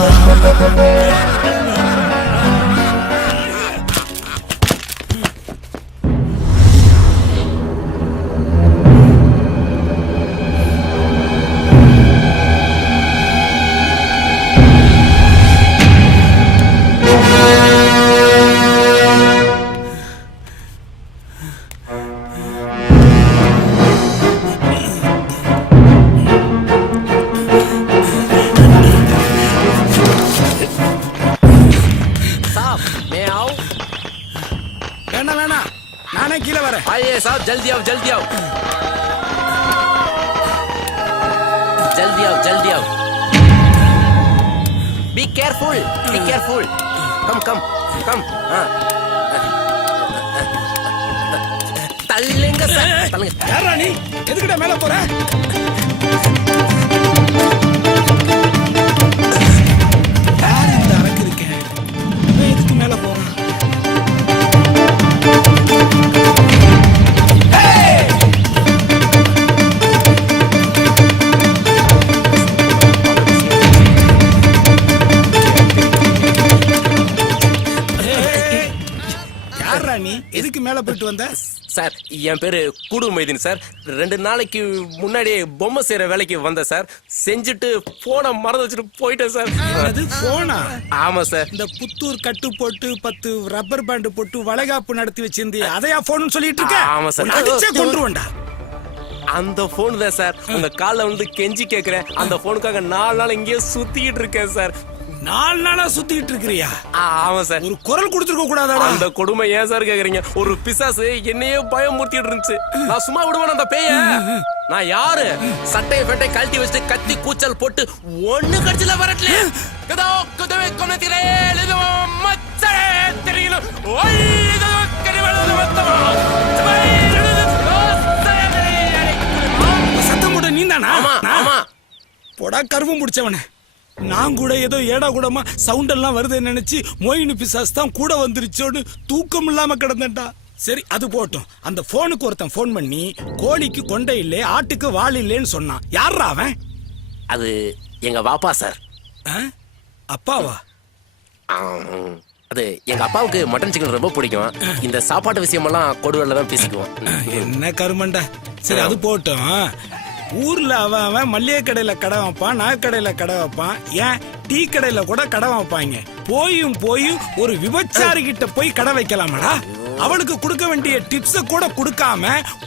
வேணாம் வேணாம், நானே கீழே வரேன். आइए साहब, जल्दी आओ जल्दी आओ जल्दी आओ जल्दी आओ. Be careful, be careful. Come come come. தள்ளுங்க சார், தள்ளுங்க. யாரா நீ? எதுக்குடா மேல போற? யார் இந்த அரக்கு இருக்கேன்? எதுக்கு மேல போறான்? யாரா நீ? எதுக்கு மேல போயிட்டு வந்த? சார், என் பேரு குடு மைதீன் சார். 2 நாளைக்கு முன்னாடி பொம்மை செய்யற வேலைக்கு வந்தேன் சார். செஞ்சுட்டு போனை மறந்து வச்சுட்டு போயிட்டேன் சார். அது போனா? ஆமா சார். இந்த புத்தூர் கட்டு போட்டு 10 ரப்பர் பேண்ட் போட்டு வளைகாப்பு நடத்தி வச்சிருந்தே அதையா போன் சொல்லிட்டு இருக்க? ஆமா சார். அடிச்சே கொன்றுவண்டா. அந்த போன் தான் சார். உங்க கால்ல வந்து கெஞ்சி கேக்குறேன். அந்த போனுக்காக 4 நாள் இங்கேயே சுத்திக்கிட்டு இருக்கேன் சார். 4 நாளா சுத்திட்டு இருக்கறியா? ஆமா சார். ஒரு குரல் கொடுத்துருக்க கூடாதாடா? அந்த கொடுமை ஏன் சார் கேக்குறீங்க? ஒரு பிசாசு என்னையே பயமுறுத்திட்டு இருந்துச்சு. நான் சும்மா விடுவேன் அந்த பேய? நான் யாரு? சட்டையை ஃபெட்டை கழட்டி வச்சுட்டு கத்தி கூச்சல் போட்டு ஒண்ணு கடிச்சல வரட்ல. கதோ கதவே கொன்னதிரே இது மச்சரே தெரியல. ஓய் இது கரிவள மத்தமா. சத்தம் போட நீதானா? ஆமா ஆமா. போடா கருவம் முடிச்சவனே. நான் கூட ஏதோ ஏடா கூடமா சவுண்ட் எல்லாம் வருதுன்னு நினைச்சு மோயினு பிசாஸ் தான் கூட வந்துருச்சோன்னு தூக்கம் இல்லாம கிடந்தேன்டா. சரி அது போட்டும். அந்த போனுக்கு ஒருத்தன் போன் பண்ணி கோழிக்கு கொண்டை இல்லை, ஆட்டுக்கு வால் இல்லைன்னு சொன்னான். யாரா அவன்? அது எங்க வாப்பா சார். அப்பாவா? அது எங்க அப்பாவுக்கு மட்டன் சிக்கன் ரொம்ப பிடிக்கும். இந்த சாப்பாட்டு விஷயமெல்லாம் கொடுவல்ல தான் பேசிக்குவோம். என்ன கருமண்டா. சரி அது போட்டும். ஊர்ல அவன் மல்லிகை கடையில கடை வைப்பான், நகைக்கடையில கடை வைப்பான், ஏன் டீ கடையில கூட கடை வைப்பாங்க. போயும் ஒரு விபச்சாரி கிட்ட போய் கடை வைக்கலாமடா? அவளுக்கு கொடுக்க வேண்டிய டிப்ஸ கூட கொடுக்காம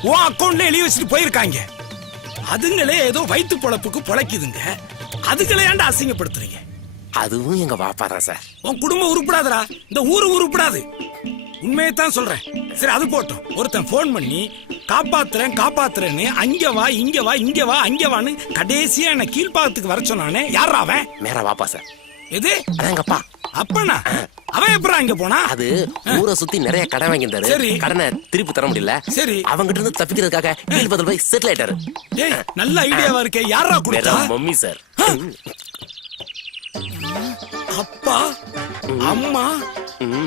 உன் அக்கௌண்ட்ல எழுதி வச்சுட்டு போயிருக்காங்க. அதுங்களே ஏதோ வயிற்று பொழப்புக்கு பொழைக்குதுங்க. அதுகளை ஏன்டா அசிங்கப்படுத்துறீங்க? அதுவும் எங்க வாப்பா தான் சார். உன் குடும்பம் உருப்படாதடா, இந்த ஊரு உருப்படாது. உண்மையை தான் சொல்றேன். சரி அது போட்டோம். ஒருத்தன் போன் பண்ணி காப்பாத்துறேன்னு அங்க வா இங்க வா இங்க வா அங்க வான்னு கடைசியா என்ன கீழ்பாகத்துக்கு வர சொன்னானே. யாரா அவன்? மேரா வாப்பா சார். எது? அதாங்கப்பா. அப்பனா அவன் எப்படா அங்க போனா? அது ஊரை சுத்தி நிறைய கடன் வாங்கியிருந்தாரு. சரி. கடனை திருப்பி தர முடியல. சரி. அவங்கிட்ட இருந்து தப்பிக்கிறதுக்காக கீழ்பதல் போய் செட்டில் ஆயிட்டாரு. ஏய் நல்ல ஐடியாவா இருக்கே. யாரா கொடுத்தா? Mummy sir. அப்பா அம்மா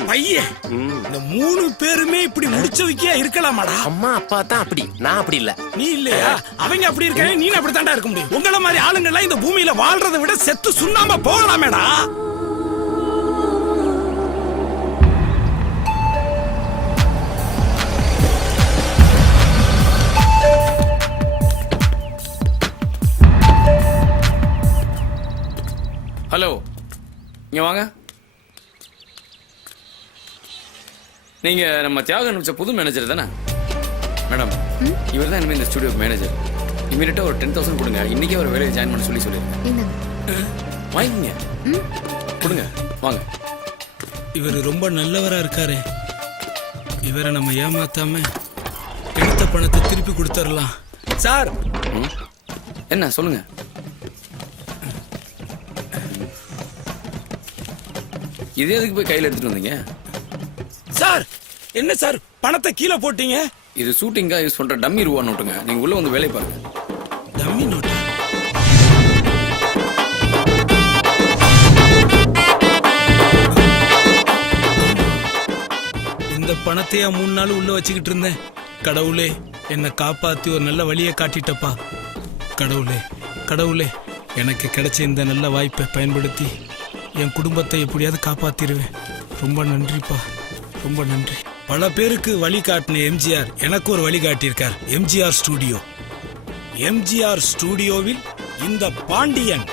பையன் இந்த 3 பேருமே இப்படி முடிச்ச வைக்கியா இருக்கலாமாடா? அம்மா அப்பா தான் அப்படி, நான் அப்படி இல்ல. நீ இல்லையா? அவங்க அப்படி இருக்காங்க, நீ அப்படி தாண்டா இருக்க முடியும். உங்கள மாதிரி ஆளுங்க எல்லாம் இந்த பூமியில வாழ்றதை விட செத்து சுண்ணாம போகலாமேடா. ஹலோ, இங்க வாங்க. நீங்க நம்ம தியாகம் அனுப்பிச்ச புது மேனேஜர் தானே? மேடம், இவர் தான் இனிமேல் இந்த ஸ்டுடியோக்கு மேனேஜர். இமீடியட்டா ஒரு 10,000 கொடுங்க. இன்னைக்கே ஒரு வேலையை ஜாயின் பண்ண சொல்லிருங்க. வாங்கிங்க, கொடுங்க, வாங்க. இவர் ரொம்ப நல்லவரா இருக்காரு. இவரை நம்ம ஏமாத்தாம எடுத்த பணத்தை திருப்பி கொடுத்துடலாம். சார். என்ன சொல்லுங்க? இது எதுக்கு போய் கையில் எடுத்துட்டு வந்தீங்க? சார் என்ன சார் பணத்தை கீழே போட்டீங்க? இது ஷூட்டிங்காக யூஸ் பண்ற டம்மி ரூபா நோட்டுங்க. நீங்க உள்ள வந்து வேலையை பாருங்க. Dummy note? இந்த பணத்தையா 3 நாள் உள்ள வச்சுக்கிட்டு இருந்தேன். கடவுளே என்னை காப்பாத்தி ஒரு நல்ல வழியை காட்டிட்டப்பா. கடவுளே எனக்கு கிடைச்ச இந்த நல்ல வாய்ப்பை பயன்படுத்தி என் குடும்பத்தை எப்படியாவது காப்பாத்திருவேன். ரொம்ப நன்றிப்பா, ரொம்ப நன்றி. பல பேருக்கு வழி காட்டின எம்ஜிஆர் எனக்கு ஒரு வழி காட்டியிருக்கார். எம்ஜிஆர் ஸ்டுடியோவில் இந்த பாண்டியன்